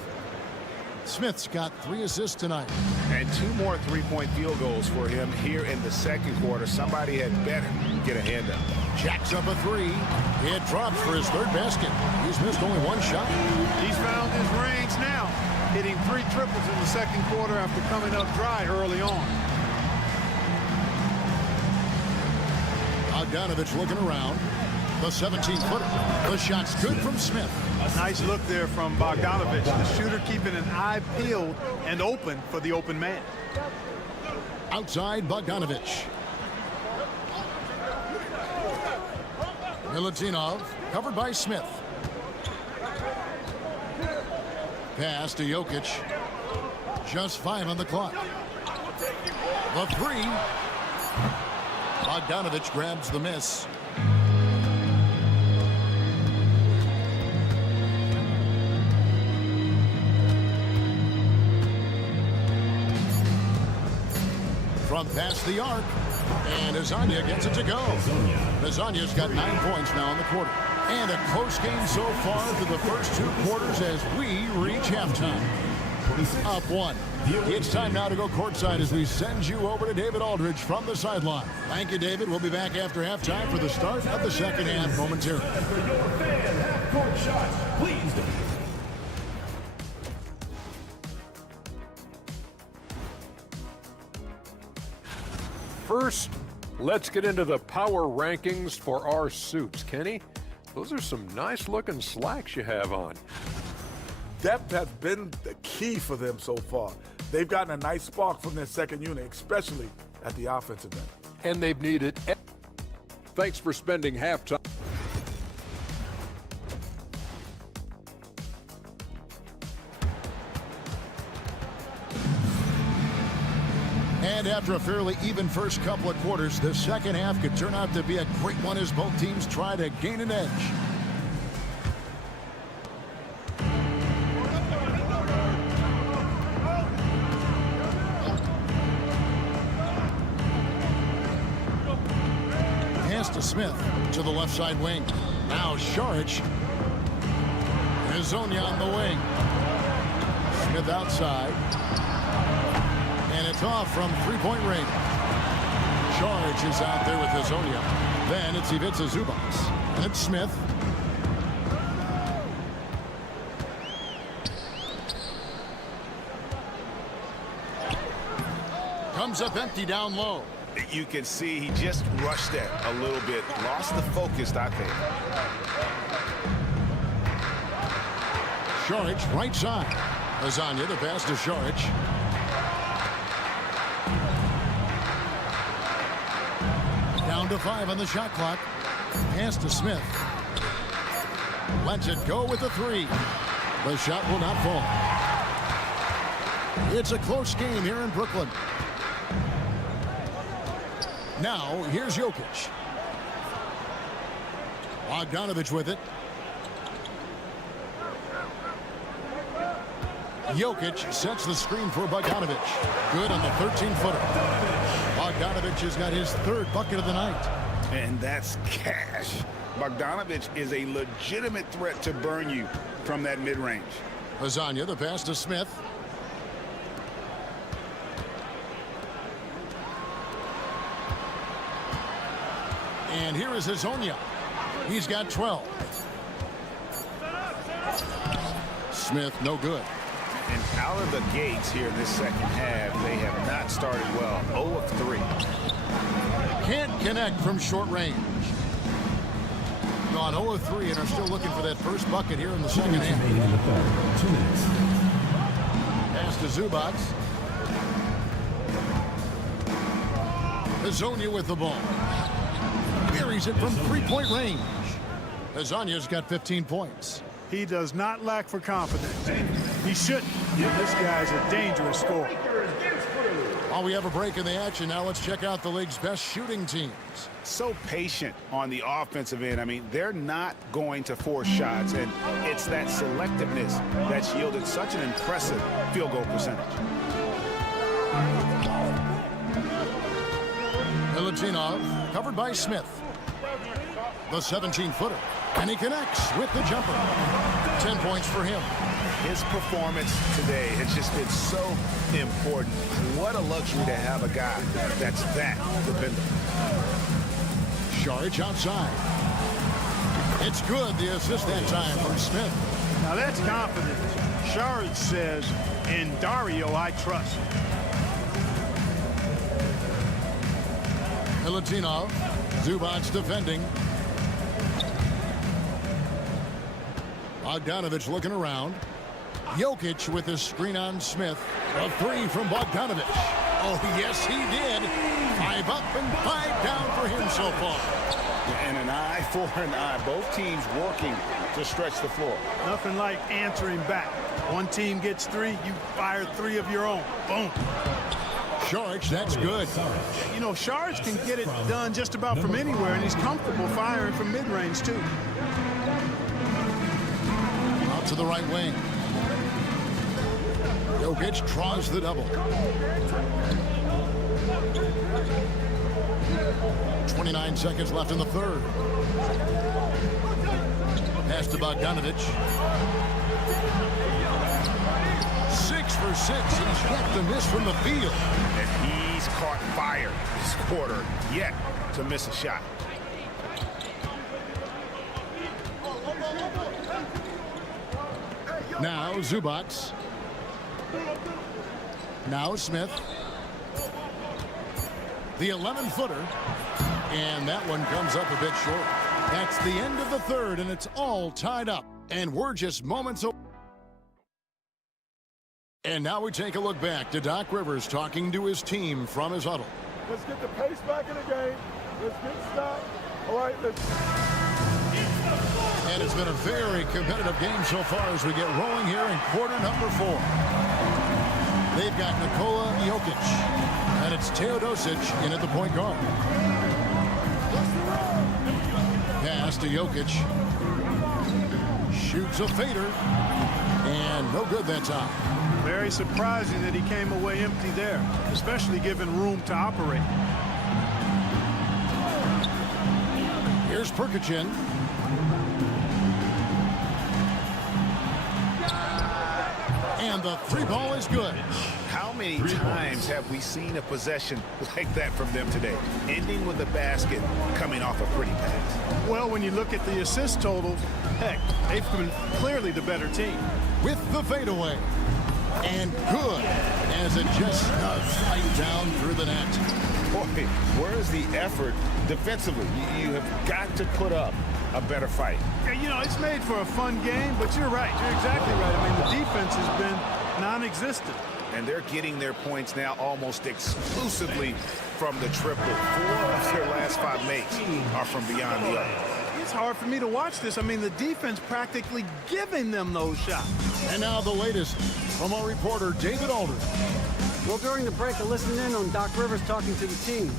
Smith's got 3 assists tonight. And 2 more three-point field goals for him here in the second quarter. Somebody had better get a hand up. Jacks up a 3. It drops for his 3rd basket. He's missed only 1 shot. He's found his range now, hitting 3 triples in the second quarter after coming up dry early on. Bogdanovich looking around. The 17-footer. The shot's good from Smith. Nice look there from Bogdanovich. The shooter keeping an eye peeled and open for the open man. Outside Bogdanovich. Milutinov covered by Smith. Pass to Jokic. Just 5 on the clock. The 3. Bogdanovich grabs the miss. From past the arc. And Hezonja gets it to go. Hezonja's got 9 points now in the quarter. And a close game so far through the first 2 quarters as we reach halftime. Up 1. It's time now to go courtside as we send you over to David Aldridge from the sideline. Thank you, David. We'll be back after halftime for the start of the second half momentarily. For your fan half-court shots, please. First, let's get into the power rankings for our suits. Kenny, those are some nice-looking slacks you have on. Depth has been the key for them so far. They've gotten a nice spark from their second unit, especially at the offensive end. And they've needed. Thanks for spending halftime. And after a fairly even first couple of quarters, the second half could turn out to be a great one as both teams try to gain an edge. Pass to Smith to the left side wing. Now Šarić. Hezonja on the wing. Smith outside. And it's off from three-point range. Šarić is out there with Hezonja. Then it's Ivica Zubac. And it's Smith. Comes up empty down low. You can see he just rushed that a little bit. Lost the focus, I think. Šarić right side. Hezonja, the pass to Šarić. Down to 5 on the shot clock. Pass to Smith. Lets it go with the 3. The shot will not fall. It's a close game here in Brooklyn. Now, here's Jokic. Bogdanovich with it. Jokic sets the screen for Bogdanovich. Good on the 13-footer. Bogdanovich has got his 3rd bucket of the night. And that's cash. Bogdanovich is a legitimate threat to burn you from that mid-range. Hezonja, the pass to Smith. And here is Hezonja. He's got 12. Smith, no good. And out of the gates here in this second half, they have not started well. 0 of 3. Can't connect from short range. Gone 0 of 3 and are still looking for that first bucket here in the second half. 2 minutes. Pass to Zubac. Hezonja with the ball. Buries it from three-point range. Hezonja's got 15 points. He does not lack for confidence. He shouldn't. This guy's a dangerous scorer. While we have a break in the action, now let's check out the league's best shooting teams. So patient on the offensive end. I mean, they're not going to force shots, and it's that selectiveness that's yielded such an impressive field goal percentage. Milutinov covered by Smith. The 17-footer. And he connects with the jumper. 10 points for him. His performance today has just been so important. What a luxury to have a guy that's that dependable. Sharge outside. It's good, the assist that time from Smith. Now that's confidence. Sharge says, in Dario, I trust. Milutinov, Zubac defending. Bogdanovic looking around. Jokic with his screen on Smith. A three from Bogdanovic. Oh, yes, he did. 5 up and 5 down for him so far. And an eye for an eye. Both teams working to stretch the floor. Nothing like answering back. One team gets 3, you fire 3 of your own. Boom. Sharge, that's good. You know, Sharge can get it done just about from anywhere, and he's comfortable firing from mid-range, too. Out to the right wing. Jokic draws the double. 29 seconds left in the third. Pass to Bogdanovic. 6 for 6. He's got the miss from the field. And he's caught fire this quarter, yet to miss a shot. Now Zubac. Now Smith. The 11-footer. And that one comes up a bit short. That's the end of the third, and it's all tied up. And we're just moments away. And now we take a look back to Doc Rivers talking to his team from his huddle. Let's get the pace back in the game. Let's get stopped. All right, let's... And it's been a very competitive game so far as we get rolling here in quarter number 4. They've got Nikola Jokic, and it's Teodosic in at the point guard. Pass to Jokic. Shoots a fader, and no good that time. Very surprising that he came away empty there, especially given room to operate. Here's Perkichin. And the 3-ball is good. How many times have we seen a possession like that from them today? Ending with a basket, coming off a pretty pass. Well, when you look at the assist totals, heck, they've been clearly the better team. With the fadeaway. And good, as it just snugs right down through the net. Boy, where's the effort defensively? You have got to put up a better fight. Yeah, you know, it's made for a fun game, but you're right. You're exactly right. I mean, the defense has been non-existent. And they're getting their points now almost exclusively from the triple. 4 of their last 5 makes are from beyond the arc. It's hard for me to watch this. I mean, the defense practically giving them those shots. And now the latest from our reporter, David Aldridge. Well, during the break, I listened in on Doc Rivers talking to the team.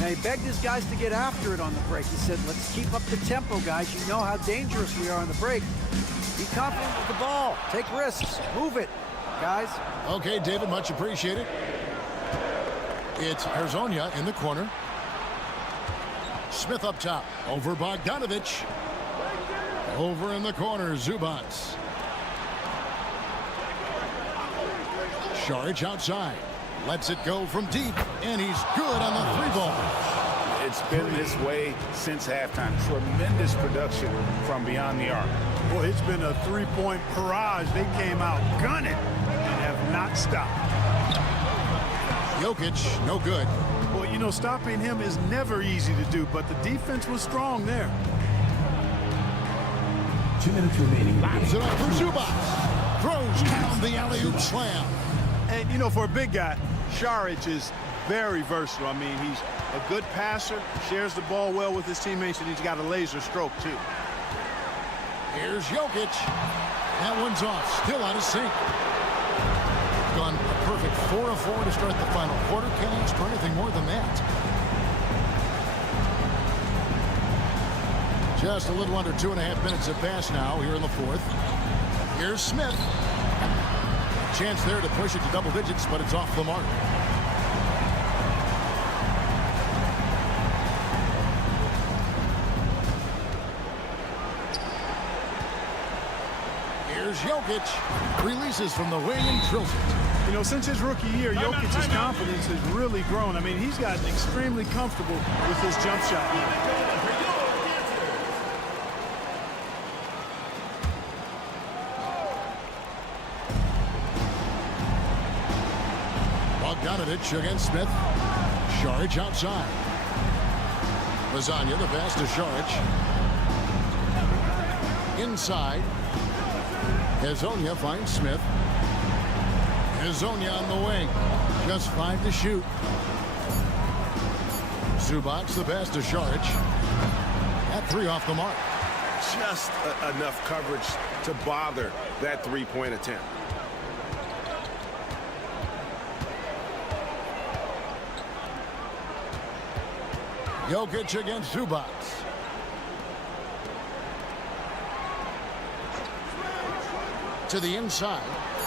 Now, he begged his guys to get after it on the break. He said, let's keep up the tempo, guys. You know how dangerous we are on the break. Be confident with the ball. Take risks. Move it, guys. Okay, David, much appreciated. It's Herzonia in the corner. Smith up top. Over Bogdanovic. Over in the corner, Zubac. Sharge outside. Lets it go from deep, and he's good on the 3-ball. It's been this way since halftime. Tremendous production from beyond the arc. Boy, it's been a 3-point barrage. They came out gunning and have not stopped. Jokic, no good. Well, you know, stopping him is never easy to do, but the defense was strong there. 2 minutes remaining. Lobs it up for Zubac. Throws down the alley-oop slam. And, you know, for a big guy, Saric is very versatile. I mean, he's a good passer, shares the ball well with his teammates, and he's got a laser stroke, too. Here's Jokic. That one's off. Still out of sync. Gone a perfect 4 of 4 to start the final quarter. Can't ask for anything more than that. Just a little under 2.5 minutes have passed now here in the fourth. Here's Smith. Chance there to push it to double digits, but it's off the mark. Here's Jokic. Releases from the wing and drills it. You know, since his rookie year, Jokic's confidence has really grown. I mean, he's gotten extremely comfortable with his jump shot. Bogdanovich against Smith. Šarić outside. Lasagna, the pass to Šarić. Inside. Hezonja finds Smith. Hezonja on the wing. Just 5 to shoot. Zubac, the pass to Šarić. At 3 off the mark. Just enough coverage to bother that three-point attempt. Jokic against Zubac. To the inside.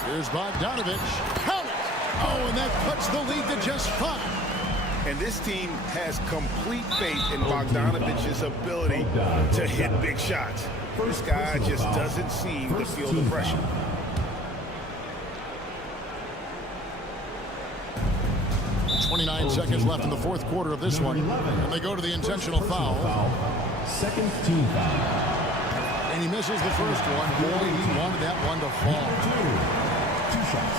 Here's Bogdanovich. Count it! Oh, and that cuts the lead to just 5. And this team has complete faith in Bogdanovich's ability to hit big shots. This guy just doesn't seem to feel the pressure. .29 seconds left in the fourth quarter of this one. And they go to the intentional foul. Second team foul. And he misses the first one. Boy, he wanted that one to fall. 2 shots.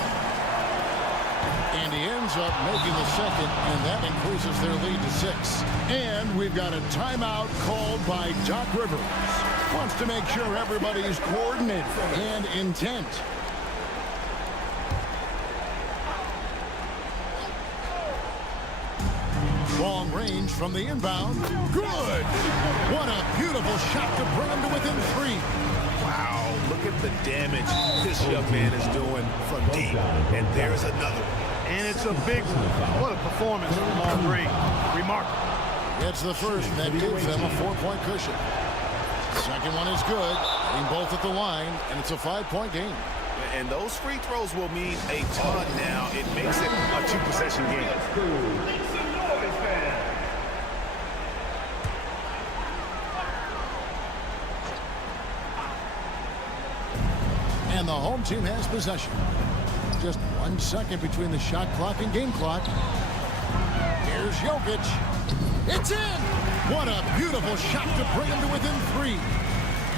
And he ends up making the second, and that increases their lead to 6. And we've got a timeout called by Doc Rivers. Wants to make sure everybody's coordinated and intent. Long range from the inbound. Good! What a beautiful shot to bring him to within 3. Wow, look at the damage this young man is doing from deep. And there's another one. And it's a big one. What a performance from long range. Remarkable. It's the first, and that gives them a 4-point cushion. Second one is good. Hitting both at the line, and it's a 5-point game. And those free throws will mean a ton now. It makes it a 2-possession game. And the home team has possession. Just 1 second between the shot clock and game clock. Here's Jokic. It's in! What a beautiful shot to bring him to within 3.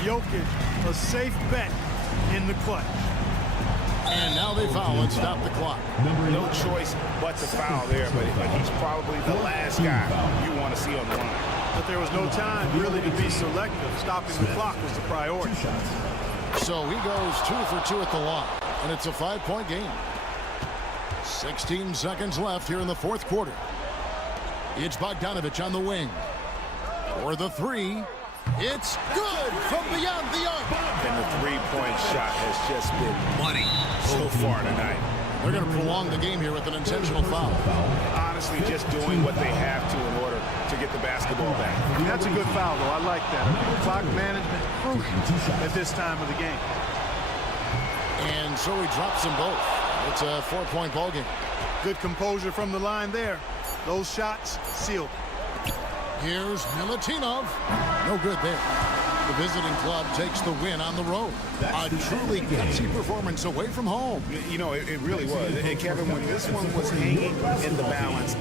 Jokic, a safe bet in the clutch. And now they foul and stop the clock. No choice but to foul there, but he's probably the last guy you want to see on the line. But there was no time really to be selective. Stopping the clock was the priority. 2 shots. So he goes 2 for 2 at the line, and it's a 5-point game. 16 seconds left here in the fourth quarter. It's Bogdanovich on the wing. For the 3. It's good from beyond the arc. And the three-point shot has just been money so far tonight. They're going to prolong the game here with an intentional foul. Honestly, just doing what they have to in order to get the basketball back. That's a good foul, though. I like that. Clock management crucial at this time of the game. And so he drops them both. It's a 4-point ball game. Good composure from the line there. Those shots sealed. Here's Milutinov. No good there. The visiting club takes the win on the road. A truly gutsy performance away from home. You know, it really was. And Kevin, when this one was hanging in the balance,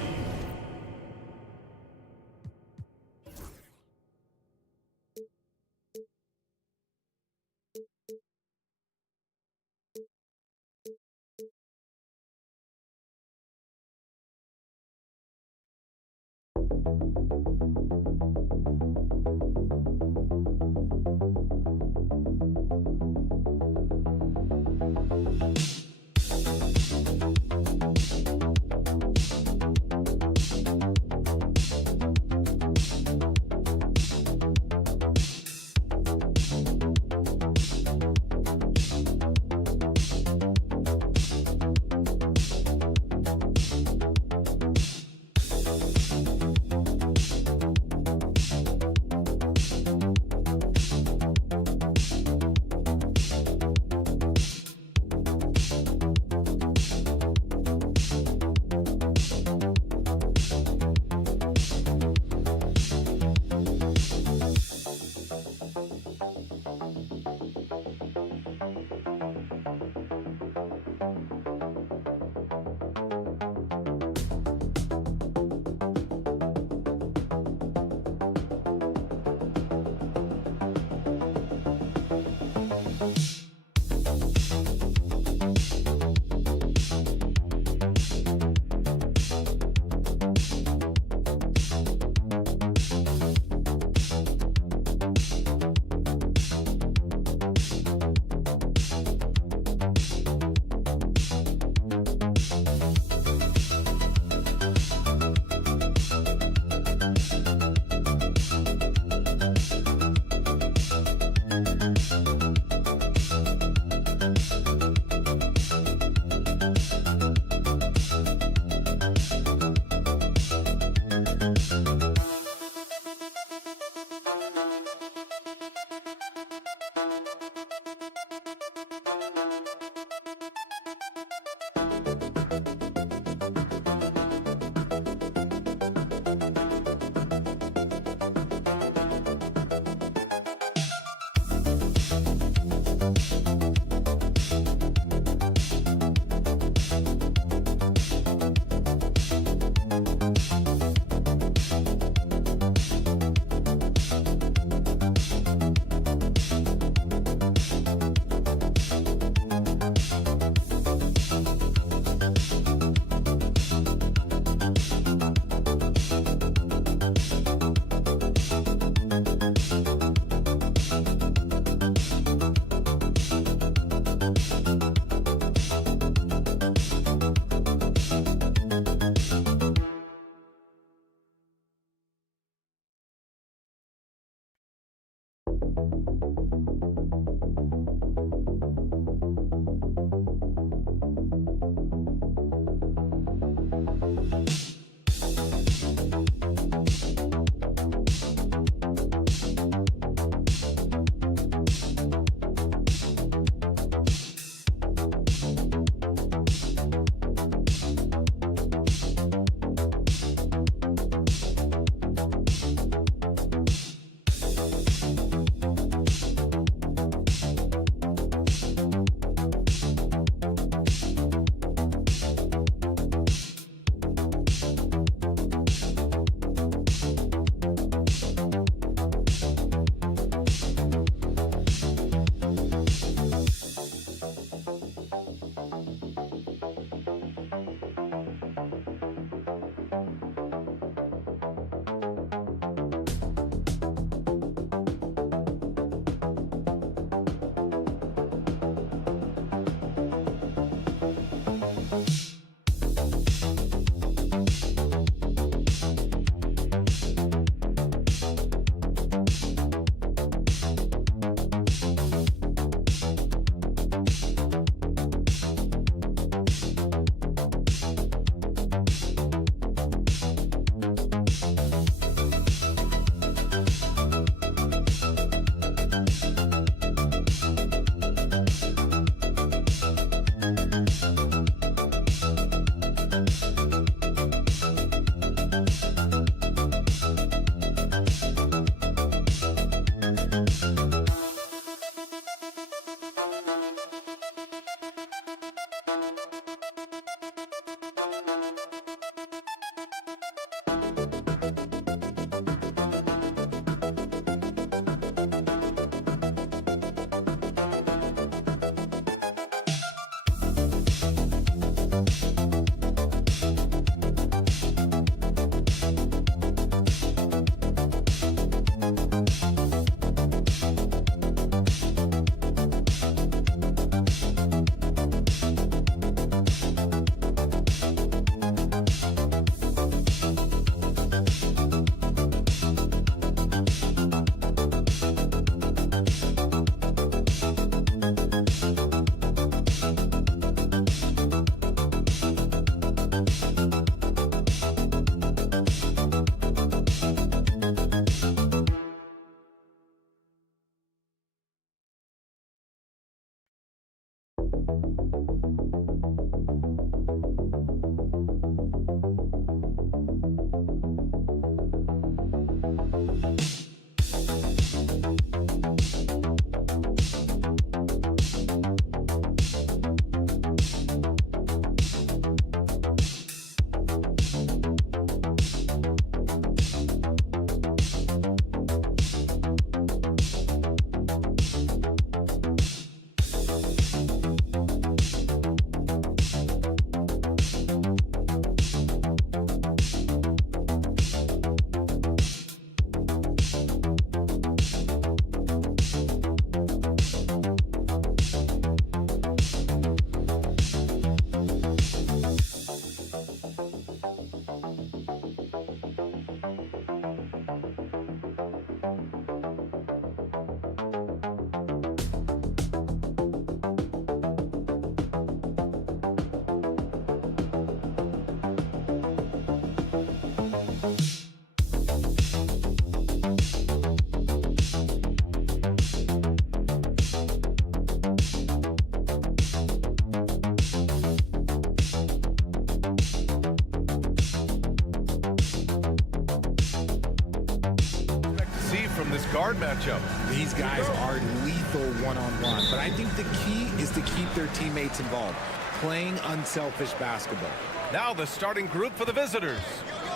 guard matchup. These guys are lethal one-on-one, but I think the key is to keep their teammates involved, playing unselfish basketball. Now the starting group for the visitors.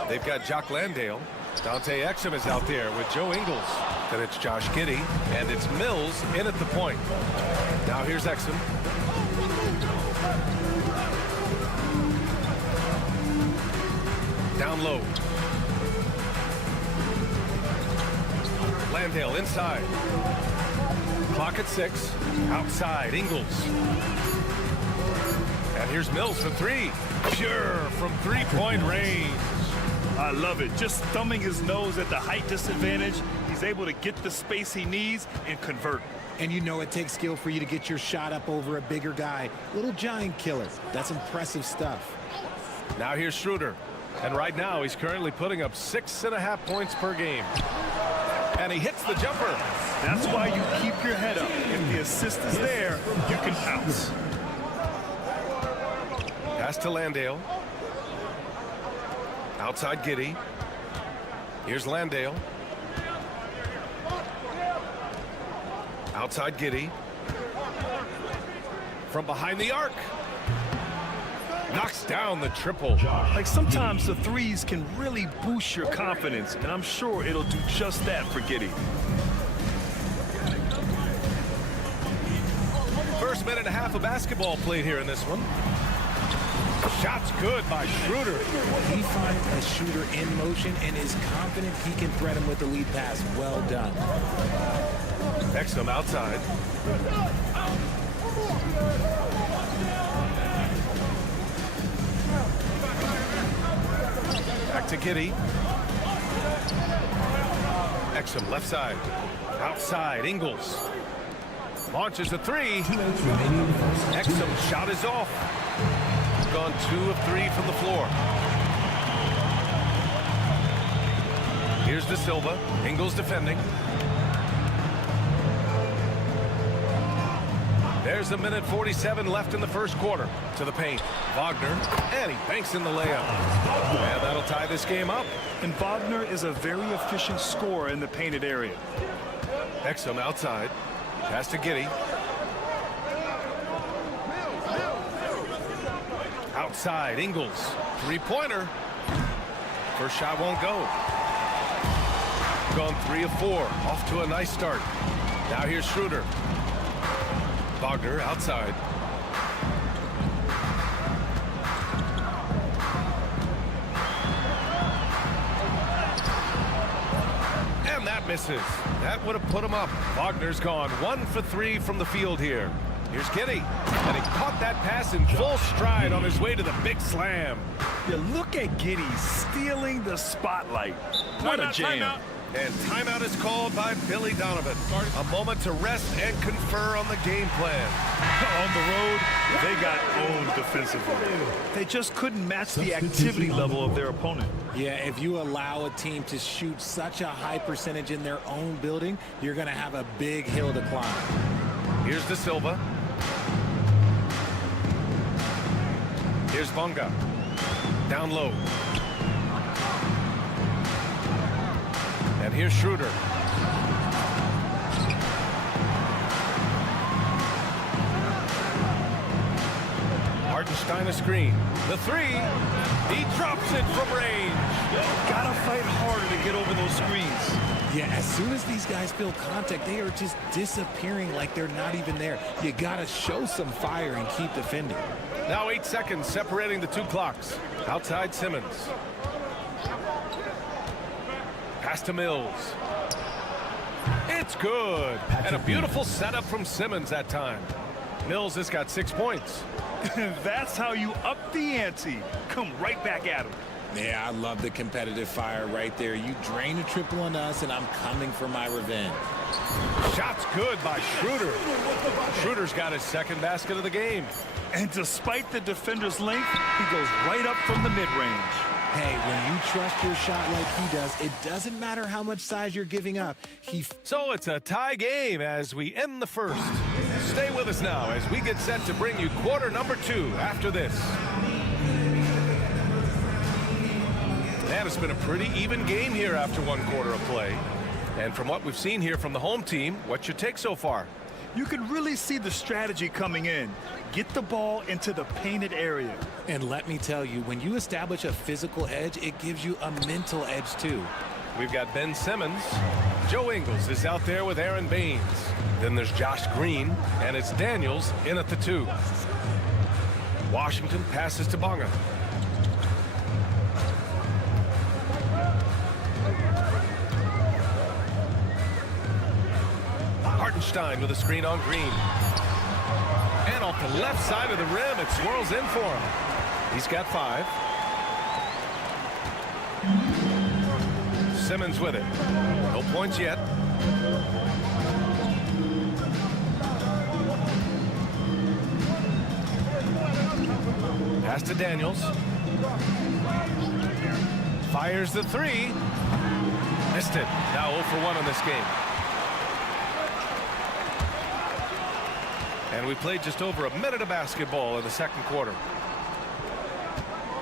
They've got Jock Landale. Dante Exum is out there with Joe Ingles. Then it's Josh Giddey, and it's Mills in at the point. Now here's Exum. Down low. Landale inside. Clock at 6. Outside, Ingles. And here's Mills for three. Pure from three-point range. I love it. Just thumbing his nose at the height disadvantage. He's He's able to get the space he needs and convert. And you know it takes skill for you to get your shot up over a bigger guy. Little giant killer. That's impressive stuff. Now here's Schroeder. And right now he's currently putting up 6.5 points per game. And he hits the jumper. That's why you keep your head up. If the assist is there, you can pounce. Pass to Landale. Outside Giddey. Here's Landale. Outside Giddey. From behind the arc. Knocks down the triple. Like sometimes the threes can really boost your confidence, and I'm sure it'll do just that for Giddey. First minute and a half of basketball played here in this one. Shot's good by Schroeder. He finds a shooter in motion and is confident he can thread him with the lead pass. Well done. Exum outside. Back to Giddey. Exum left side. Outside Ingles. Launches a three. Exum shot is off. Gone 2 of 3 from the floor. Here's De Silva. Ingles defending. There's a minute 47 left in the first quarter. To the paint. Wagner. And he banks in the layup. And that'll tie this game up. And Wagner is a very efficient scorer in the painted area. Exum outside. Pass to Giddey. Outside Ingles. Three-pointer. First shot won't go. Gone 3 of 4. Off to a nice start. Now here's Schroeder. Wagner outside. And that misses. That would have put him up. Wagner's gone 1 for 3 from the field here. Here's Giddey. And he caught that pass in full stride on his way to the big slam. Yeah, look at Giddey stealing the spotlight. What a jam. And timeout is called by Billy Donovan. A moment to rest and confer on the game plan. On the road, they got owned defensively. They just couldn't match the activity level of their opponent. Yeah, if you allow a team to shoot such a high percentage in their own building, you're going to have a big hill to climb. Here's De Silva. Here's Bonga. Down low. And here's Schroeder. Hartenstein a screen. The three. He drops it from range. Gotta fight harder to get over those screens. Yeah, as soon as these guys feel contact, they are just disappearing like they're not even there. You gotta show some fire and keep defending. Now 8 seconds separating the 2 clocks. Outside Simmons. Pass to Mills. It's good. And a beautiful setup from Simmons that time. Mills has got 6 points. That's how you up the ante. Come right back at him. Yeah, I love the competitive fire right there. You drain a triple on us, and I'm coming for my revenge. Shot's good by Schroeder. Schroeder's got his second basket of the game. And despite the defender's length, he goes right up from the mid-range. Hey, when you trust your shot like he does, it doesn't matter how much size you're giving up. So it's a tie game as we end the first. Stay with us now as we get set to bring you quarter number 2 after this. And it's been a pretty even game here after 1 quarter of play. And from what we've seen here from the home team, what's your take so far? You can really see the strategy coming in. Get the ball into the painted area. And let me tell you, when you establish a physical edge, it gives you a mental edge too. We've got Ben Simmons. Joe Ingles is out there with Aaron Baines. Then there's Josh Green, and it's Daniels in at the 2. Washington passes to Bonga. Hartenstein with a screen on Green. And off the left side of the rim, it swirls in for him. He's got 5. Simmons with it. No points yet. Pass to Daniels. Fires the three. Missed it. Now 0 for 1 on this game. And we played just over a minute of basketball in the second quarter.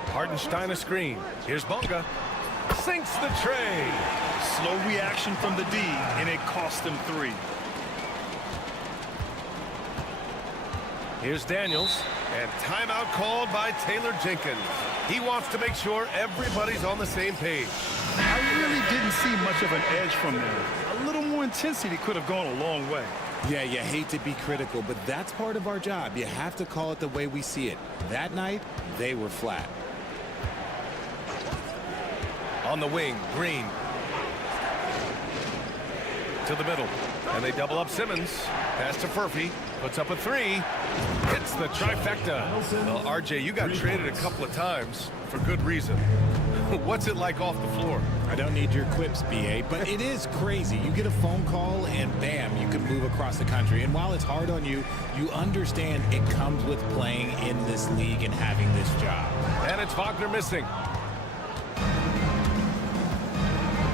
Hartenstein a screen. Here's Bonga. Sinks the tray. Slow reaction from the D, and it cost him 3. Here's Daniels. And timeout called by Taylor Jenkins. He wants to make sure everybody's on the same page. I really didn't see much of an edge from there. A little more intensity could have gone a long way. Yeah, you hate to be critical, but that's part of our job. You have to call it the way we see it. That night, they were flat. On the wing, Green. To the middle. And they double up Simmons. Pass to Furphy. Puts up a 3. Hits the trifecta. Well, RJ, you got traded a couple of times for good reason. What's it like off the floor? I don't need your quips, BA, but it is crazy. You get a phone call and bam, you can move across the country. And while it's hard on you, you understand it comes with playing in this league and having this job. And it's Wagner missing.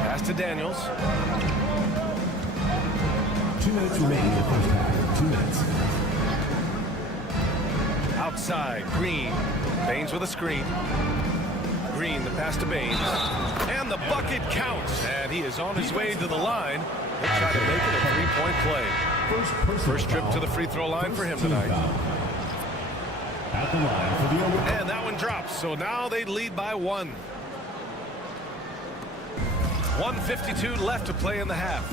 Pass to Daniels. 2 minutes remaining in the first half. 2 minutes. Outside, Green. Baines with a screen. Green, the pass to Baines. And the bucket counts. And he is on his way to the line. He'll try to make it a 3-point play. First trip to the free throw line for him tonight. At the line for the and that one drops. So now they lead by 1. 1:52 left to play in the half.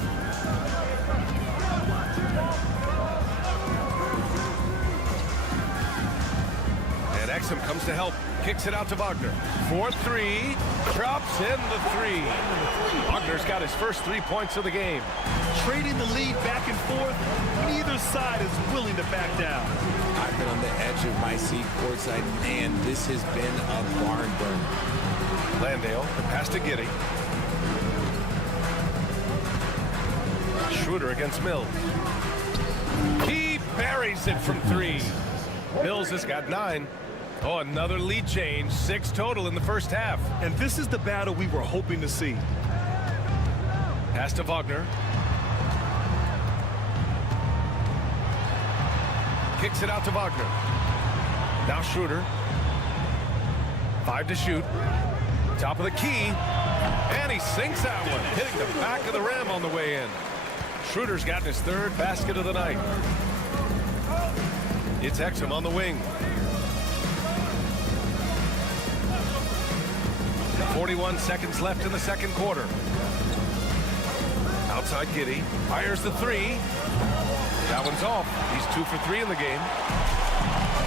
And Exum comes to help. Kicks it out to Wagner. 4-3. Drops in the 3. Wagner's got his first 3 points of the game. Trading the lead back and forth. Neither side is willing to back down. I've been on the edge of my seat courtside, and this has been a barn burner. Landale, the pass to Giddey. Schroeder against Mills. He buries it from 3. Mills has got 9. Oh, another lead change. 6 total in the first half. And this is the battle we were hoping to see. Pass to Wagner. Kicks it out to Wagner. Now Schroeder. 5 to shoot. Top of the key. And he sinks that one, hitting the back of the rim on the way in. Schroeder's gotten his 3rd basket of the night. It's Exum on the wing. 41 seconds left in the second quarter. Outside Giddey. Fires the 3. That one's off. He's 2 for 3 in the game.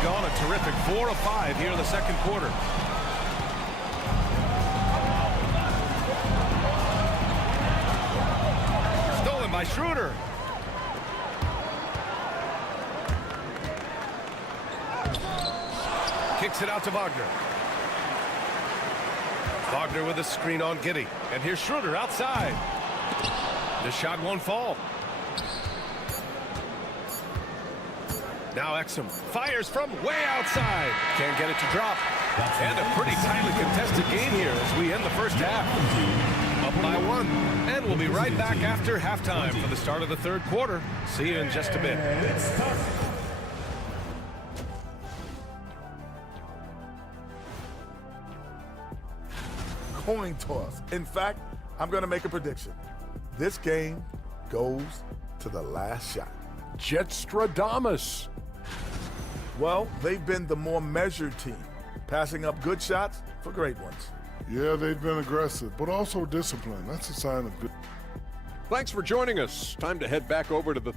Gone a terrific 4 of 5 here in the second quarter. Stolen by Schroeder. Kicks it out to Wagner. Wagner with a screen on Giddey. And here's Schroeder outside. The shot won't fall. Now Exum fires from way outside. Can't get it to drop. And a pretty tightly contested game here as we end the first half. Up by 1. And we'll be right back after halftime for the start of the third quarter. See you in just a bit. Coin toss. In fact, I'm going to make a prediction. This game goes to the last shot. Jetstradamus. Well, they've been the more measured team, passing up good shots for great ones. Yeah, they've been aggressive, but also disciplined. That's a sign of good. Thanks for joining us. Time to head back over to the...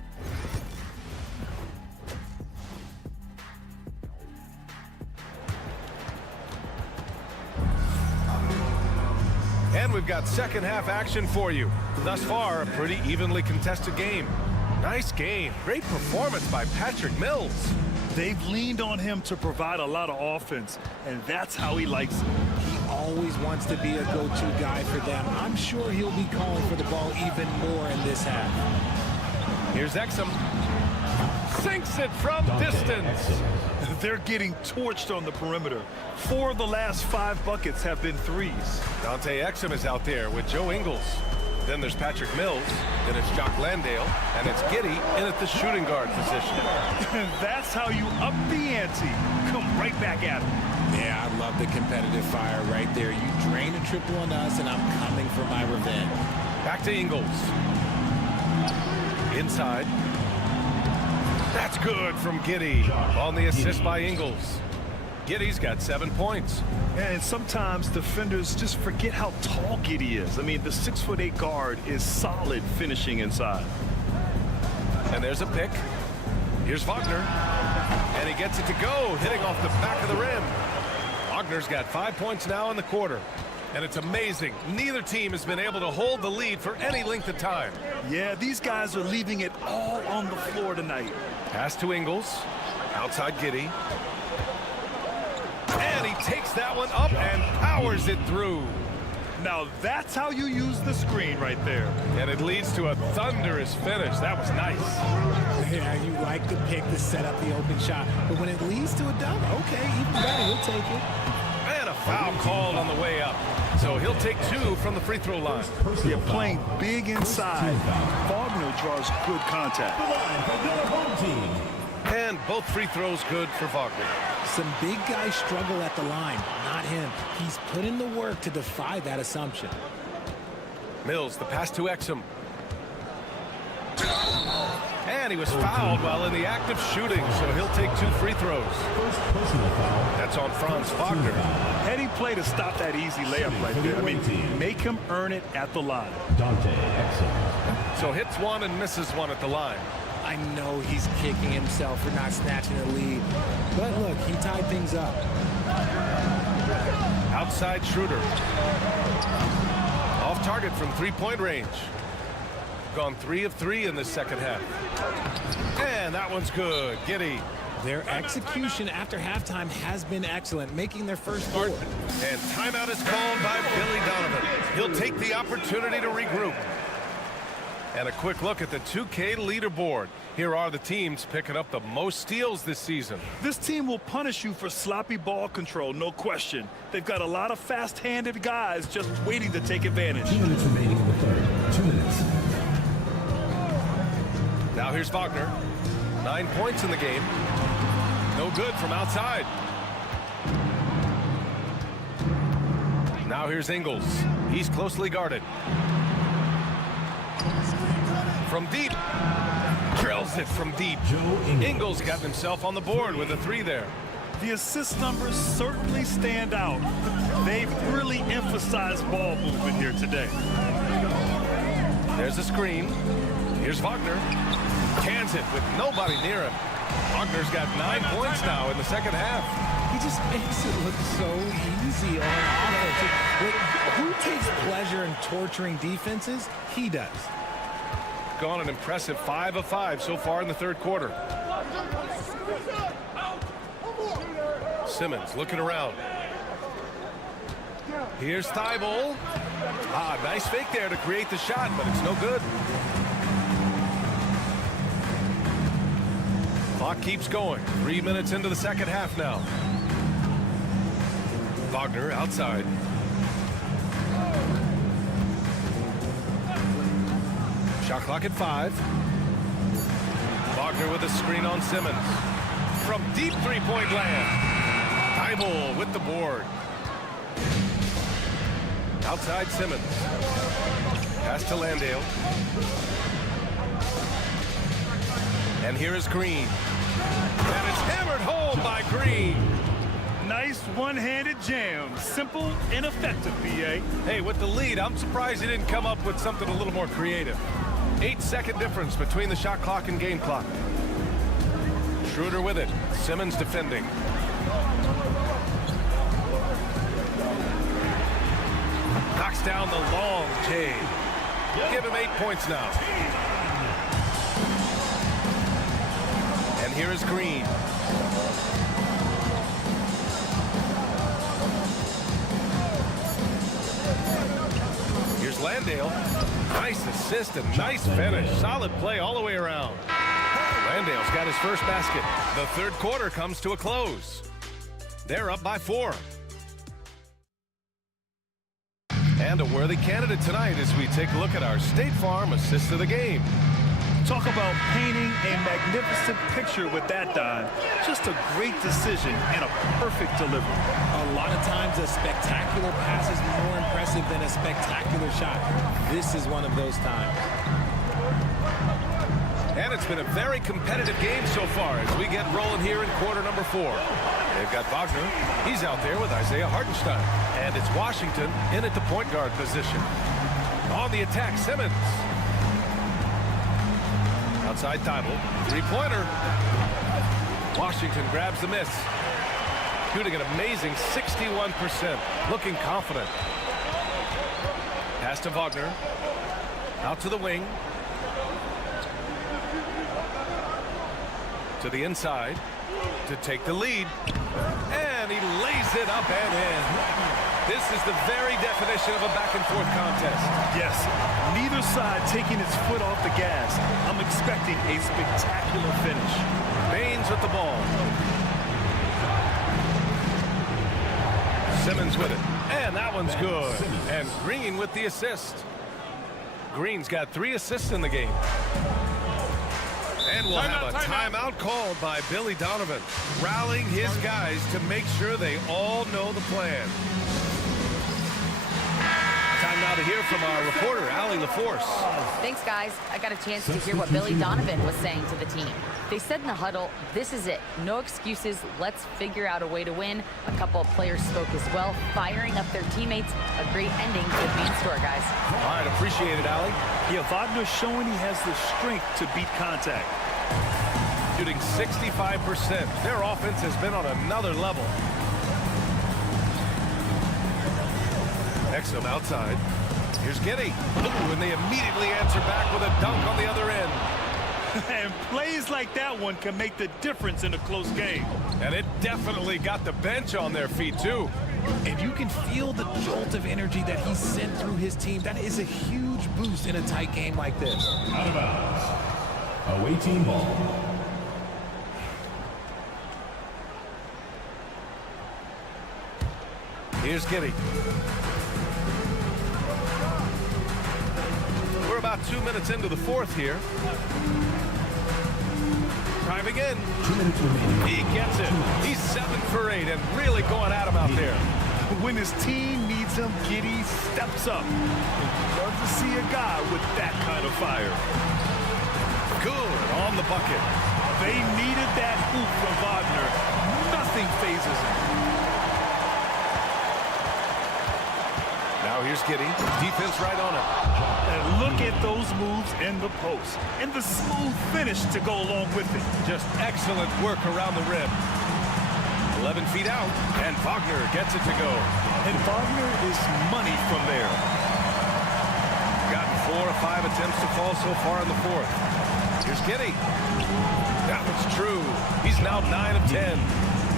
And we've got second half action for you. Thus far, a pretty evenly contested game. Nice game. Great performance by Patrick Mills. They've leaned on him to provide a lot of offense, and that's how he likes it. He always wants to be a go-to guy for them. I'm sure he'll be calling for the ball even more in this half. Here's Exum. Sinks it from distance. They're getting torched on the perimeter. 4 of the last 5 buckets have been threes. Dante Exum is out there with Joe Ingles. Then there's Patrick Mills. Then it's Jock Landale. And it's Giddy in at the shooting guard position. That's how you up the ante. Come right back at him. Yeah, I love the competitive fire right there. You drain a triple on us, and I'm coming for my revenge. Back to Ingles. Inside. That's good from Giddy on the assist by Ingles. Giddy's got 7 points. And sometimes defenders just forget how tall Giddy is. I mean, the 6'8" guard is solid finishing inside. And there's a pick. Here's Wagner. And he gets it to go, hitting off the back of the rim. Wagner's got 5 points now in the quarter. And it's amazing. Neither team has been able to hold the lead for any length of time. Yeah, these guys are leaving it all on the floor tonight. Pass to Ingles. Outside Giddy. And he takes that one up and powers it through. Now that's how you use the screen right there. And it leads to a thunderous finish. That was nice. Yeah, you like the pick to set up the open shot. But when it leads to a dunk, okay, even better, he'll take it. And a foul called on the way up. So he'll take 2 from the free throw line. Yeah, playing big inside. Wagner draws good contact. And both free throws good for Wagner. Some big guys struggle at the line, not him. He's put in the work to defy that assumption. Mills, the pass to Exum. And he was fouled while in the act of shooting, so he'll take 2 free throws. That's on Franz Wagner. Heady play to stop that easy layup right there. I mean, make him earn it at the line. Dante Exum. So hits 1 and misses 1 at the line. I know he's kicking himself for not snatching the lead. But look, he tied things up. Outside Schroeder. Off target from 3-point range. Gone 3 of 3 in this second half. And that one's good. Giddy. Their execution after halftime has been excellent, making their first goal. And timeout is called by Billy Donovan. He'll take the opportunity to regroup. And a quick look at the 2K leaderboard. Here are the teams picking up the most steals this season. This team will punish you for sloppy ball control, no question. They've got a lot of fast-handed guys just waiting to take advantage. 2 minutes remaining in the third. 2 minutes. Now here's Wagner. 9 points in the game. No good from outside. Now here's Ingles. He's closely guarded. From deep. Drills it from deep. Ingles got himself on the board with a 3 there. The assist numbers certainly stand out. They've really emphasized ball movement here today. There's a screen. Here's Wagner. Cans it with nobody near him. Wagner's got 9 points now in the second half. He just makes it look so easy on offense. Who takes pleasure in torturing defenses? He does. Gone an impressive 5 of 5 so far in the third quarter. Simmons looking around. Here's Thibault. Nice fake there to create the shot, but it's no good. Clock keeps going. 3 minutes into the second half now. Wagner outside. Shot clock at 5. Wagner with a screen on Simmons. From deep 3-point land. Thibault with the board. Outside Simmons. Pass to Landale. And here is Green. And it's hammered home by Green. Nice one-handed jam. Simple and effective, B.A. Hey, with the lead, I'm surprised he didn't come up with something a little more creative. 8-second difference between the shot clock and game clock. Schroeder with it. Simmons defending. Knocks down the long J. Give him 8 points now. And here is Green. Landale. Nice assist and nice finish. Solid play all the way around. Landale's got his first basket. The third quarter comes to a close. They're up by 4. And a worthy candidate tonight as we take a look at our State Farm assist of the game. Talk about painting a magnificent picture with that, Don. Just a great decision and a perfect delivery. A lot of times a spectacular pass is more impressive than a spectacular shot. This is one of those times. And it's been a very competitive game so far as we get rolling here in quarter number 4. They've got Wagner. He's out there with Isaiah Hartenstein. And it's Washington in at the point guard position. On the attack, Simmons. Outside Thibault. Three-pointer. Washington grabs the miss. Shooting an amazing 61%. Looking confident. Pass to Wagner. Out to the wing. To the inside. To take the lead. And he lays it up and in. This is the very definition of a back-and-forth contest. Yes, neither side taking its foot off the gas. I'm expecting a spectacular finish. Baines with the ball. Simmons with it. And that one's good. And Green with the assist. Green's got 3 assists in the game. And we'll have a timeout called by Billy Donovan, rallying his guys to make sure they all know the plan. Time now to hear from our reporter, Allie LaForce. Thanks, guys. I got a chance to hear what Billy Donovan was saying to the team. They said in the huddle, this is it. No excuses. Let's figure out a way to win. A couple of players spoke as well, firing up their teammates. A great ending to the Bean Store, guys. All right, appreciate it, Allie. Yeah, Wagner's showing he has the strength to beat contact. Shooting 65%. Their offense has been on another level. Exum outside. Here's Giddey. Ooh, and they immediately answer back with a dunk on the other end. And plays like that one can make the difference in a close game. And it definitely got the bench on their feet, too. And you can feel the jolt of energy that he sent through his team. That is a huge boost in a tight game like this. Out of bounds. Away team ball. Here's Giddey. We're about 2 minutes into the fourth here. Driving in. 2 minutes remaining. He gets it. He's 7 for 8 and really going at him out there. When his team needs him, Giddey steps up. Love to see a guy with that kind of fire. Good on the bucket. They needed that hoop from Wagner. Nothing phases him. Now here's Giddey. Defense right on him. And look at those moves in the post. And the smooth finish to go along with it. Just excellent work around the rim. 11 feet out, and Wagner gets it to go. And Wagner is money from there. Gotten 4 or 5 attempts to fall so far in the fourth. Here's Giddey. That was true. He's now 9 of 10.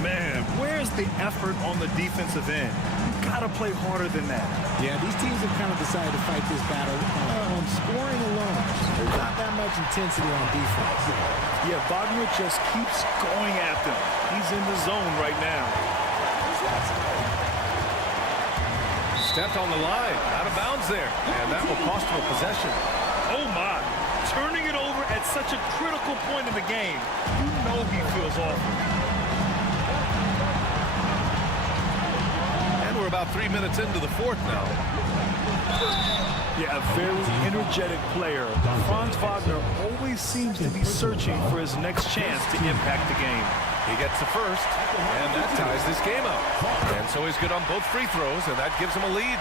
Man, where's the effort on the defensive end? You gotta play harder than that. Yeah, these teams have kind of decided to fight this battle on scoring alone. There's not that much intensity on defense. Yeah, Wagner just keeps going at them. He's in the zone right now. Stepped on the line, out of bounds there, and that will cost him a possession. Oh my, turning it over at such a critical point in the game. You know he feels awful. And we're about 3 minutes into the fourth now. Yeah, a very energetic player. Franz Wagner always seems to be searching for his next chance to impact the game. He gets the first, and that ties this game up. And so he's good on both free throws, and that gives him a lead.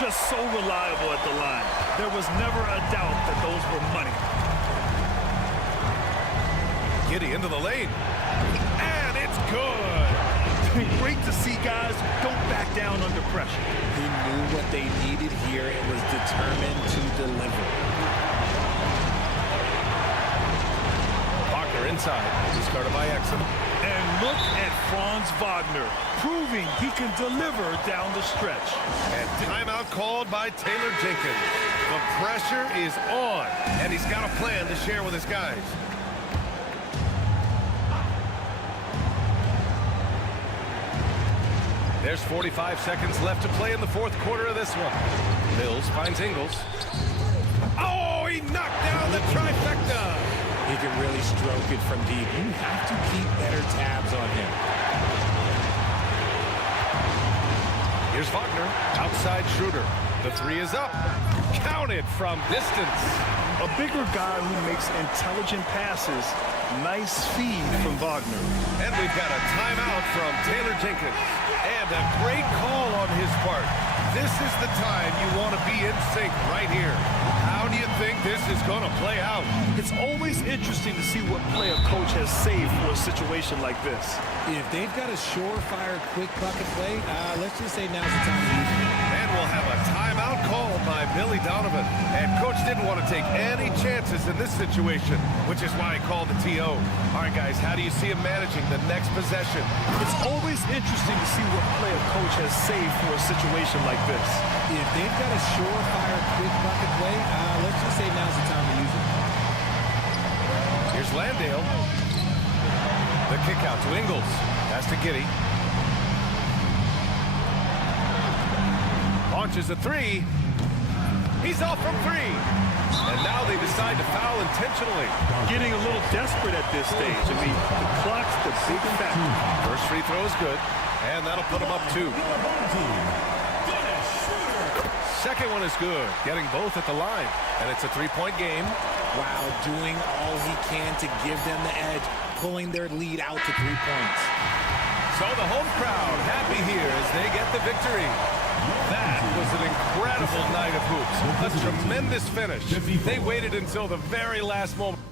Just so reliable at the line. There was never a doubt that those were money. Giddey into the lane. And it's good. Great to see guys who don't back down under pressure. He knew what they needed here and was determined to deliver. Wagner inside. He's started by Exum. And Look at Franz Wagner, proving he can deliver down the stretch. And timeout called by Taylor Jenkins. The pressure is on, and he's got a plan to share with his guys. There's 45 seconds left to play in the fourth quarter of this one. Mills finds Ingles. Oh, he knocked down the trifecta. He can really stroke it from deep. You have to keep better tabs on him. Here's Wagner, outside Schroeder. The three is up. Counted from distance. A bigger guy who makes intelligent passes. Nice feed from Wagner. And we've got a timeout from Taylor Jenkins. And a great call on his part. This is the time you want to be in sync right here. How do you think this is going to play out? It's always interesting to see what play a coach has saved for a situation like this. If they've got a surefire, quick bucket play, let's just say now's the time to use it. And we'll have a timeout called by Billy Donovan. And Coach didn't want to take any chances in this situation, which is why he called the TO. All right, guys, how do you see him managing the next possession? It's always interesting to see what play a coach has saved for a situation like this. If they've got a surefire, quick bucket play, let's just say now's the time to use it. Here's Landale. The kick out to Ingles. Pass to Giddey. Launches a three. He's off from three. And now they decide to foul intentionally. Getting a little desperate at this stage. I mean, the clock's the big factor. First free throw is good. And that'll put him up 2. Second one is good. Getting both at the line. And it's a 3-point game. Wow, doing all he can to give them the edge, pulling their lead out to 3 points. So the home crowd happy here as they get the victory. That was an incredible night of hoops. A tremendous finish. They waited until the very last moment.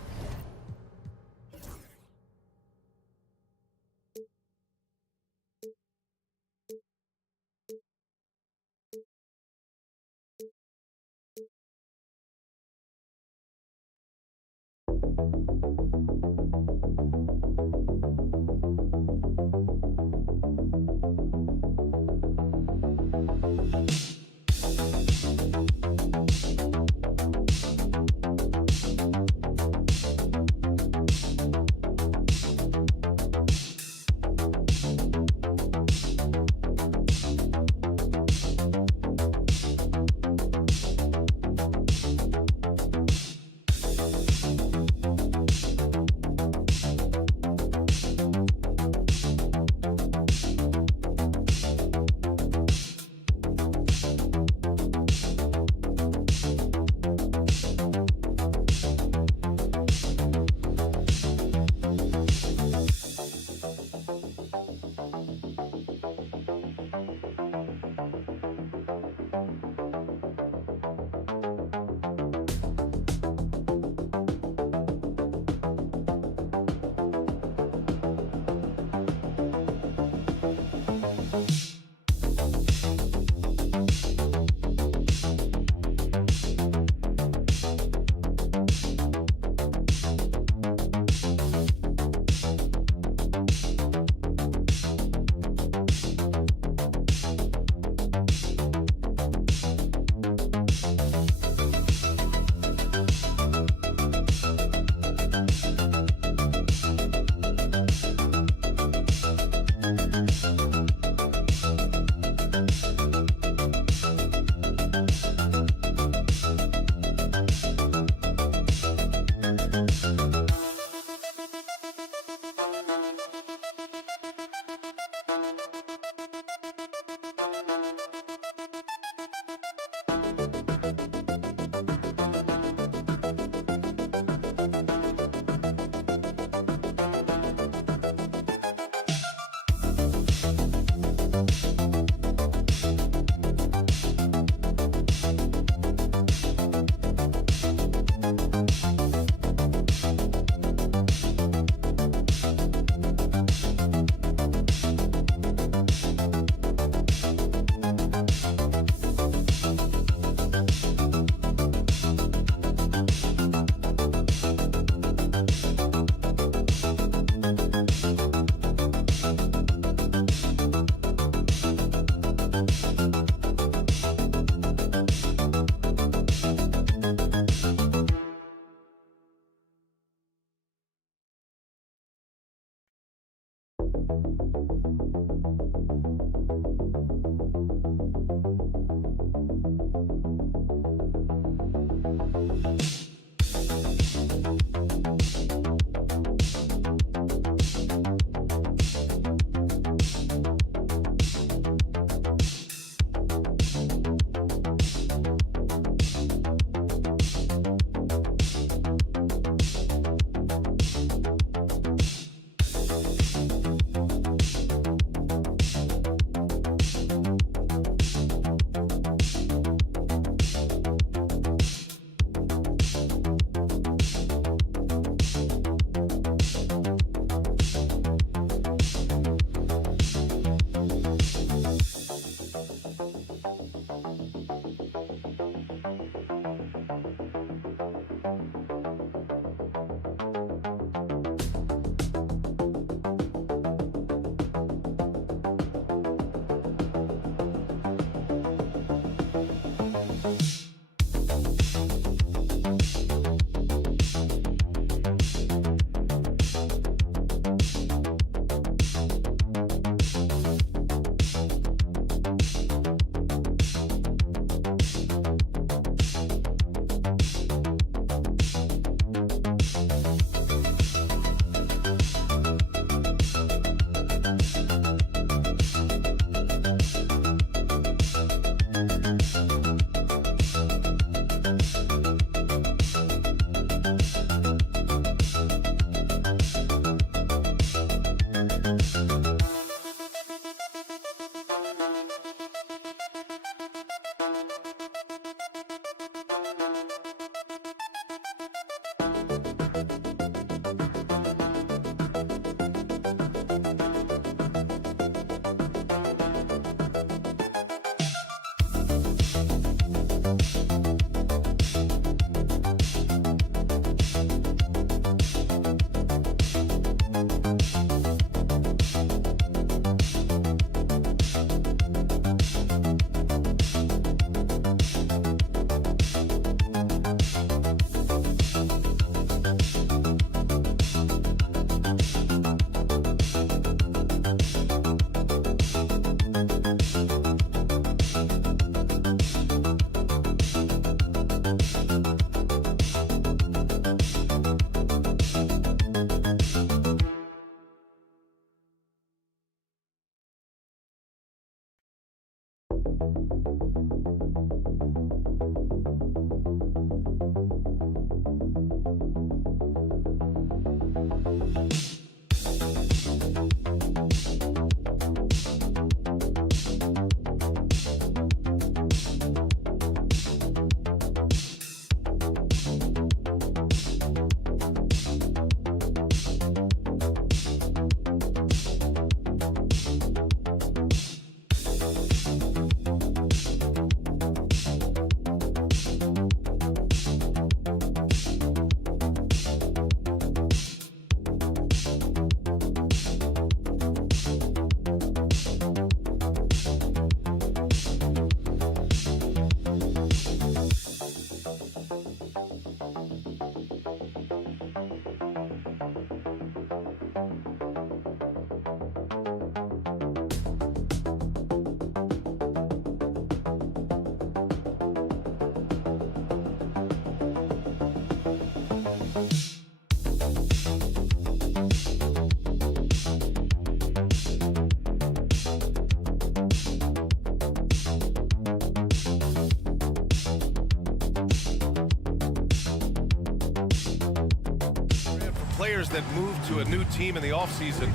Players that move to a new team in the offseason,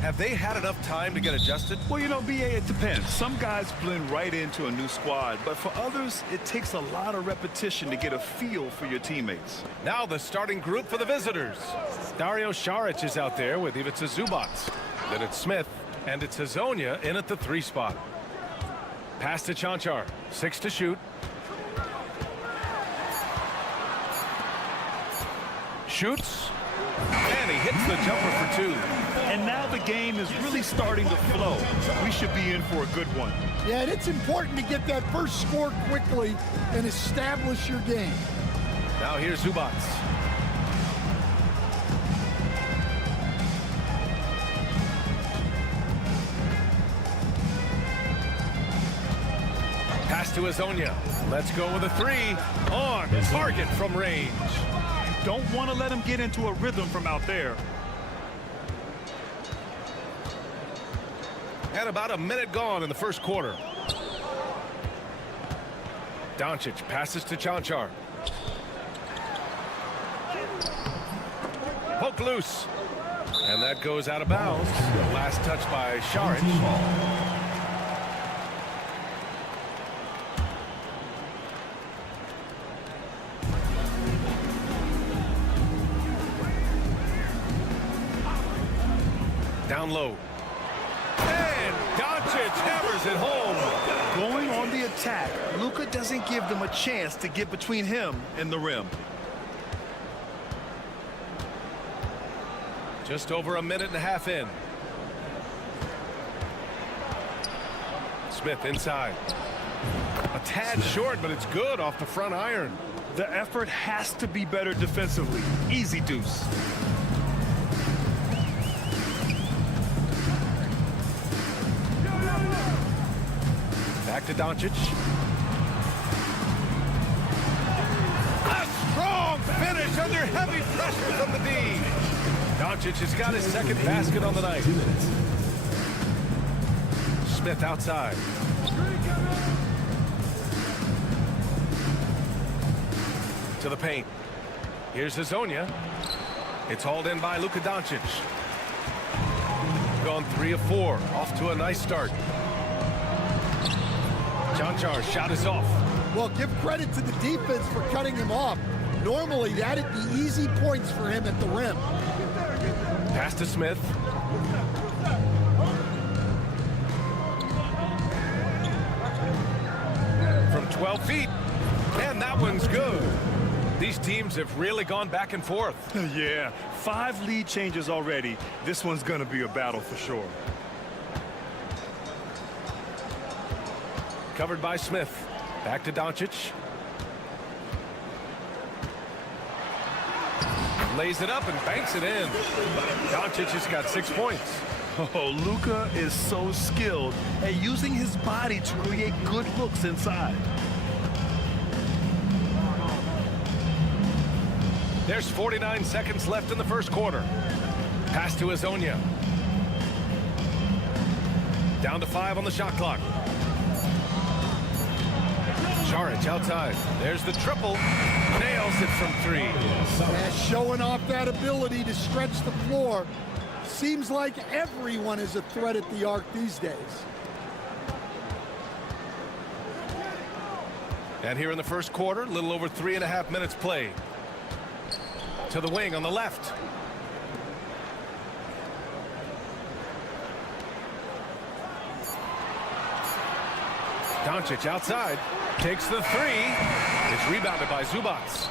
have they had enough time to get adjusted? Well, you know, BA, it depends. Some guys blend right into a new squad, but for others, it takes a lot of repetition to get a feel for your teammates. Now the starting group for the visitors. Dario Saric is out there with Ivica Zubac. Then it's Smith, and it's Hazonia in at the 3 spot. Pass to Chanchar, 6 to shoot. Shoots. And he hits the jumper for 2. And now the game is really starting to flow. We should be in for a good one. Yeah, and it's important to get that first score quickly and establish your game. Now here's Zubac. Pass to Hazonia. Let's go with a three. On target from range. Don't want to let him get into a rhythm from out there. And about a minute gone in the first quarter. Doncic passes to Chanchar. Poke loose. And that goes out of bounds. Last touch by Šarić. Down low. And Doncic hammers it home. Going on the attack, Luka doesn't give them a chance to get between him and the rim. Just over a minute and a half in. Smith inside. A tad short, but it's good off the front iron. The effort has to be better defensively. Easy deuce. Back to Doncic. A strong finish under heavy pressure from the D. Doncic has got his second basket on the night. Smith outside. To the paint. Here's Hazonia. It's hauled in by Luka Doncic. Gone 3 of 4. Off to a nice start. Chanchar shot is off. Well, give credit to the defense for cutting him off. Normally, that'd be easy points for him at the rim. Pass to Smith. From 12 feet. And that one's good. These teams have really gone back and forth. Yeah, 5 lead changes already. This one's going to be a battle for sure. Covered by Smith. Back to Doncic. Lays it up and banks it in. Doncic has got 6 points. Oh, Luka is so skilled at using his body to create good looks inside. There's 49 seconds left in the first quarter. Pass to Hazonia. Down to 5 on the shot clock. Šarić outside. There's the triple. Nails it from 3. Yeah, showing off that ability to stretch the floor. Seems like everyone is a threat at the arc these days. And here in the first quarter, a little over 3.5 minutes played. To the wing on the left. Doncic outside. Takes the 3. It's rebounded by Zubac.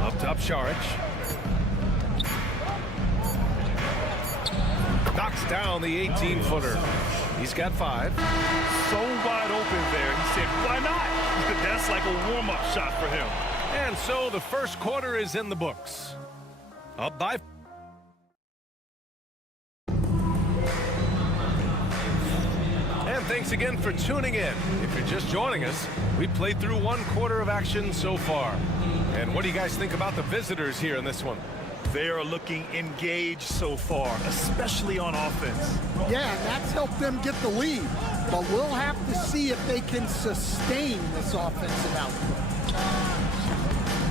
Up top, Šarić. Knocks down the 18-footer. He's got 5. So wide open there. He said, why not? That's like a warm-up shot for him. And so the first quarter is in the books. Up by... And thanks again for tuning in. If you're just joining us, we played through 1 quarter of action so far. And what do you guys think about the visitors here in this one? They are looking engaged so far, especially on offense. Yeah, and that's helped them get the lead. But we'll have to see if they can sustain this offensive output.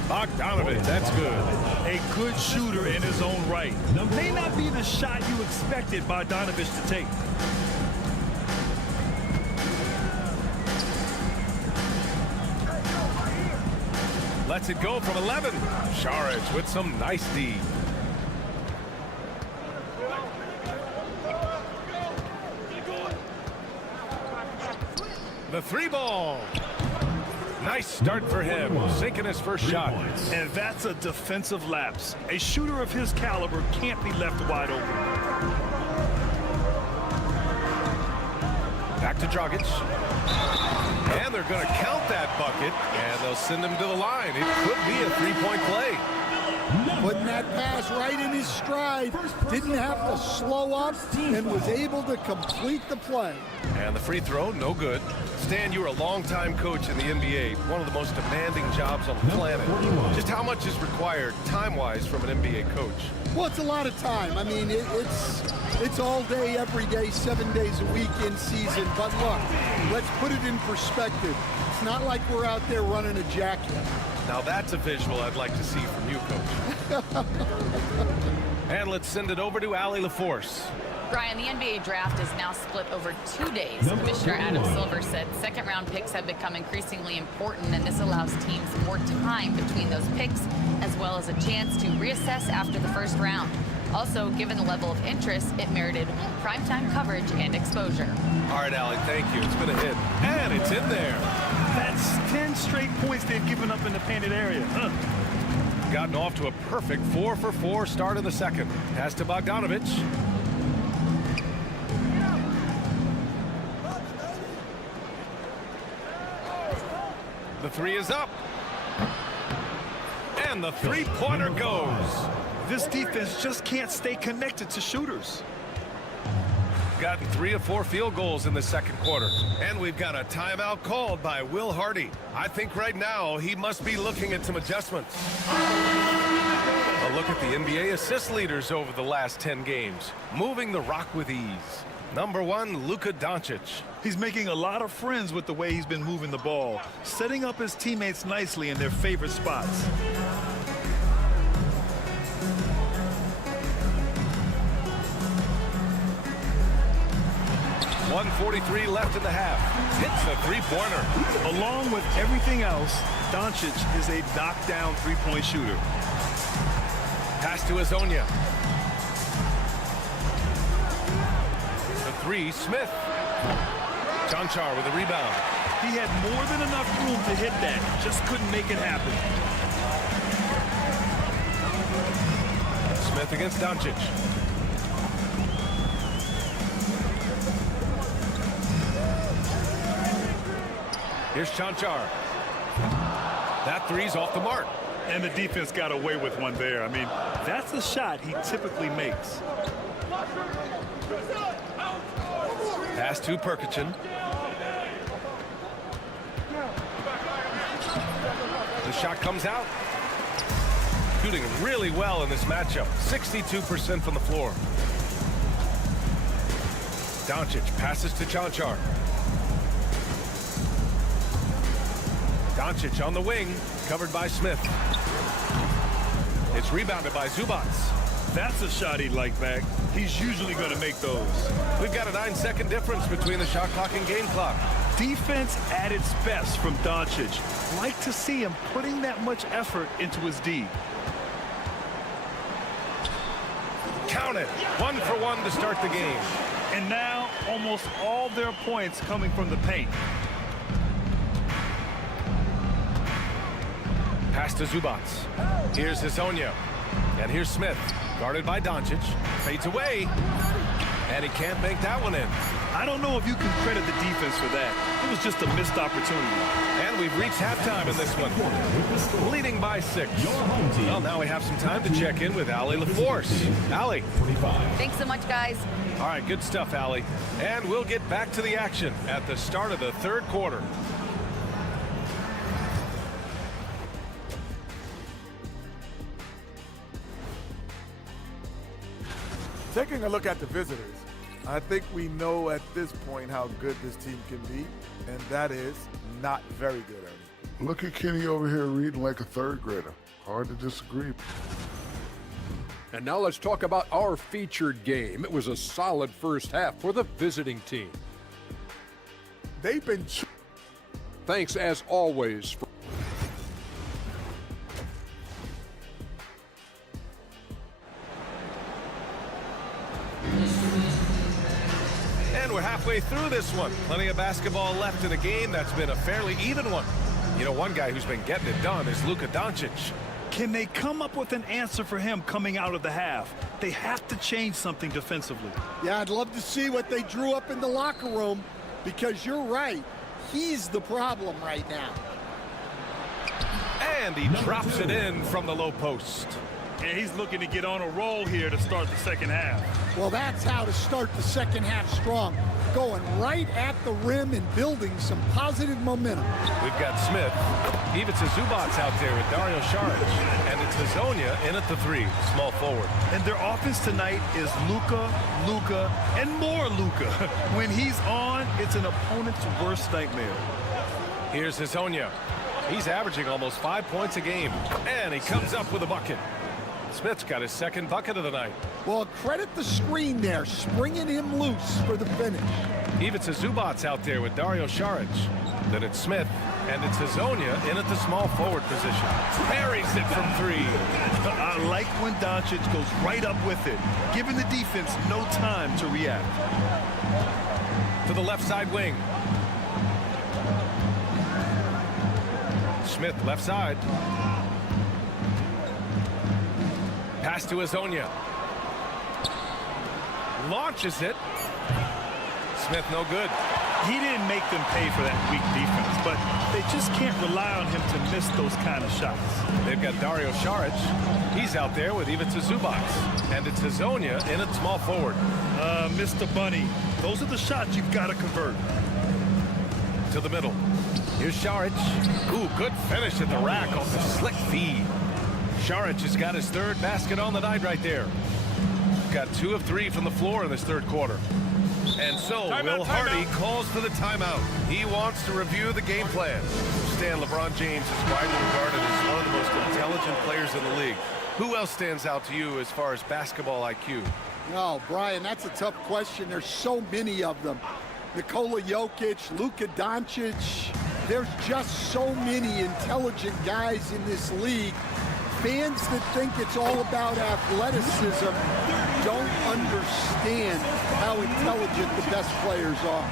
Bogdanovich, that's good. A good shooter in his own right. May not be the shot you expected Bogdanovich to take. Lets it go from 11. Šarić with some nice D. The 3 ball. Nice start for him, sinking his first shot. And that's a defensive lapse. A shooter of his caliber can't be left wide open. Back to Dragic. And they're going to count that bucket, and they'll send him to the line. It could be a 3-point play. Putting that pass right in his stride. Didn't have to slow up and was able to complete the play. And the free throw, no good. Stan, you were a longtime coach in the NBA, one of the most demanding jobs on the planet. Just how much is required time-wise from an NBA coach? Well, it's a lot of time. I mean, it's all day, every day, 7 days a week in season. But look, let's put it in perspective. It's not like we're out there running a jacket. Now that's a visual I'd like to see from you, Coach. And let's send it over to Allie LaForce. Brian, the NBA draft is now split over 2 days. Commissioner Adam Silver said second-round picks have become increasingly important, and this allows teams more time between those picks, as well as a chance to reassess after the first round. Also, given the level of interest, it merited primetime coverage and exposure. All right, Allie, thank you. It's been a hit. And it's in there. That's 10 straight points they've given up in the painted area. Gotten off to a perfect 4-for-4 start of the second. Pass to Bogdanovic. The three is up. And the three-pointer goes. This defense just can't stay connected to shooters. Gotten 3 of 4 field goals in the second quarter. And we've got a timeout called by Will Hardy. I think right now he must be looking at some adjustments. A look at the NBA assist leaders over the last 10 games. Moving the rock with ease. Number 1, Luka Doncic. He's making a lot of friends with the way he's been moving the ball, setting up his teammates nicely in their favorite spots. .143 left in the half. Hits a three-pointer. Along with everything else, Doncic is a knockdown three-point shooter. Pass to Hazonia. The three, Smith. Chanchar with a rebound. He had more than enough room to hit that. Just couldn't make it happen. Smith against Doncic. Here's Chanchar. That three's off the mark. And the defense got away with one there. I mean, that's a shot he typically makes. Pass to Perkichin. The shot comes out. Shooting really well in this matchup. 62% from the floor. Doncic passes to Chanchar. Doncic on the wing, covered by Smith. It's rebounded by Zubac. That's a shot he'd like back. He's usually going to make those. We've got a 9-second difference between the shot clock and game clock. Defense at its best from Doncic. Like to see him putting that much effort into his D. Count it. 1 for 1 to start the game. And now almost all their points coming from the paint. Pass to Zubac. Here's Hazonia. And here's Smith. Guarded by Doncic. Fades away. And he can't make that one in. I don't know if you can credit the defense for that. It was just a missed opportunity. And we've reached halftime in this one. Leading by 6. Well, now we have some time to check in with Allie LaForce. Allie. Thanks so much, guys. All right, good stuff, Allie. And we'll get back to the action at the start of the third quarter. Taking a look at the visitors, I think we know at this point how good this team can be, and that is not very good, Ernie. Look at Kenny over here reading like a third grader. Hard to disagree. And now let's talk about our featured game. It was a solid first half for the visiting team. They've been... Thanks, as always, for And we're halfway through this one. Plenty of basketball left in a game that's been a fairly even one. You know, one guy who's been getting it done is Luka Doncic. Can they come up with an answer for him coming out of the half? They have to change something defensively. Yeah, I'd love to see what they drew up in the locker room, because you're right. He's the problem right now. And he drops it in from the low post. And he's looking to get on a roll here to start the second half. Well, that's how to start the second half strong. Going right at the rim and building some positive momentum. We've got Smith. Ivica Zubac's out there with Dario Saric. And it's Hazonia in at the 3, small forward. And their offense tonight is Luka, and more Luka. When he's on, it's an opponent's worst nightmare. Here's Hazonia. He's averaging almost 5 points a game. And he comes up with a bucket. Smith's got his second bucket of the night. Well, credit the screen there, springing him loose for the finish. Ivica Zubac's out there with Dario Saric. Then it's Smith, and it's Hazonia in at the small forward position. Parries it from 3. I like when Doncic goes right up with it, giving the defense no time to react. To the left side wing. Smith, left side. Pass to Hazonia. Launches it. Smith no good. He didn't make them pay for that weak defense, but they just can't rely on him to miss those kind of shots. They've got Dario Saric. He's out there with Ivica Zubac. And it's Hazonia in at small forward. Mr. Bunny, those are the shots you've got to convert. To the middle. Here's Saric. Ooh, good finish at the rack off the slick feed. Saric has got his third basket on the night right there. Got 2 of 3 from the floor in this third quarter. And so Will Hardy calls for the timeout. He wants to review the game plan. Stan, LeBron James is widely regarded as one of the most intelligent players in the league. Who else stands out to you as far as basketball IQ? Oh, Brian, that's a tough question. There's so many of them. Nikola Jokic, Luka Doncic. There's just so many intelligent guys in this league. Fans that think it's all about athleticism don't understand how intelligent the best players are.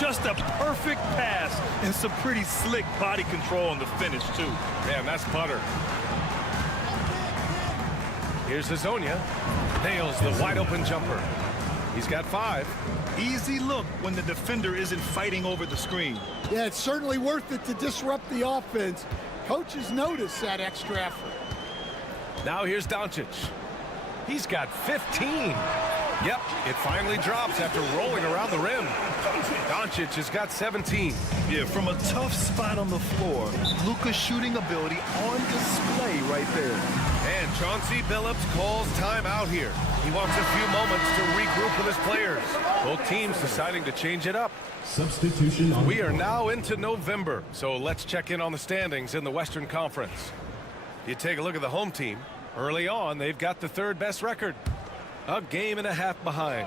Just a perfect pass and some pretty slick body control on the finish, too. Man, that's butter. Here's Hazonia. Nails the wide-open jumper. He's got 5. Easy look when the defender isn't fighting over the screen. Yeah, it's certainly worth it to disrupt the offense. Coaches notice that extra effort. Now here's Doncic. He's got 15. Yep, it finally drops after rolling around the rim. Doncic has got 17. Yeah, from a tough spot on the floor, Luka's shooting ability on display right there. And Chauncey Billups calls timeout here. He wants a few moments to regroup with his players. Both teams deciding to change it up. Substitution on. We are now into November, so let's check in on the standings in the Western Conference. You take a look at the home team. Early on, they've got the 3rd best record. A game and a half behind.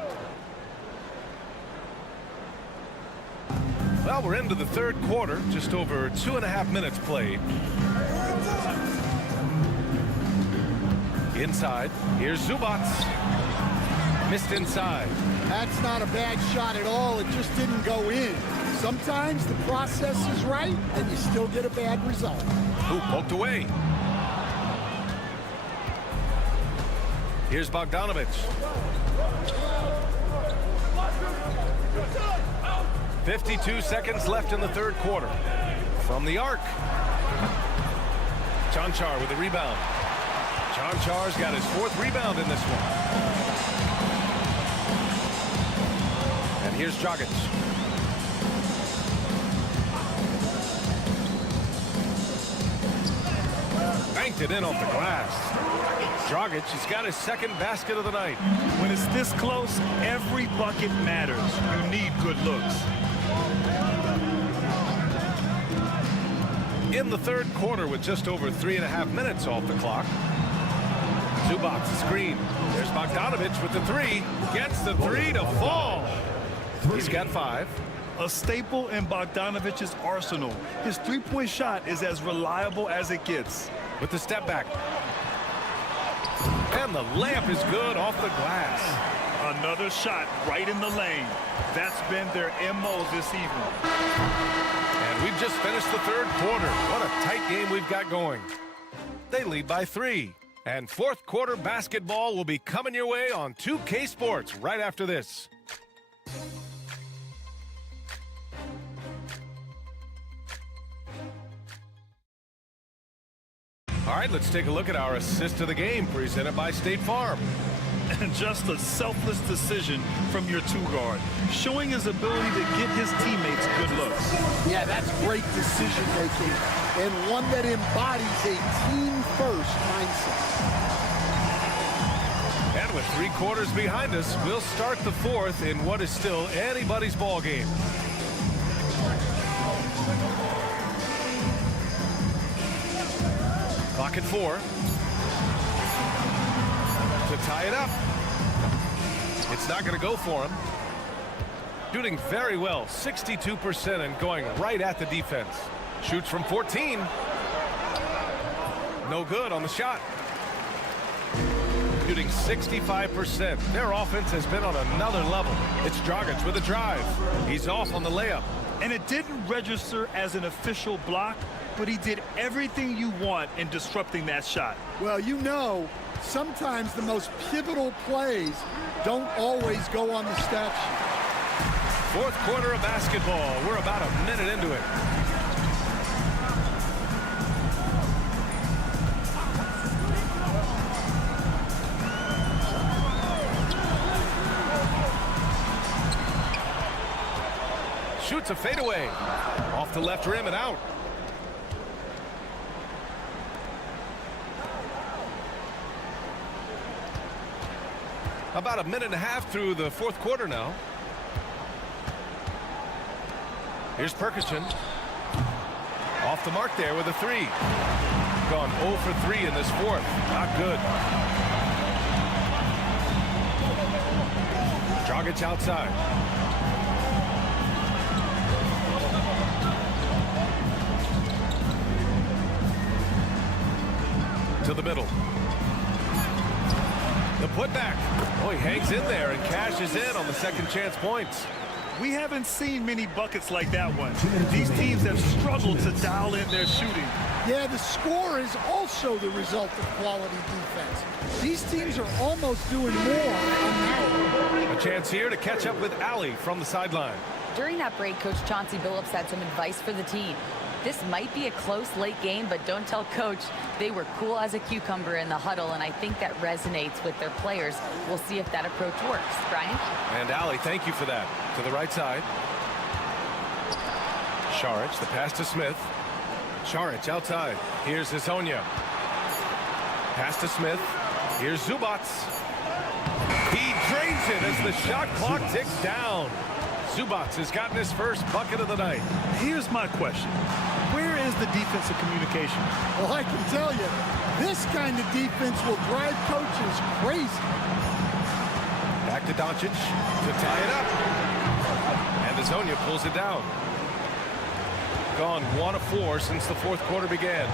Well, we're into the 3rd quarter. Just over 2.5 minutes played. Inside. Here's Zubac. Missed inside. That's not a bad shot at all. It just didn't go in. Sometimes the process is right, and you still get a bad result. Ooh, poked away. Here's Bogdanovic. 52 seconds left in the 3rd quarter. From the arc. Chanchar with the rebound. Chanchar's got his 4th rebound in this one. And here's Dragic. Banked it in off the glass. Dragic has got his 2nd basket of the night. When it's this close, every bucket matters. You need good looks. In the 3rd quarter with just over 3.5 minutes off the clock. Zubac screen. There's Bogdanovic with the 3. Gets the 3 to fall. He's got 5. A staple in Bogdanovic's arsenal. His 3-point shot is as reliable as it gets. With the step back. And the layup is good off the glass. Another shot right in the lane. That's been their MO this evening. And we've just finished the 3rd quarter. What a tight game we've got going. They lead by 3. And 4th quarter basketball will be coming your way on 2K Sports right after this. All right, let's take a look at our assist of the game presented by State Farm. And just a selfless decision from your two-guard, showing his ability to get his teammates good looks. Yeah, that's great decision-making, and one that embodies a team-first mindset. And with 3 quarters behind us, we'll start the 4th in what is still anybody's ball game. Clock at 4. To tie it up. It's not going to go for him. Shooting very well, 62%, and going right at the defense. Shoots from 14. No good on the shot. Shooting 65%. Their offense has been on another level. It's Dragic with a drive. He's off on the layup. And it didn't register as an official block, but he did everything you want in disrupting that shot. Well, you know, sometimes the most pivotal plays don't always go on the stat sheet. 4th quarter of basketball. We're about a minute into it. Shoots a fadeaway. Off the left rim and out. About a minute and a half through the 4th quarter now. Here's Perkichin. Off the mark there with a 3. Gone 0 for 3 in this 4th. Not good. Dragic outside. To the middle. The putback. Oh, he hangs in there and cashes in on the second chance points. We haven't seen many buckets like that one. These teams have struggled to dial in their shooting. Yeah, the score is also the result of quality defense. These teams are almost doing more on that. A chance here to catch up with Allie from the sideline. During that break, Coach Chauncey Billups had some advice for the team. This might be a close late game, but don't tell Coach. They were cool as a cucumber in the huddle, and I think that resonates with their players. We'll see if that approach works. Brian? And Allie, thank you for that. To the right side. Šarić, the pass to Smith. Šarić outside. Here's Hezonja. Pass to Smith. Here's Zubac. He drains it as the shot clock ticks down. Zubac has gotten his first bucket of the night. Here's my question. Where is the defensive communication? Well, I can tell you, this kind of defense will drive coaches crazy. Back to Doncic to tie it up. And Hezonja pulls it down. Gone 1 of 4 since the 4th quarter began.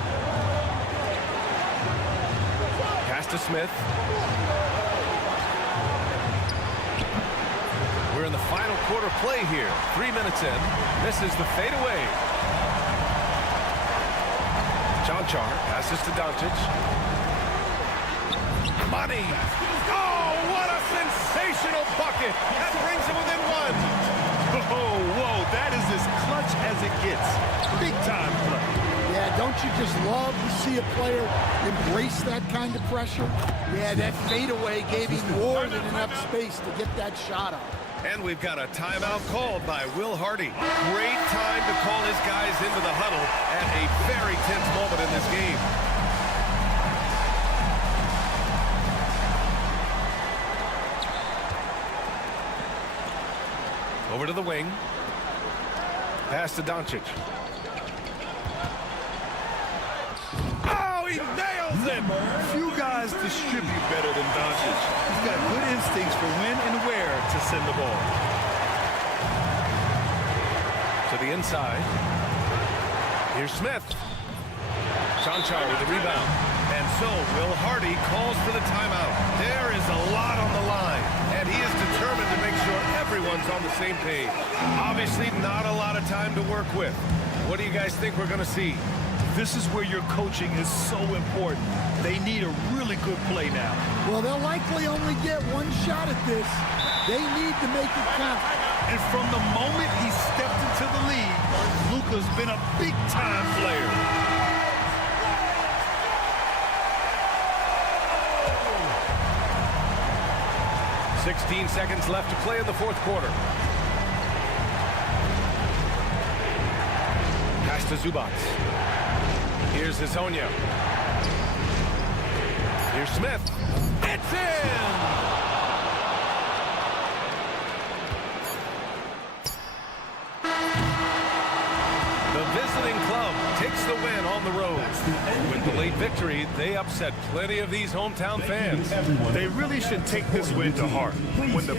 Pass to Smith. We're in the final quarter play here. 3 minutes in. This is the fadeaway. Cancar passes to Doncic. Money. Oh, what a sensational bucket. That brings him within 1. Oh, whoa, that is as clutch as it gets. Big time play. Yeah, don't you just love to see a player embrace that kind of pressure? Yeah, that fadeaway gave him more than enough space to get that shot off. And we've got a timeout called by Will Hardy. Great time to call his guys into the huddle at a very tense moment in this game. Over to the wing. Pass to Doncic. Oh, he nails it! Few guys distribute better than Doncic. He's got good instincts for when and where to send the ball. To the inside. Here's Smith. Cancar with the rebound. And so Will Hardy calls for the timeout. There is a lot on the line, and he is determined to make sure everyone's on the same page. Obviously not a lot of time to work with. What do you guys think we're going to see? This is where your coaching is so important. They need a really good play now. Well, they'll likely only get one shot at this. They need to make it count. And from the moment he stepped into the league, Luka's been a big-time player. 16 seconds left to play in the fourth quarter. Pass to Zubac. Here's Hazonia. Here's Smith. It's in! The visiting club takes the win on the road. With the late victory, they upset plenty of these hometown fans. They really should take this win to heart. When the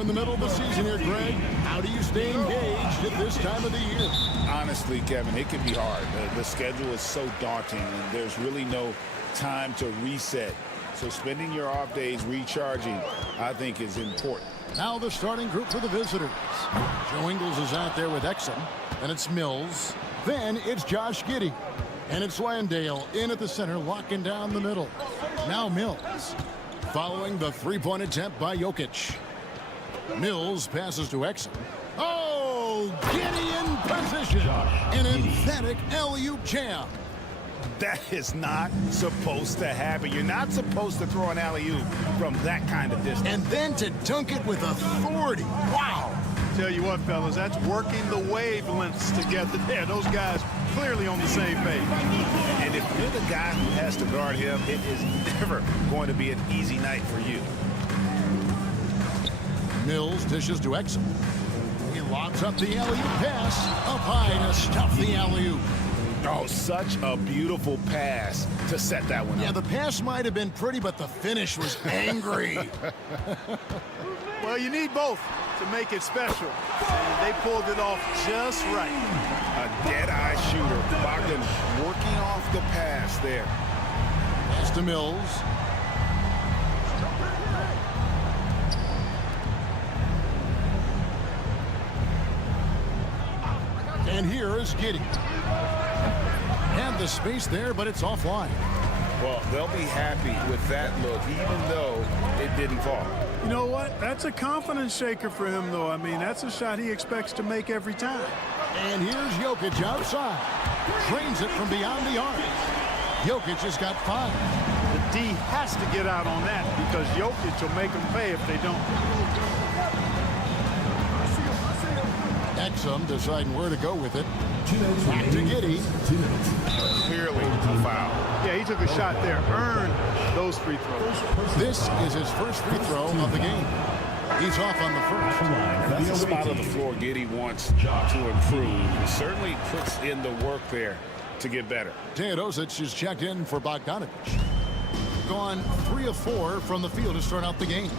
in the middle of the season here, Greg. How do you stay engaged at this time of the year? Honestly, Kevin, it can be hard. The schedule is so daunting, and there's really no time to reset. So spending your off days recharging, I think, is important. Now the starting group for the visitors. Joe Ingles is out there with Exum, and it's Mills. Then it's Josh Giddey, and it's Landale in at the center, locking down the middle. Now Mills, following the three-point attempt by Jokic. Mills passes to Exum. Oh, Giddey in position. An emphatic alley-oop jam. That is not supposed to happen. You're not supposed to throw an alley-oop from that kind of distance. And then to dunk it with authority. Wow. Tell you what, fellas, that's working the wavelengths together there. Those guys clearly on the same page. And if you're the guy who has to guard him, it is never going to be an easy night for you. Mills dishes to Exum. He lobs up the alley-oop pass. Up high to stuff the alley-oop. Oh, such a beautiful pass to set that one up. Yeah, the pass might have been pretty, but the finish was angry. Well, you need both to make it special. And they pulled it off just right. A dead-eye shooter. Bogdan working off the pass there. Pass to Mills. And here is Giddey. Had the space there, but it's offline. Well, they'll be happy with that look, even though it didn't fall. You know what? That's a confidence shaker for him, though. I mean, that's a shot he expects to make every time. And here's Jokic outside. Trains it from beyond the arc. Jokic has got 5. The D has to get out on that because Jokic will make them pay if they don't. Exum deciding where to go with it. Back to Giddey. Clearly a foul. Yeah, he took a shot there. Earned those free throws. This is his first free throw of the game. He's off on the first. That's a spot on the floor Giddey wants to improve. He certainly puts in the work there to get better. Teodosic is checked in for Bogdanovic. Gone 3 of 4 from the field to start out the game.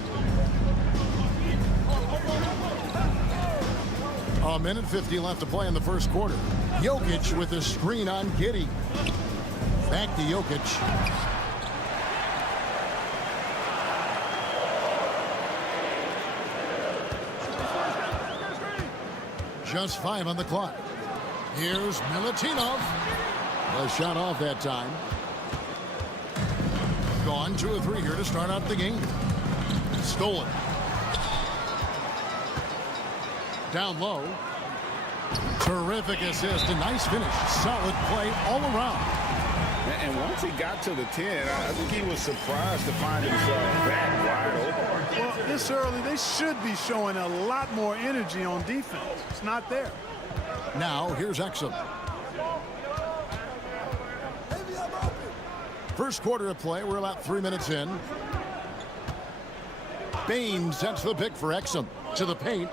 A minute 50 left to play in the first quarter. Jokic with a screen on Giddey. Back to Jokic. Just 5 on the clock. Here's Milutinov. A shot off that time. Gone 2 of 3 here to start out the game. Stolen. Down low. Terrific assist. A nice finish. Solid play all around. And once he got to the 10, I think he was surprised to find himself that wide open. Well, this early, they should be showing a lot more energy on defense. It's not there. Now, here's Exum. First quarter of play. We're about 3 minutes in. Bain sets the pick for Exum. To the paint.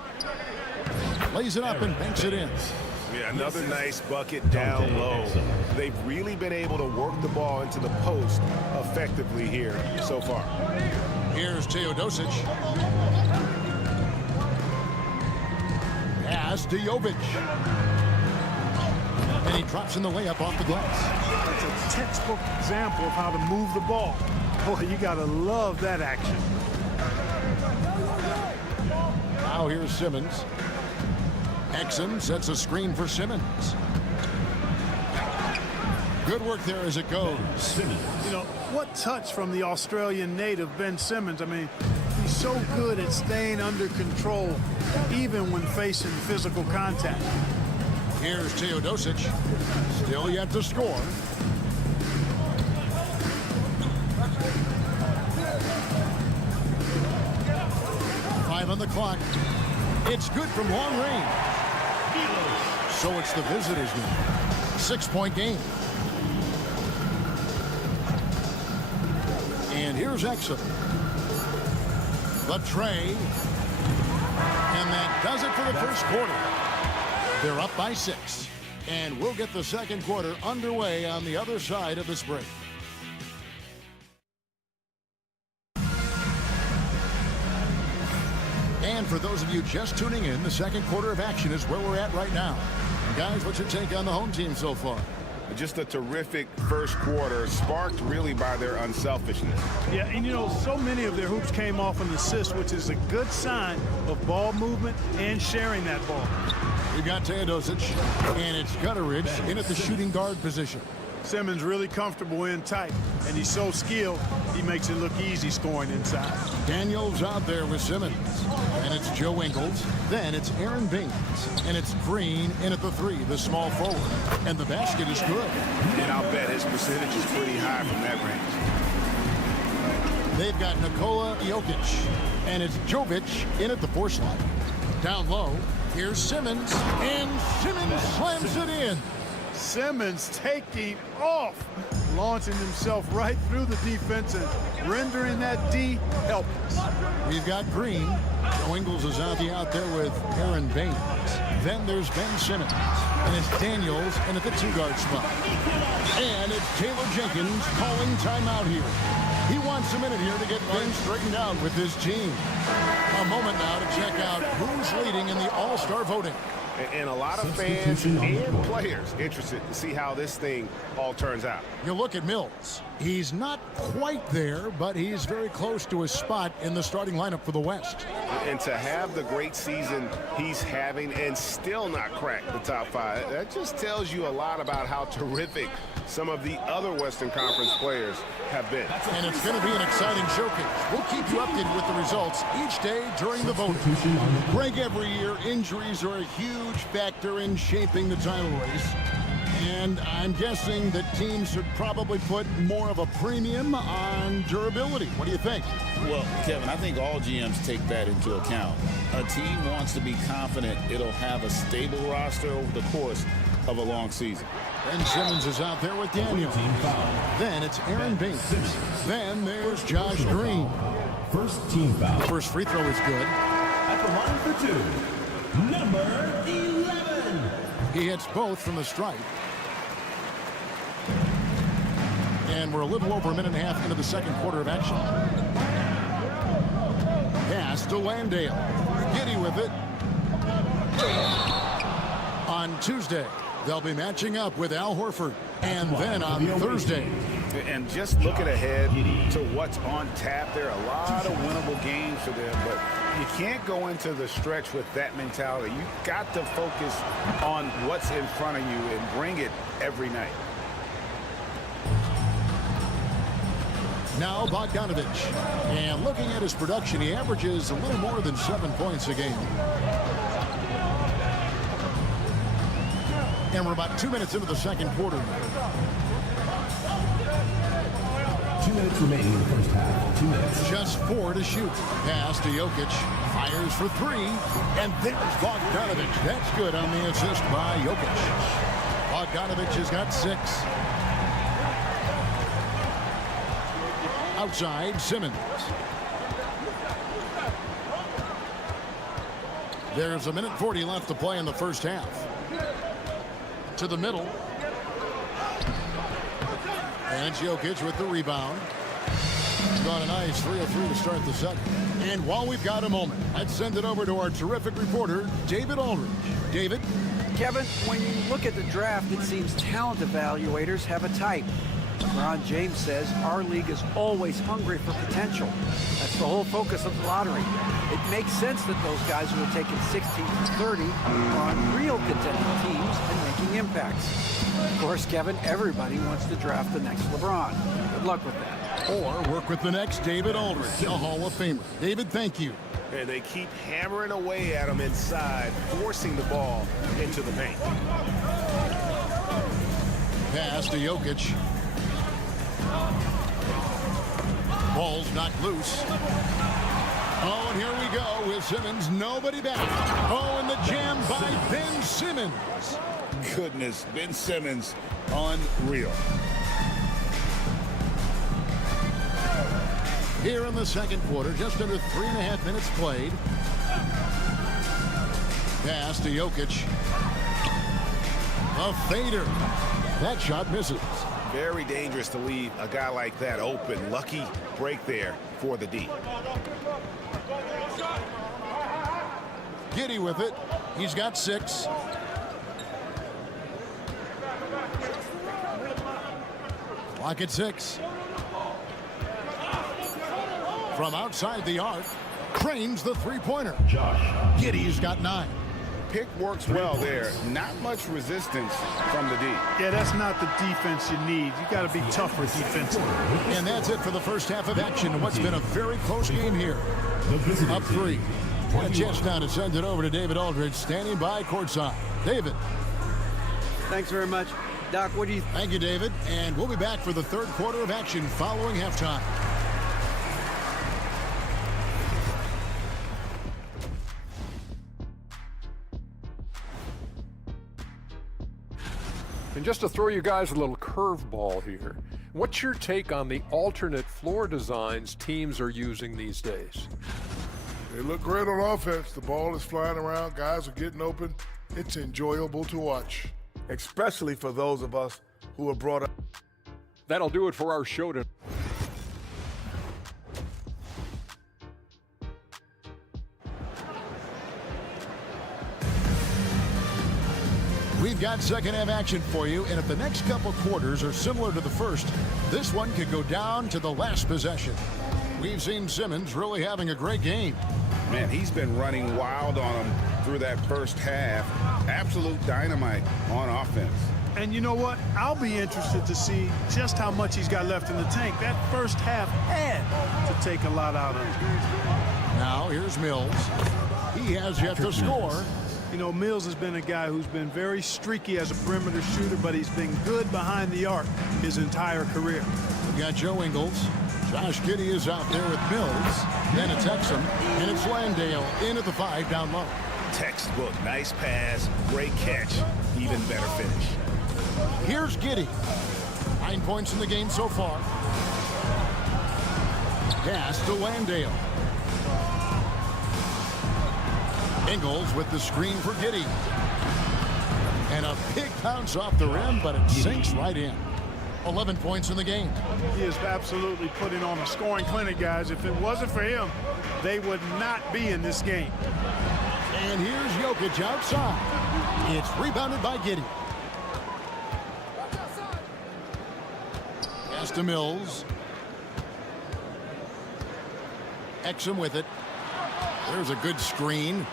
Lays it up and banks it in. Yeah, another nice bucket down low. They've really been able to work the ball into the post effectively here so far. Here's Teodosic. Pass to Jovic. And he drops in the layup off the glass. It's a textbook example of how to move the ball. Boy, you got to love that action. Now here's Simmons. Exum sets a screen for Simmons. Good work there as it goes. You know, what touch from the Australian native, Ben Simmons. I mean, he's so good at staying under control, even when facing physical contact. Here's Teodosic. Still yet to score. Five on the clock. It's good from long range. So it's the visitors' win. 6-point game. And here's Exum. The tray. And that does it for the first quarter. They're up by 6. And we'll get the second quarter underway on the other side of this break. And for those of you just tuning in, the second quarter of action is where we're at right now. And guys, what's your take on the home team so far? Just a terrific first quarter, sparked really by their unselfishness. Yeah, and you know, so many of their hoops came off an assist, which is a good sign of ball movement and sharing that ball. We've got Teodosic, and it's Gutteridge in at the shooting guard position. Simmons really comfortable in tight, and he's so skilled, he makes it look easy scoring inside. Daniels out there with Simmons, and it's Joe Ingles. Then it's Aaron Baines, and it's Green in at the 3, the small forward. And the basket is good. And I'll bet his percentage is pretty high from that range. They've got Nikola Jokic, and it's Jovic in at the 4 slot. Down low, here's Simmons, and Simmons slams it in. Simmons taking off, launching himself right through the defense and rendering that D helpless. We've got Green. Joe Ingles is out there with Aaron Baines. Then there's Ben Simmons, and it's Daniels in at the 2-guard spot. And it's Taylor Jenkins calling timeout here. He wants a minute here to get things straightened out with his team. A moment now to check out who's leading in the All-Star voting. And a lot of fans and players interested to see how this thing all turns out. You look at Mills. He's not quite there, but he's very close to his spot in the starting lineup for the West. And to have the great season he's having and still not crack the top 5, that just tells you a lot about how terrific some of the other Western Conference players have been. And it's going to be an exciting showcase. We'll keep you updated with the results each day during the voting. Greg, every year, injuries are a huge factor in shaping the title race. And I'm guessing that teams should probably put more of a premium on durability. What do you think? Well, Kevin, I think all GMs take that into account. A team wants to be confident it'll have a stable roster over the course of a long season. Ben Simmons is out there with Daniel. Then it's Aaron Baines. Then there's Josh Green. First team foul. First free throw is good. At the line for 2, number 11. He hits both from the stripe. And we're a little over a minute and a half into the second quarter of action. Pass to Landale. Giddy with it. On Tuesday, they'll be matching up with Al Horford. And then on Thursday. And just looking ahead to what's on tap, there are a lot of winnable games for them, but you can't go into the stretch with that mentality. You've got to focus on what's in front of you and bring it every night. Now Bogdanovich. And looking at his production, he averages a little more than 7 points a game. And we're about 2 minutes into the second quarter. 2 minutes remaining in the first half. 2 minutes. Just 4 to shoot. Pass to Jokic. Fires for 3. And there's Bogdanovich. That's good on the assist by Jokic. Bogdanovich has got 6. Outside, Simmons. There's a minute 40 left to play in the first half. To the middle. And it's Jokic with the rebound. He's got a nice 3 of 3 to start the second. And while we've got a moment, let's send it over to our terrific reporter, David Aldridge. David? Kevin, when you look at the draft, it seems talent evaluators have a type. LeBron James says our league is always hungry for potential. That's the whole focus of the lottery. It makes sense that those guys who are taken 16 to 30 are on real contending teams and making impacts. Of course, Kevin, everybody wants to draft the next LeBron. Good luck with that. Or work with the next David Aldridge, a Hall of Famer. David, thank you. And they keep hammering away at him inside, forcing the ball into the paint. Pass to Jokic. Ball's not loose. Oh, and here we go with Simmons. Nobody back. Oh, and the jam by Ben Simmons. Goodness, Ben Simmons, unreal. Here in the second quarter, just under 3.5 minutes played. Pass to Jokic. A fader. That shot misses. Very dangerous to leave a guy like that open. Lucky break there for the D. Giddey with it. He's got 6. Clock at 6. From outside the arc, trains the three-pointer. Giddey's got 9. Pick works well there. Not much resistance from the D. Yeah, that's not the defense you need. You got to be tougher defensively. And that's it for the first half of action. What's been a very close game here. Up 3. A chance now to send it over to David Aldridge, standing by courtside. David. Thanks very much. Doc, what do you... Thank you, David. And we'll be back for the third quarter of action following halftime. And just to throw you guys a little curveball here, what's your take on the alternate floor designs teams are using these days? They look great on offense. The ball is flying around. Guys are getting open. It's enjoyable to watch. Especially for those of us who are brought up. That'll do it for our show tonight. We've got second half action for you, and if the next couple quarters are similar to the first, this one could go down to the last possession. We've seen Simmons really having a great game. Man, he's been running wild on him through that first half. Absolute dynamite on offense. And you know what? I'll be interested to see just how much he's got left in the tank. That first half had to take a lot out of him. Now here's Mills. He has yet to score. You know, Mills has been a guy who's been very streaky as a perimeter shooter, but he's been good behind the arc his entire career. We got Joe Ingles. Josh Giddey is out there with Mills. Then it's Exum, and it's Landale in at the 5 down low. Textbook, nice pass, great catch, even better finish. Here's Giddey. 9 points in the game so far. Pass to Landale. Ingles with the screen for Giddey. And a big bounce off the rim, but it sinks right in. 11 points in the game. He is absolutely putting on a scoring clinic, guys. If it wasn't for him, they would not be in this game. And here's Jokic outside. It's rebounded by Giddey. Pass to Mills. Exum with it. There's a good screen.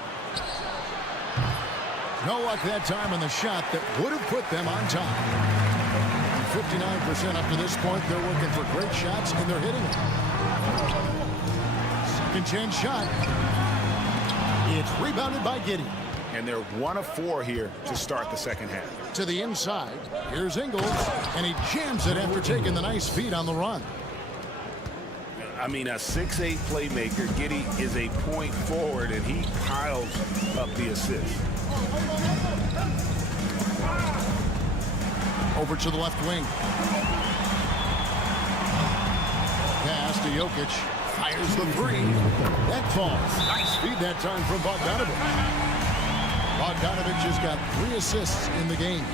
No luck that time on the shot that would have put them on top. 59% up to this point. They're working for great shots, and they're hitting them. Second chance shot. It's rebounded by Giddey. And they're 1 of 4 here to start the second half. To the inside. Here's Ingles, and he jams it after taking the nice feed on the run. I mean, a 6'8" playmaker. Giddey is a point forward, and he piles up the assist. Over to the left wing. Pass to Jokic. Fires the 3. That falls. Nice feed that time from Bogdanovic. Bogdanovic has got 3 assists in the game.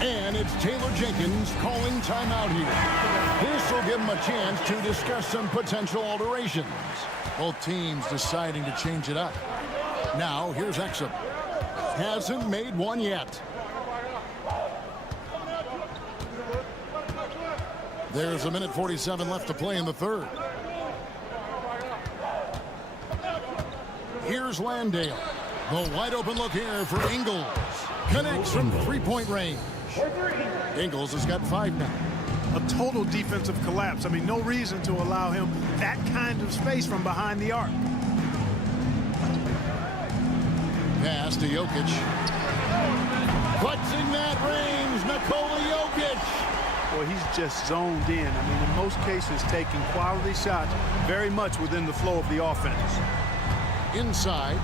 And it's Taylor Jenkins calling timeout here. This will give him a chance to discuss some potential alterations. Both teams deciding to change it up. Now, here's Exum. Hasn't made one yet. There's 1:47 left to play in the third. Here's Landale. The wide open look here for Ingles. Connects from 3-point range. Ingles has got 5 now. A total defensive collapse. I mean, no reason to allow him that kind of space from behind the arc. Pass to Jokic. What's in that range? Nikola Jokic. Boy, he's just zoned in. I mean, in most cases, taking quality shots very much within the flow of the offense. Inside.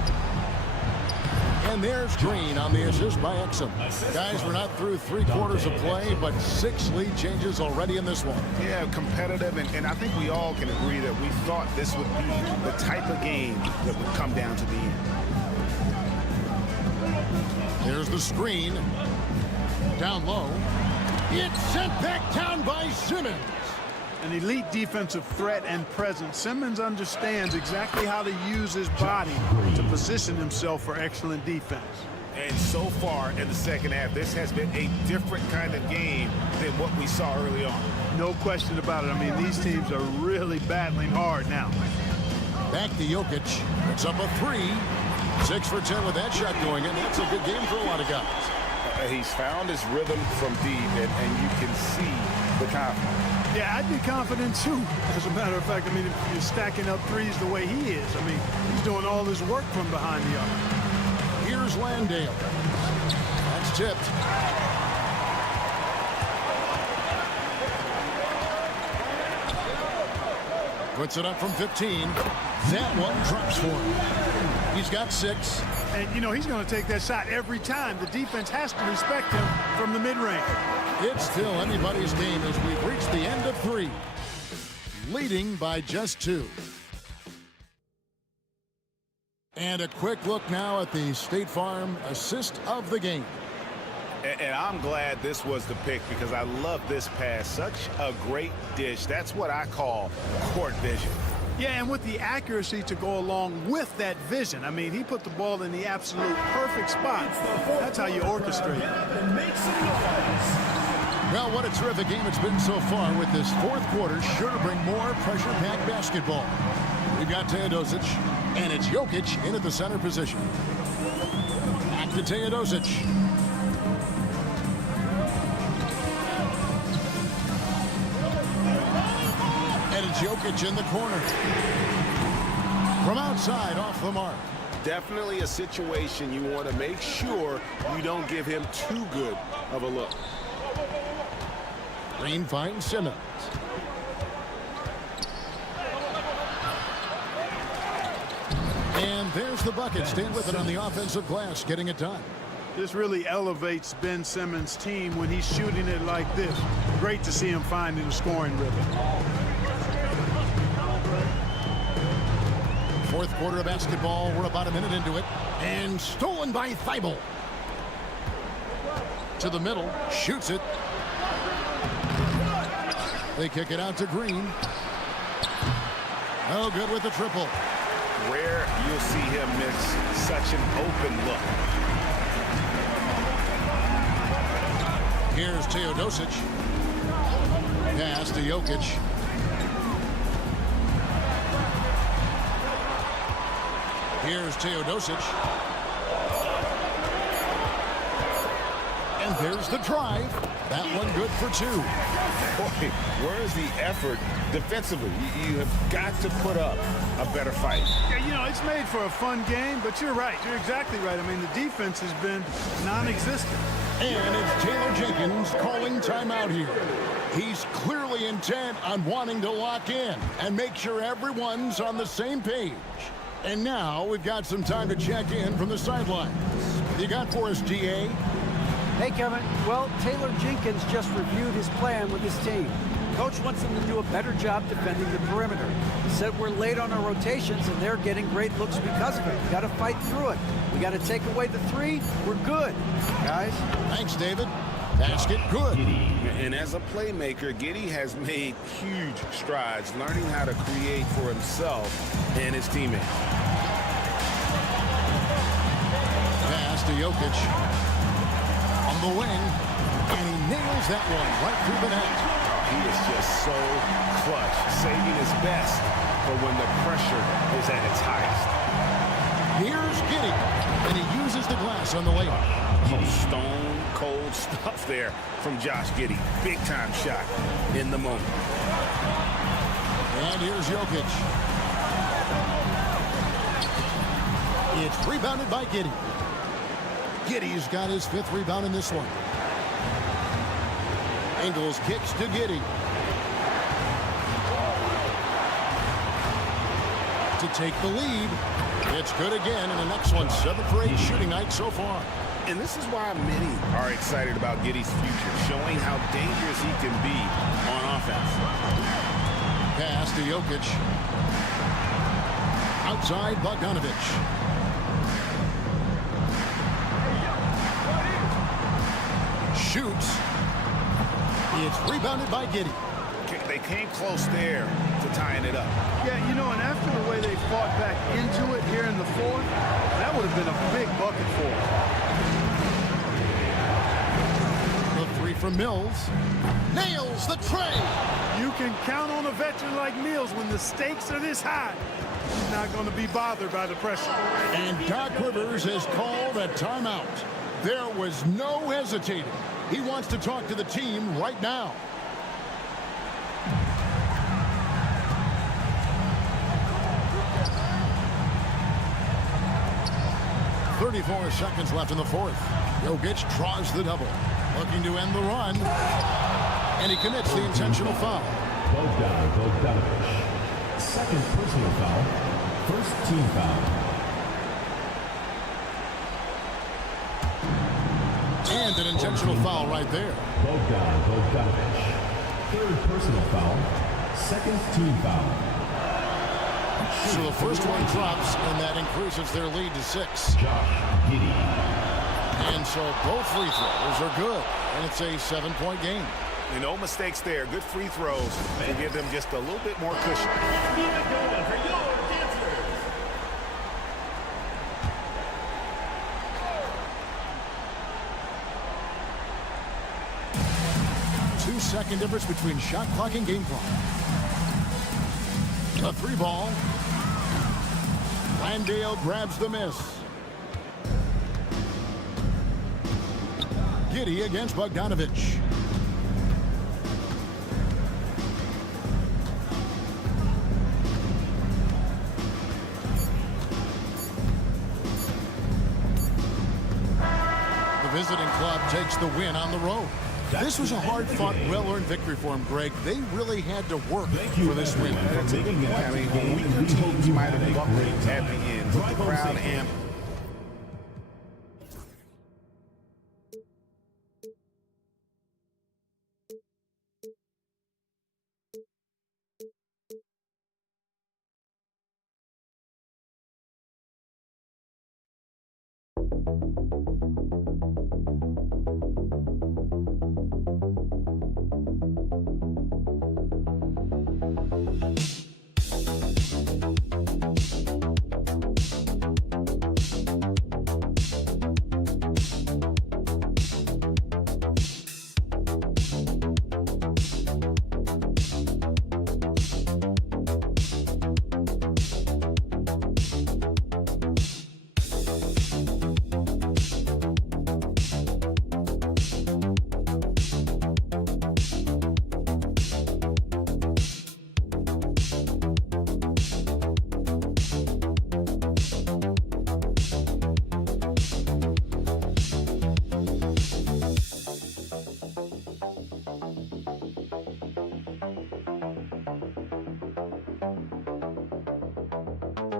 And there's Green on the assist by Exum. Guys, we're not through 3 quarters of play, but 6 lead changes already in this one. Yeah, competitive, and I think we all can agree that we thought this would be the type of game that would come down to the end. There's the screen. Down low. It's sent back down by Simmons. an elite defensive threat and presence. Simmons understands exactly how to use his body to position himself for excellent defense. And so far in the second half, this has been a different kind of game than what we saw early on. No question about it. I mean, these teams are really battling hard now. Back to Jokic. It's up a 3. 6 for 10 with that shot going in. That's a good game for a lot of guys. He's found his rhythm from deep, and you can see the confidence. Yeah, I'd be confident too. As a matter of fact, I mean, if you're stacking up threes the way he is, I mean, he's doing all his work from behind the arc. Here's Landale. That's tipped. Puts it up from 15. That one drops for him. He's got 6. And, you know, he's going to take that shot every time. The defense has to respect him from the mid-range. It's still anybody's game as we've reached the end of 3. Leading by just 2. And a quick look now at the State Farm assist of the game. And I'm glad this was the pick because I love this pass. Such a great dish. That's what I call court vision. Yeah, and with the accuracy to go along with that vision. I mean, he put the ball in the absolute perfect spot. That's how you orchestrate it. Well, what a terrific game it's been so far with this fourth quarter. Sure to bring more pressure-packed basketball. We've got Teodosic, and it's Jokic in at the center position. Back to Teodosic. And it's Jokic in the corner. From outside, off the mark. Definitely a situation you want to make sure you don't give him too good of a look. Green finds Simmons. And there's the bucket. Staying with it on the offensive glass, getting it done. This really elevates Ben Simmons' team when he's shooting it like this. Great to see him finding a scoring rhythm. Fourth quarter of basketball. We're about a minute into it. And stolen by Thibault. To the middle. Shoots it. They kick it out to Green. Oh, good with the triple. Rare you'll see him miss such an open look. Here's Teodosic. Pass to Jokic. Here's Teodosic. And there's the drive. That one good for 2. Boy, where's the effort defensively? You have got to put up a better fight. Yeah, you know, it's made for a fun game, but you're right. You're exactly right. I mean, the defense has been non-existent. And it's Taylor Jenkins calling timeout here. He's clearly intent on wanting to lock in and make sure everyone's on the same page. And now we've got some time to check in from the sidelines. You got for us, DA? Hey, Kevin. Well, Taylor Jenkins just reviewed his plan with his team. Coach wants them to do a better job defending the perimeter. He said we're late on our rotations, and they're getting great looks because of it. We got to fight through it. We got to take away the 3. We're good, guys. Thanks, David. Basket good. And as a playmaker, Giddey has made huge strides learning how to create for himself and his teammates. Pass to Jokic. On the wing, and he nails that one right through the net. He is just so clutch, saving his best for when the pressure is at its highest. Here's Giddey, and he uses the glass on the layup. Stone cold stuff there from Josh Giddey. Big time shot in the moment. And here's Jokic. It's rebounded by Giddey. Giddey's got his 5th rebound in this one. Ingles kicks to Giddey. To take the lead. It's good again in the next one. 7 for 8 shooting night so far. And this is why many are excited about Giddey's future, showing how dangerous he can be on offense. Pass to Jokic. Outside Bogdanovich. Shoots. It's rebounded by Giddey. they came close there to tying it up. Yeah, you know, and after the way they fought back into it here in the fourth, that would have been a big bucket for them. The three from Mills. Nails the tray. You can count on a veteran like Mills when the stakes are this high. He's not going to be bothered by the pressure. And Doc Rivers has called a timeout. There was no hesitating. He wants to talk to the team right now. .34 seconds left in the fourth. Jokic draws the double. Looking to end the run. And he commits the intentional foul. Bogdanovic. Second personal foul. First team foul. And an intentional foul right there. Bogdanovic. Third personal foul. Second team foul. So the first one drops, and that increases their lead to 6. And so both free throws are good, and it's a 7-point game. No mistakes there. Good free throws to give them just a little bit more cushion. 2-second difference between shot clock and game clock. A 3-ball. Landale grabs the miss. Giddey against Bogdanovic. The visiting club takes the win on the road. This was a hard-fought, well-earned victory for him, Greg. They really had to work for this win. I mean, weaker teams might have buckled at the end, but the crowd amped